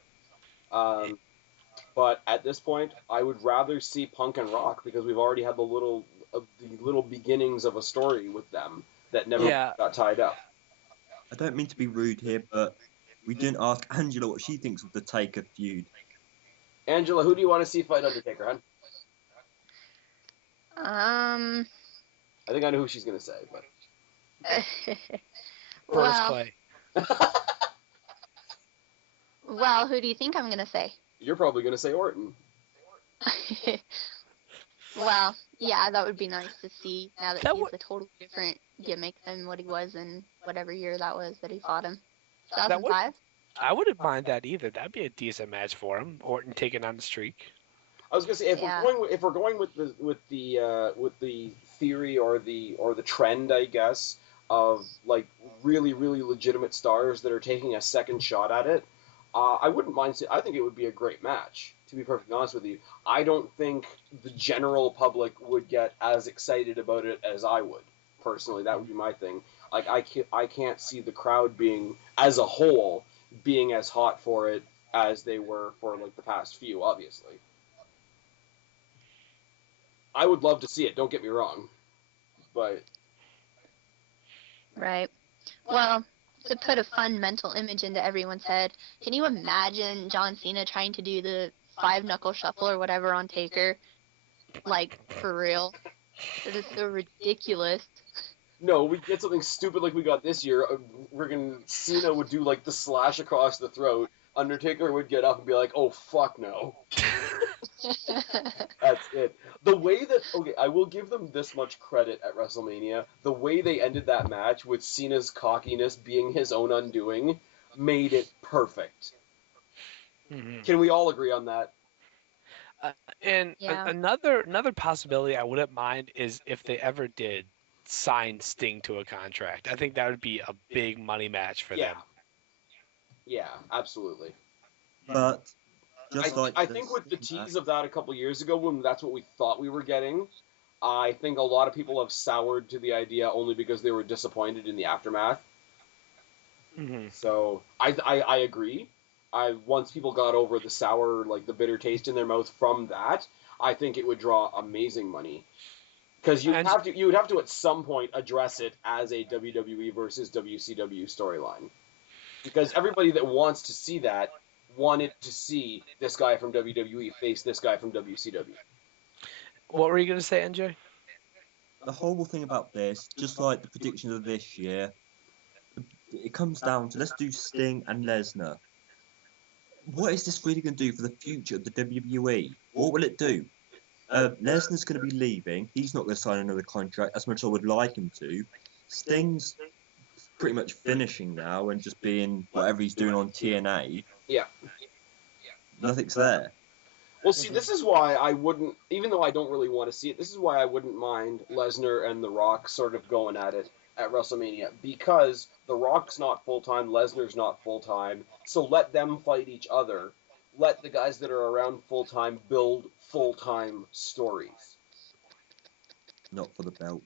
But at this point, I would rather see Punk and Rock, because we've already had the little beginnings of a story with them that never got tied up. I don't mean to be rude here, but we didn't ask Angela what she thinks of the Taker feud. Angela, who do you want to see fight Undertaker, hun? I think I know who she's gonna say, but Brodus well, Clay. well, who do you think I'm gonna say? You're probably gonna say Orton. Well, yeah, that would be nice to see now that That he's would- a totally different gimmick than what he was in whatever year that was that he fought him. That would 2005? I wouldn't mind that either. That'd be a decent match for him. Orton taking on the Streak. I was gonna say Yeah. if we're going with the theory or the trend, I guess, of like really legitimate stars that are taking a second shot at it, I wouldn't mind. I think it would be a great match. To be perfectly honest with you, I don't think the general public would get as excited about it as I would personally. That would be my thing. Like I can't see the crowd being as a whole being as hot for it as they were for like the past few, obviously. I would love to see it, don't get me wrong. But Right. Well, to put a fun mental image into everyone's head, can you imagine John Cena trying to do the 5-knuckle shuffle or whatever on Taker? Like, for real? That is so ridiculous. no, we get something stupid like we got this year. Friggin' Cena would do like the slash across the throat. Undertaker would get up and be like, "Oh fuck no." That's it. The way that I will give them this much credit at WrestleMania. The way they ended that match with Cena's cockiness being his own undoing made it perfect. Mm-hmm. Can we all agree on that? And Yeah. another possibility I wouldn't mind is if they ever did sign Sting to a contract. I think that would be a big money match for them. Yeah, absolutely. But just I think with the tease of that a couple years ago, when that's what we thought we were getting, I think a lot of people have soured to the idea only because they were disappointed in the aftermath. Mm-hmm. So I agree. Once people got over the sour, like the bitter taste in their mouth from that, I think it would draw amazing money. Because you would have to at some point address it as a WWE versus WCW storyline. Because everybody that wants to see that wanted to see this guy from WWE face this guy from WCW. What were you going to say, NJ? the horrible thing about this, just like the predictions of this year, it comes down to let's do Sting and Lesnar. What is this really going to do for the future of the WWE? What will it do? Lesnar's going to be leaving. He's not going to sign another contract as much as I would like him to. Sting's pretty much finishing now and just being whatever he's doing on TNA. Yeah. Nothing's there. Well, see, this is why I wouldn't, even though I don't really want to see it, this is why I wouldn't mind Lesnar and The Rock sort of going at it at WrestleMania. Because The Rock's not full-time, Lesnar's not full-time, so let them fight each other. Let the guys that are around full-time build full-time stories. Not for the belt.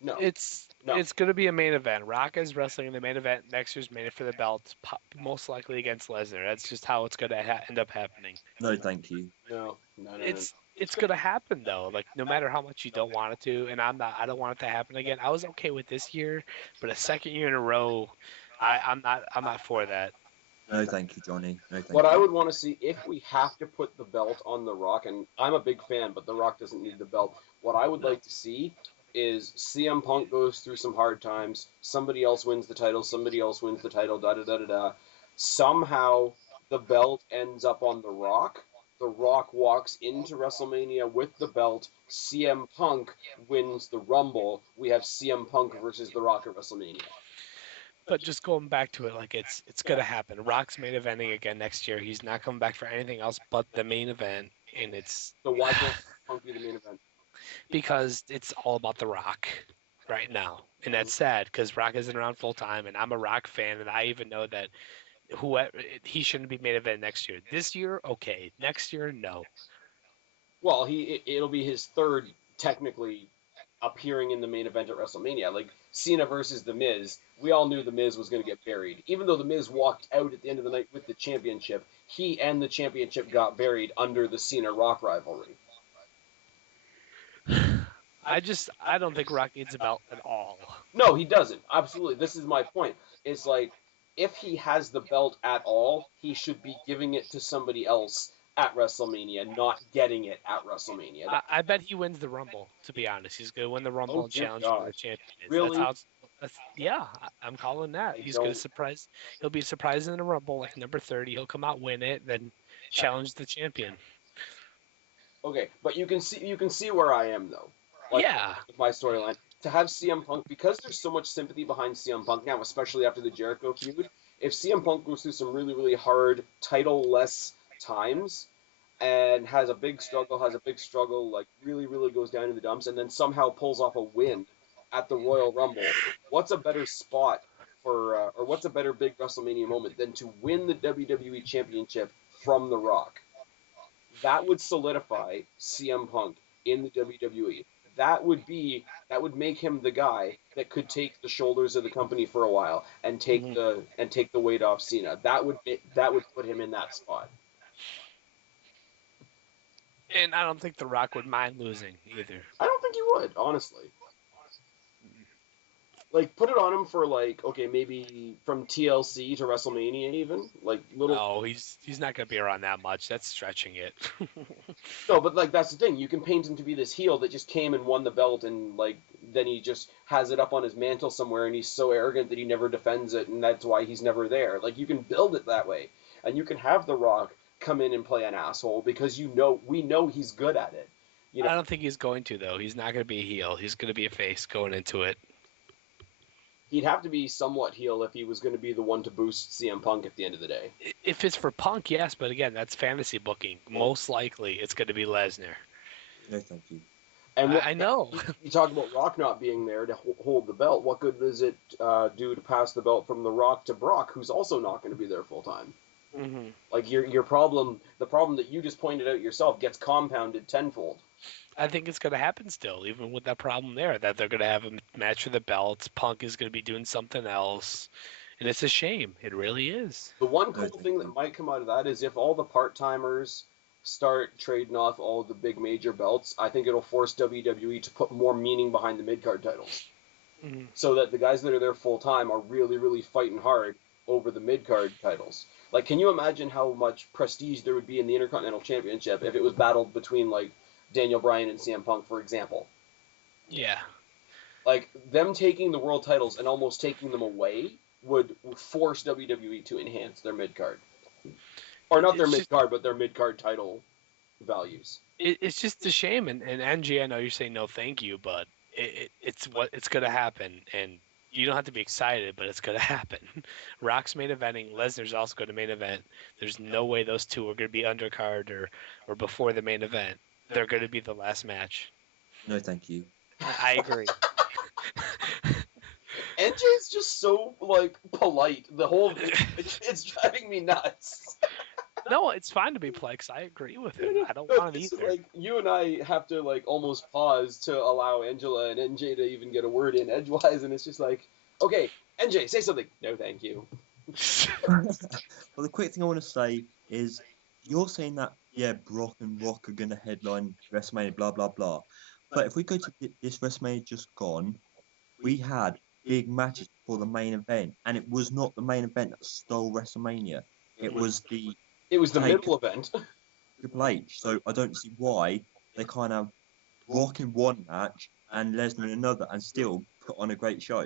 No. It's going to be a main event. Rock is wrestling in the main event. Next year's main for the belt, most likely against Lesnar. That's just how it's going to end up happening. No, thank you. No. It's going to happen though. Like no matter how much you don't want it to, and I don't want it to happen again. I was okay with this year, but a second year in a row, I'm not for that. No, thank you, Johnny. No, thank What you. I would want to see, if we have to put the belt on The Rock, and I'm a big fan, but The Rock doesn't need the belt. What I would like to see is CM Punk goes through some hard times, somebody else wins the title, da-da-da-da-da. Somehow the belt ends up on The Rock. The Rock walks into WrestleMania with the belt. CM Punk wins the Rumble. We have CM Punk versus The Rock at WrestleMania. But just going back to it, like it's gonna happen. Rock's main eventing again next year. He's not coming back for anything else but the main event, and it's So why can't Punk be the main event? because it's all about the Rock right now, and that's sad because Rock isn't around full time, and I'm a Rock fan, and I even know that he shouldn't be main event next year. This year, okay. Next year, no. Well, it'll be his third technically appearing in the main event at WrestleMania. Like Cena versus The Miz, we all knew The Miz was going to get buried. Even though The Miz walked out at the end of the night with the championship, he and the championship got buried under the Cena-Rock rivalry. I don't think Rock needs a belt at all. No, he doesn't. Absolutely. This is my point. It's like, if he has the belt at all, he should be giving it to somebody else at WrestleMania, not getting it at WrestleMania. I bet he wins the Rumble. To be honest, he's gonna win the Rumble Oh, and dear challenge God. for the champion. Really? Yeah, I'm calling that. I He's don't- gonna surprise. He'll be surprised in the Rumble, like number 30. He'll come out, win it, then challenge the champion. Okay, but you can see where I am though. Like, Yeah. with my storyline, to have CM Punk, because there's so much sympathy behind CM Punk now, especially after the Jericho feud. If CM Punk goes through some really, really hard title-less times and has a big struggle, like really, really goes down in the dumps, and then somehow pulls off a win at the Royal Rumble, what's a better spot for, or what's a better big WrestleMania moment than to win the WWE Championship from The Rock? That would solidify CM Punk in the WWE. That would make him the guy that could take the shoulders of the company for a while and take the weight off Cena. That would put him in that spot. And I don't think The Rock would mind losing either. I don't think he would, honestly. Like, put it on him for, like, okay, maybe from TLC to WrestleMania even, like little. Oh, he's not gonna be around that much. That's stretching it. No, but like that's the thing. You can paint him to be this heel that just came and won the belt, and like then he just has it up on his mantle somewhere, and he's so arrogant that he never defends it, and that's why he's never there. Like you can build it that way, and you can have The Rock come in and play an asshole because we know he's good at it. You know, I don't think he's going to though. He's not gonna be a heel. He's gonna be a face going into it. he'd have to be somewhat heel if he was going to be the one to boost CM Punk at the end of the day. If it's for Punk, yes, but again, that's fantasy booking. Most likely, it's going to be Lesnar. No, thank you. And I know. You talk about Rock not being there to hold the belt. What good does it do to pass the belt from The Rock to Brock, who's also not going to be there full time? Mm-hmm. Like your problem, the problem that you just pointed out yourself, gets compounded tenfold. I think it's going to happen still, even with that problem there, that they're going to have a match for the belts. Punk is going to be doing something else. And it's a shame. It really is. The one cool thing that might come out of that is if all the part-timers start trading off all the big major belts, I think it'll force WWE to put more meaning behind the mid-card titles. Mm-hmm. So that the guys that are there full-time are really, really fighting hard over the mid-card titles. Like, can you imagine how much prestige there would be in the Intercontinental Championship if it was battled between, like, Daniel Bryan and CM Punk, for example? Yeah. Like, them taking the world titles and almost taking them away would force WWE to enhance their mid-card. Or not their mid-card, but their mid-card title values. It's just a shame. And NG, I know you're saying no thank you, but it's going to happen. And you don't have to be excited, but it's going to happen. Rock's main eventing. Lesnar's also going to main event. There's no way those two are going to be undercard or before the main event. They're going to be the last match. No, thank you. I agree. NJ's just so, like, polite. The whole it's driving me nuts. No, it's fine to be polite, 'cause I agree with him. I don't want it either. Like, you and I have to, like, almost pause to allow Angela and NJ to even get a word in edgewise, and it's just like, okay, NJ, say something. No, thank you. Well, the quick thing I want to say is, you're saying that, yeah, Brock and Rock are going to headline WrestleMania, blah, blah, blah. But if we go to this WrestleMania just gone, we had big matches for the main event, and it was not the main event that stole WrestleMania. It was the middle event. Triple H. So I don't see why they kind of Rock in one match and Lesnar in another and still put on a great show.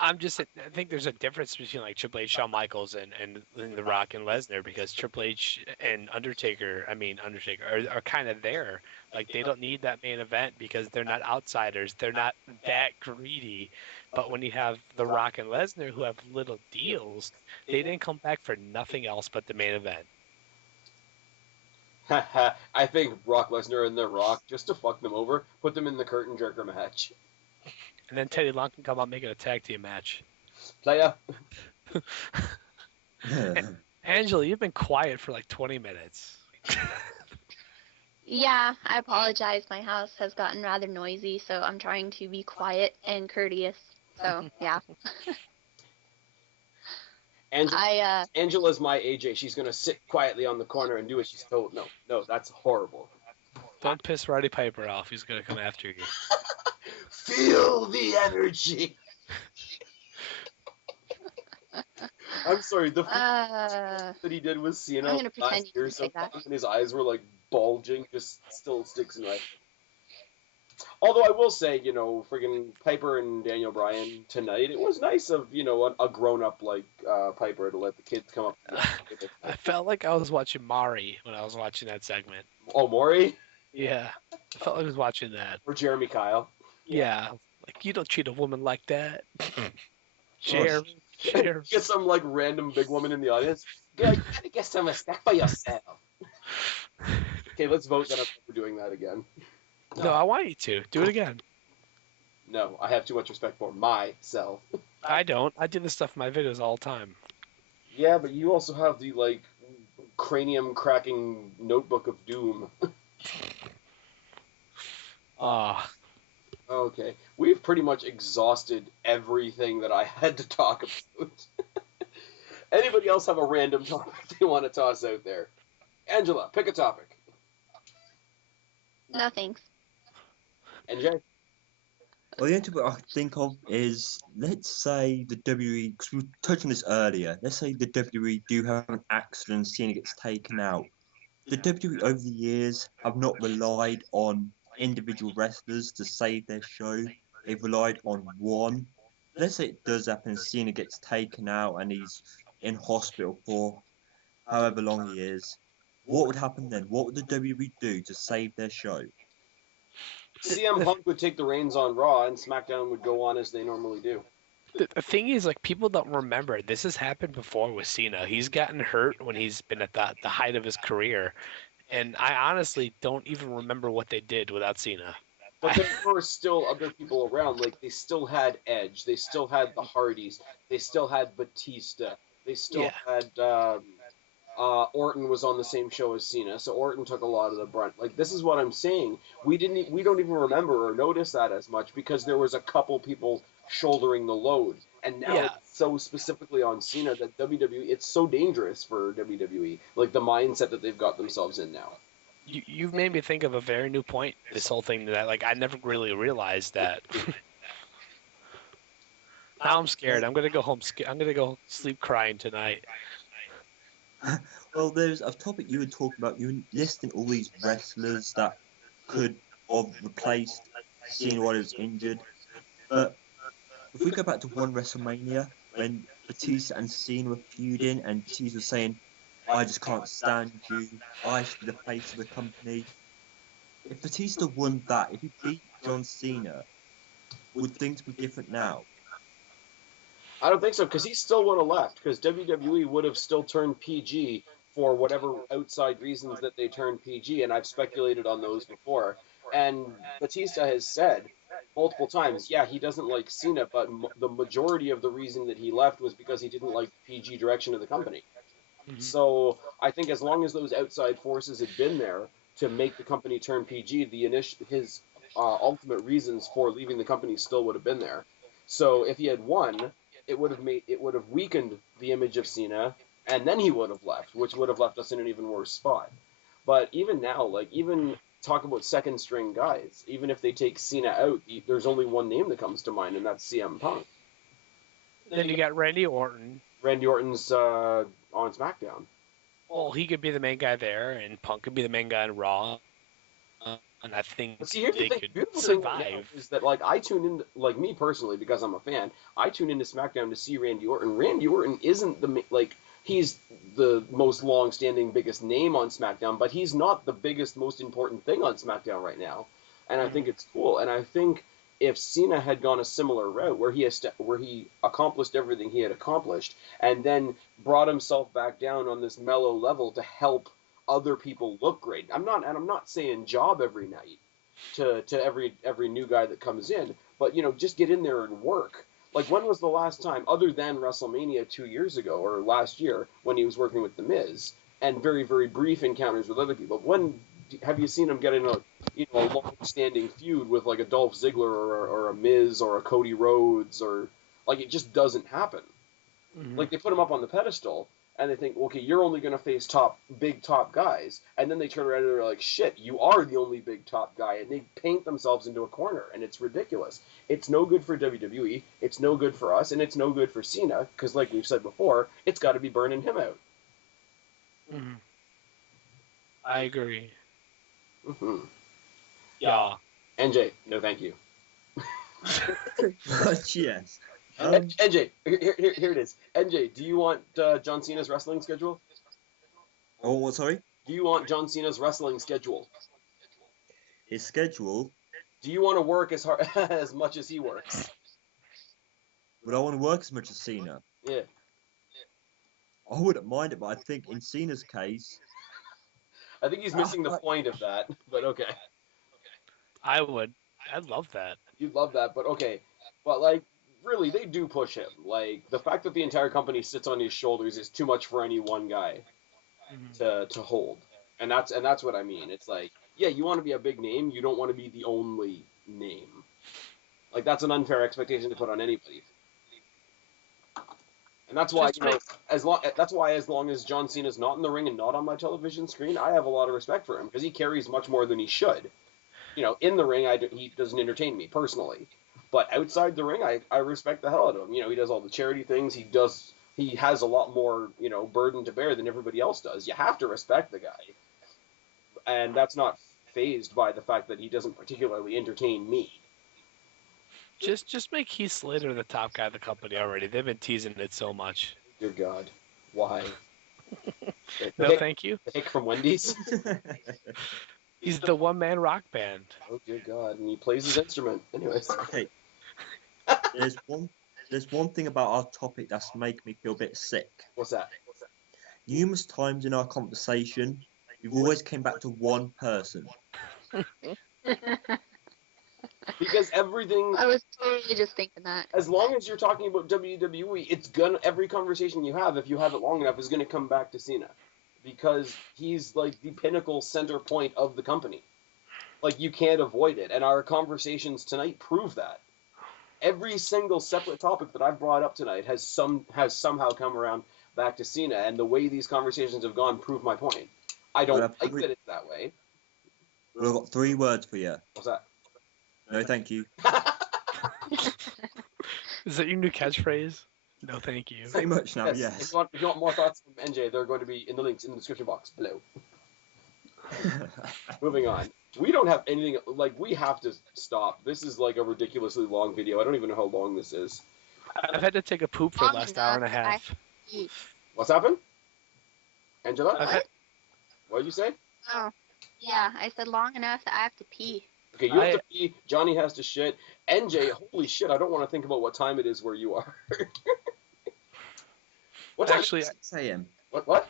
I think there's a difference between like Triple H, Shawn Michaels, and The Rock and Lesnar, because Triple H and Undertaker are kind of there. Like, they don't need that main event because they're not outsiders. They're not that greedy. But when you have The Rock and Lesnar, who have little deals, they didn't come back for nothing else but the main event. I think Brock Lesnar and The Rock, just to fuck them over, put them in the curtain jerker match. And then Teddy Long can come out and make it a tag team match. Playa. Angela, you've been quiet for like 20 minutes. Yeah, I apologize. My house has gotten rather noisy, so I'm trying to be quiet and courteous. So, yeah. Angela's my AJ. She's going to sit quietly on the corner and do what she's told. No, that's horrible. Don't piss Roddy Piper off. He's going to come after you. Feel the energy. I'm sorry, the Uh, that he did with Cena I'm gonna pretend last you year didn't say that. sometime, and his eyes were like bulging, just still sticks in my head. Although I will say, friggin' Piper and Daniel Bryan tonight, it was nice of, a grown-up like Piper to let the kids come up to the table. I felt like I was watching Mari when I was watching that segment. Oh, Maury? Yeah, I felt like I was watching that. Or Jeremy Kyle? Yeah, like you don't treat a woman like that. Share. Get some, like, random big woman in the audience. Girl, you gotta get some respect for yourself. Okay, let's vote that I'm never doing that again. No, I want you to do it again. No, I have too much respect for myself. I don't. I do this stuff in my videos all the time. Yeah, but you also have the, like, cranium-cracking notebook of doom. Ah. Okay, we've pretty much exhausted everything that I had to talk about. Anybody else have a random topic they want to toss out there? Angela, pick a topic. No thanks. And Jay? Well, the only thing I think of is, let's say the WWE, because we touched on this earlier, let's say the WWE do have an accident, Cena gets taken out. The WWE over the years have not relied on individual wrestlers to save their show. They've relied on one. Let's say it does happen, Cena gets taken out and he's in hospital for however long he is. What would happen then? What would the WWE do to save their show? CM Punk would take the reins on Raw, and SmackDown would go on as they normally do. The thing is, like, people don't remember. This has happened before with Cena. He's gotten hurt when he's been at the height of his career. And I honestly don't even remember what they did without Cena. But there were still other people around. Like, they still had Edge. They still had the Hardys. They still had Batista. They still had... Orton was on the same show as Cena, so Orton took a lot of the brunt. Like, this is what I'm saying. We don't even remember or notice that as much because there was a couple people shouldering the load, and now it's so specifically on Cena that WWE, it's so dangerous for WWE. Like, the mindset that they've got themselves in now. You've made me think of a very new point. This whole thing that, like, I never really realized that. Now I'm scared. I'm gonna go home. I'm gonna go sleep crying tonight. Well, there's a topic you were talking about. You were listing all these wrestlers that could have replaced Cena while he was injured. But if we go back to one WrestleMania, when Batista and Cena were feuding, and Batista was saying, "I just can't stand you. I should be the face of the company." If Batista won that, if he beat John Cena, would things be different now? I don't think so, because he still would have left, because WWE would have still turned PG for whatever outside reasons that they turned PG, and I've speculated on those before. And Batista has said multiple times, yeah, he doesn't like Cena, but the majority of the reason that he left was because he didn't like the PG direction of the company. Mm-hmm. So I think as long as those outside forces had been there to make the company turn PG, his ultimate reasons for leaving the company still would have been there. So if he had won, it would have weakened the image of Cena, and then he would have left, which would have left us in an even worse spot. But even now, like, even talk about second string guys, even if they take Cena out, there's only one name that comes to mind, and that's CM Punk. Then you got Randy Orton. Randy Orton's on SmackDown. Well, he could be the main guy there, and Punk could be the main guy in Raw. And I think they could survive. Is that, like, I tune in, like, me personally, because I'm a fan, I tune into SmackDown to see Randy Orton. Randy Orton isn't he's the most long-standing, biggest name on SmackDown, but he's not the biggest, most important thing on SmackDown right now. And I think it's cool. And I think if Cena had gone a similar route, where he accomplished everything he had accomplished, and then brought himself back down on this mellow level to help other people look great. I'm not saying job every night to every new guy that comes in, but just get in there and work. Like, when was the last time, other than WrestleMania 2 years ago or last year, when he was working with The Miz and very, very brief encounters with other people? When have you seen him get in a long-standing feud with, like, a Dolph Ziggler or a Miz or a Cody Rhodes, or, like, it just doesn't happen. Mm-hmm. Like, they put him up on the pedestal, and they think, okay, you're only going to face big top guys, and then they turn around and they're like, shit, you are the only big top guy, and they paint themselves into a corner, and it's ridiculous. It's no good for WWE, it's no good for us, and it's no good for Cena, because like we've said before, it's got to be burning him out. Mhm. I agree. Mm-hmm. Yeah. NJ, no thank you. But yes. NJ, here it is. NJ, do you want John Cena's wrestling schedule? Oh, what, sorry? Do you want John Cena's wrestling schedule? His schedule. Do you want to work as hard as much as he works? Would I want to work as much as Cena? Yeah. I wouldn't mind it, but I think in Cena's case, I think he's missing the point of that, but okay. I would. I'd love that. You'd love that, but okay. But like, really, they do push him. Like, the fact that the entire company sits on his shoulders is too much for any one guy to hold. And that's what I mean. It's like, yeah, you want to be a big name, you don't want to be the only name. Like, that's an unfair expectation to put on anybody. And that's why, as long as John Cena's not in the ring and not on my television screen, I have a lot of respect for him because he carries much more than he should. In the ring, he doesn't entertain me personally, but outside the ring, I respect the hell out of him. He does all the charity things. He has a lot more, burden to bear than everybody else does. You have to respect the guy, and that's not phased by the fact that he doesn't particularly entertain me. Just make Heath Slater the top guy of the company already. They've been teasing it so much. Dear God, why? No, thank you. The hick from Wendy's. He's the one-man rock band. Oh dear God, and he plays his instrument. Anyways. Okay. There's one thing about our topic that's making me feel a bit sick. What's that? Numerous times in our conversation, we've always came back to one person. Because everything. I was totally just thinking that. As long as you're talking about WWE, every conversation you have, if you have it long enough, is gonna come back to Cena. Because he's like the pinnacle center point of the company. Like, you can't avoid it. And our conversations tonight prove that. Every single separate topic that I've brought up tonight has somehow come around back to Cena, and the way these conversations have gone prove my point. I don't like that it's that way. Well, I've got 3 words for you. What's that? No, thank you. Is that your new catchphrase? No, thank you. Pretty much now, yes. If you want more thoughts from NJ, they're going to be in the links in the description box below. Moving on. We don't have anything, like, we have to stop. This is like a ridiculously long video. I don't even know how long this is. I've had to take a poop for the last hour and a half. What's happened? Angela? What? What did you say? Oh, yeah, I said long enough that I have to pee. Okay, you have to pee, Johnny has to shit. NJ, holy shit, I don't want to think about what time it is where you are. What time? Actually, 6 a.m. What?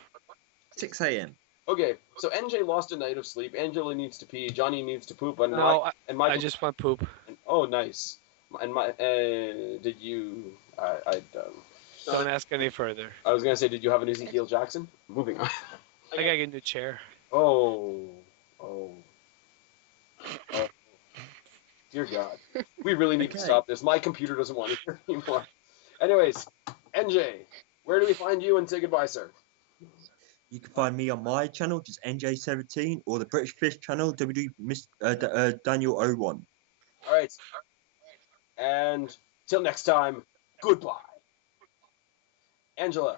6 a.m. Okay, so NJ lost a night of sleep. Angela needs to pee. Johnny needs to poop. And I just want poop. Oh, nice. And did you? Don't ask any further. I was gonna say, did you have an Ezekiel Jackson? Moving on. I gotta get a new chair. Oh. Dear God. We really need to stop this. My computer doesn't want to hear anymore. Anyways, NJ, where do we find you, and say goodbye, sir? You can find me on my channel, which is NJ17, or the British Fish channel, Daniel01. All right. And till next time, goodbye. Angela.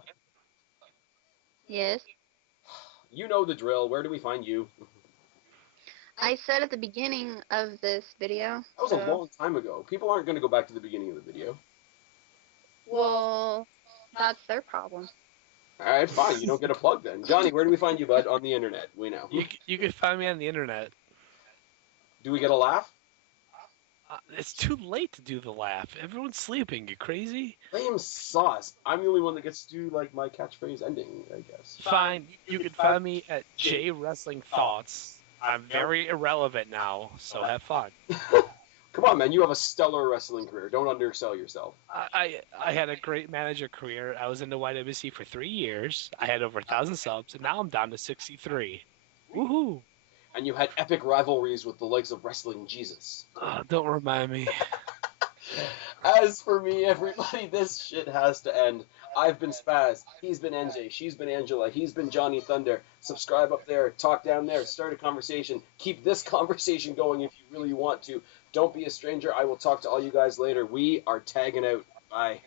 Yes? You know the drill. Where do we find you? I said at the beginning of this video. That was a long time ago. People aren't going to go back to the beginning of the video. Well, that's their problem. All right, fine. You don't get a plug then. Johnny, where do we find you, bud? On the internet. We know. You can find me on the internet. Do we get a laugh? It's too late to do the laugh. Everyone's sleeping. You crazy? Lame sauce. I'm the only one that gets to do, like, my catchphrase ending, I guess. Fine. You can find me at JWrestlingThoughts. I'm very irrelevant now, so have fun. Come on, man. You have a stellar wrestling career. Don't undersell yourself. I had a great manager career. I was in the YWC for 3 years. I had over 1,000 subs, and now I'm down to 63. Woohoo! And you had epic rivalries with the likes of Wrestling Jesus. Don't remind me. As for me, everybody, this shit has to end. I've been Spaz. He's been NJ. She's been Angela. He's been Johnny Thunder. Subscribe up there. Talk down there. Start a conversation. Keep this conversation going if you really want to. Don't be a stranger. I will talk to all you guys later. We are tagging out. Bye.